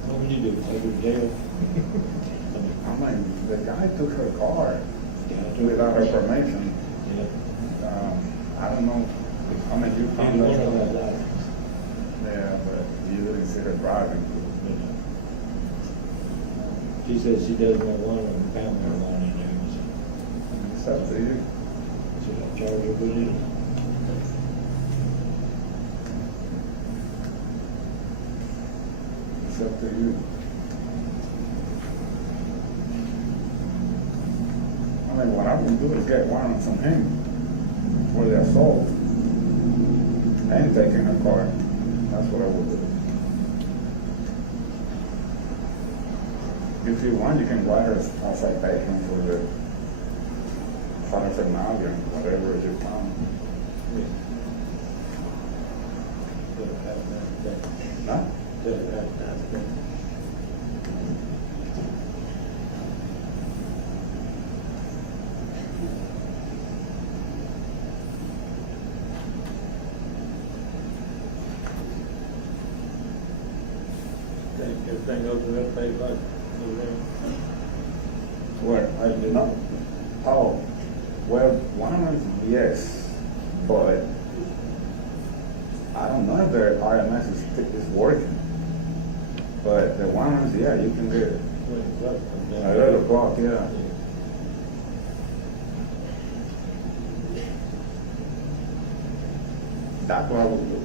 What would you do? Take her to jail? I mean, the guy took her car Yeah, without her permission. Yeah. I don't know. I mean, you found Either one of that. them had Yeah, but you didn't see her driving. She says she doesn't want one of them found marijuana in there. It's up to you. Should I charge her with it? It's up to you. I mean, what I would do is get warrants from him for the assault and taking her car. That's what I would do. If you want, you can write her a citation for the paraphernalia, whatever you found. Huh? Everything goes to that page like Where? I do not. Oh, well, one of them, yes, but I don't know if their RMS is working. But the one of them, yeah, you can get it. At 8 o'clock, yeah. That's what I would do.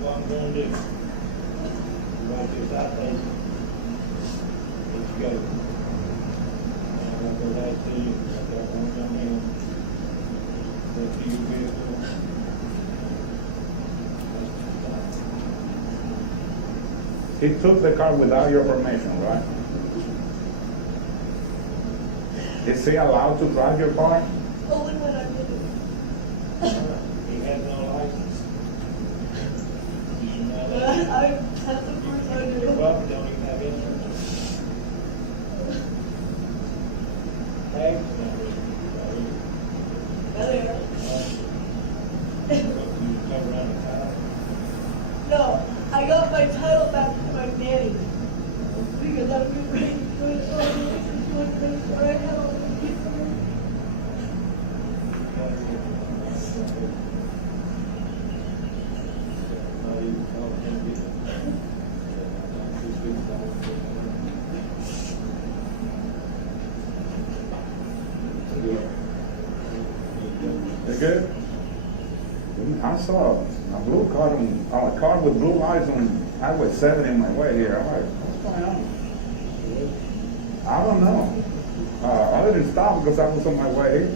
what I'm gonna do. Write this out there. Let's go. And I'll go back to you. I got one come in. Go to your vehicle. He took the car without your permission, right? Is he allowed to drive your car? Only when I did it. He has no license. That's the first I do. Your wife don't even have insurance. Tags not ready. You come around the title. No, I got my title back from my nanny. Because I was ready to do it all the way to make sure I had all the people. You good? I saw a blue car, a car with blue lights on Highway 7 in my way here. I'm like, what's going on? I don't know. I didn't stop because I was on my way.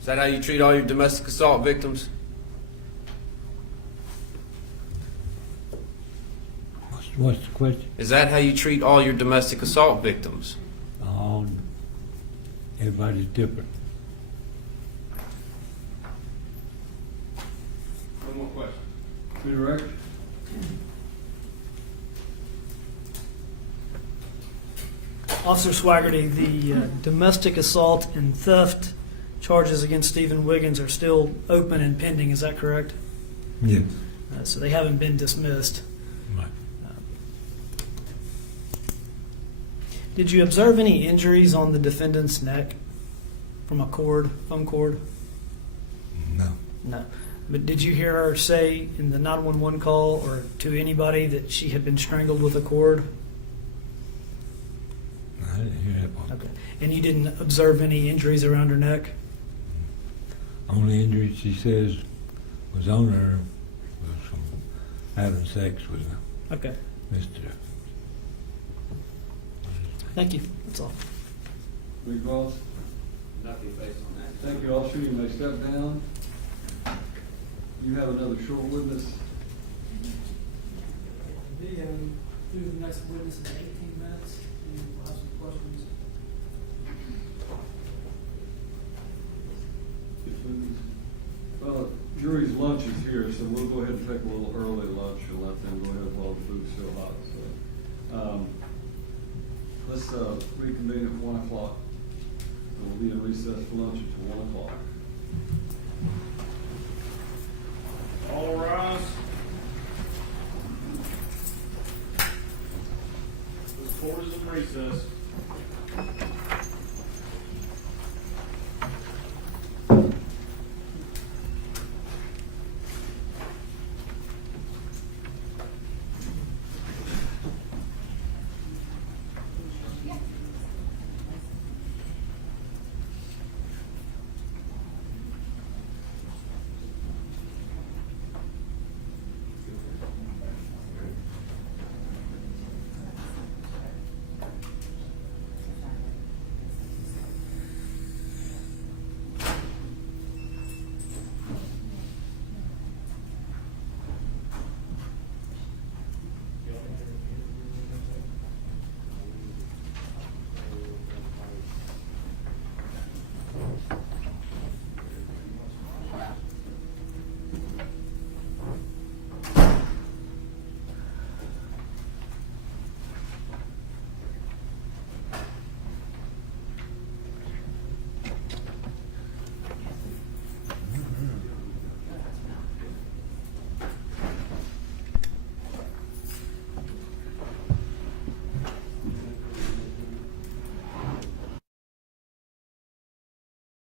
Is that how you treat all your domestic assault victims? What's the question? Is that how you treat all your domestic assault victims? Everybody's different. No more questions. Redirect. Officer Swaggerty, the domestic assault and theft charges against Stephen Wiggins are still open and pending. Is that correct? Yes. So they haven't been dismissed. Right. Did you observe any injuries on the defendant's neck from a phone cord? No. No. But did you hear her say in the 911 call or to anybody that she had been strangled with a cord? I didn't hear that part. Okay. And you didn't observe any injuries around her neck? Only injury she says was on her was from having sex with Okay. Mr. Thank you. That's all. Rick Ross? Nothing based on that. Thank you, officer. You may step down. You have another short witness. Video through the next witness in 18 minutes. And we'll have some questions. Well, jury's lunch is here, so we'll go ahead and take a little early lunch and let them go ahead while the food's still hot. So, let's reconvene at 1 o'clock. We'll be in recess for lunch until 1 o'clock. All rise. This court is in recess.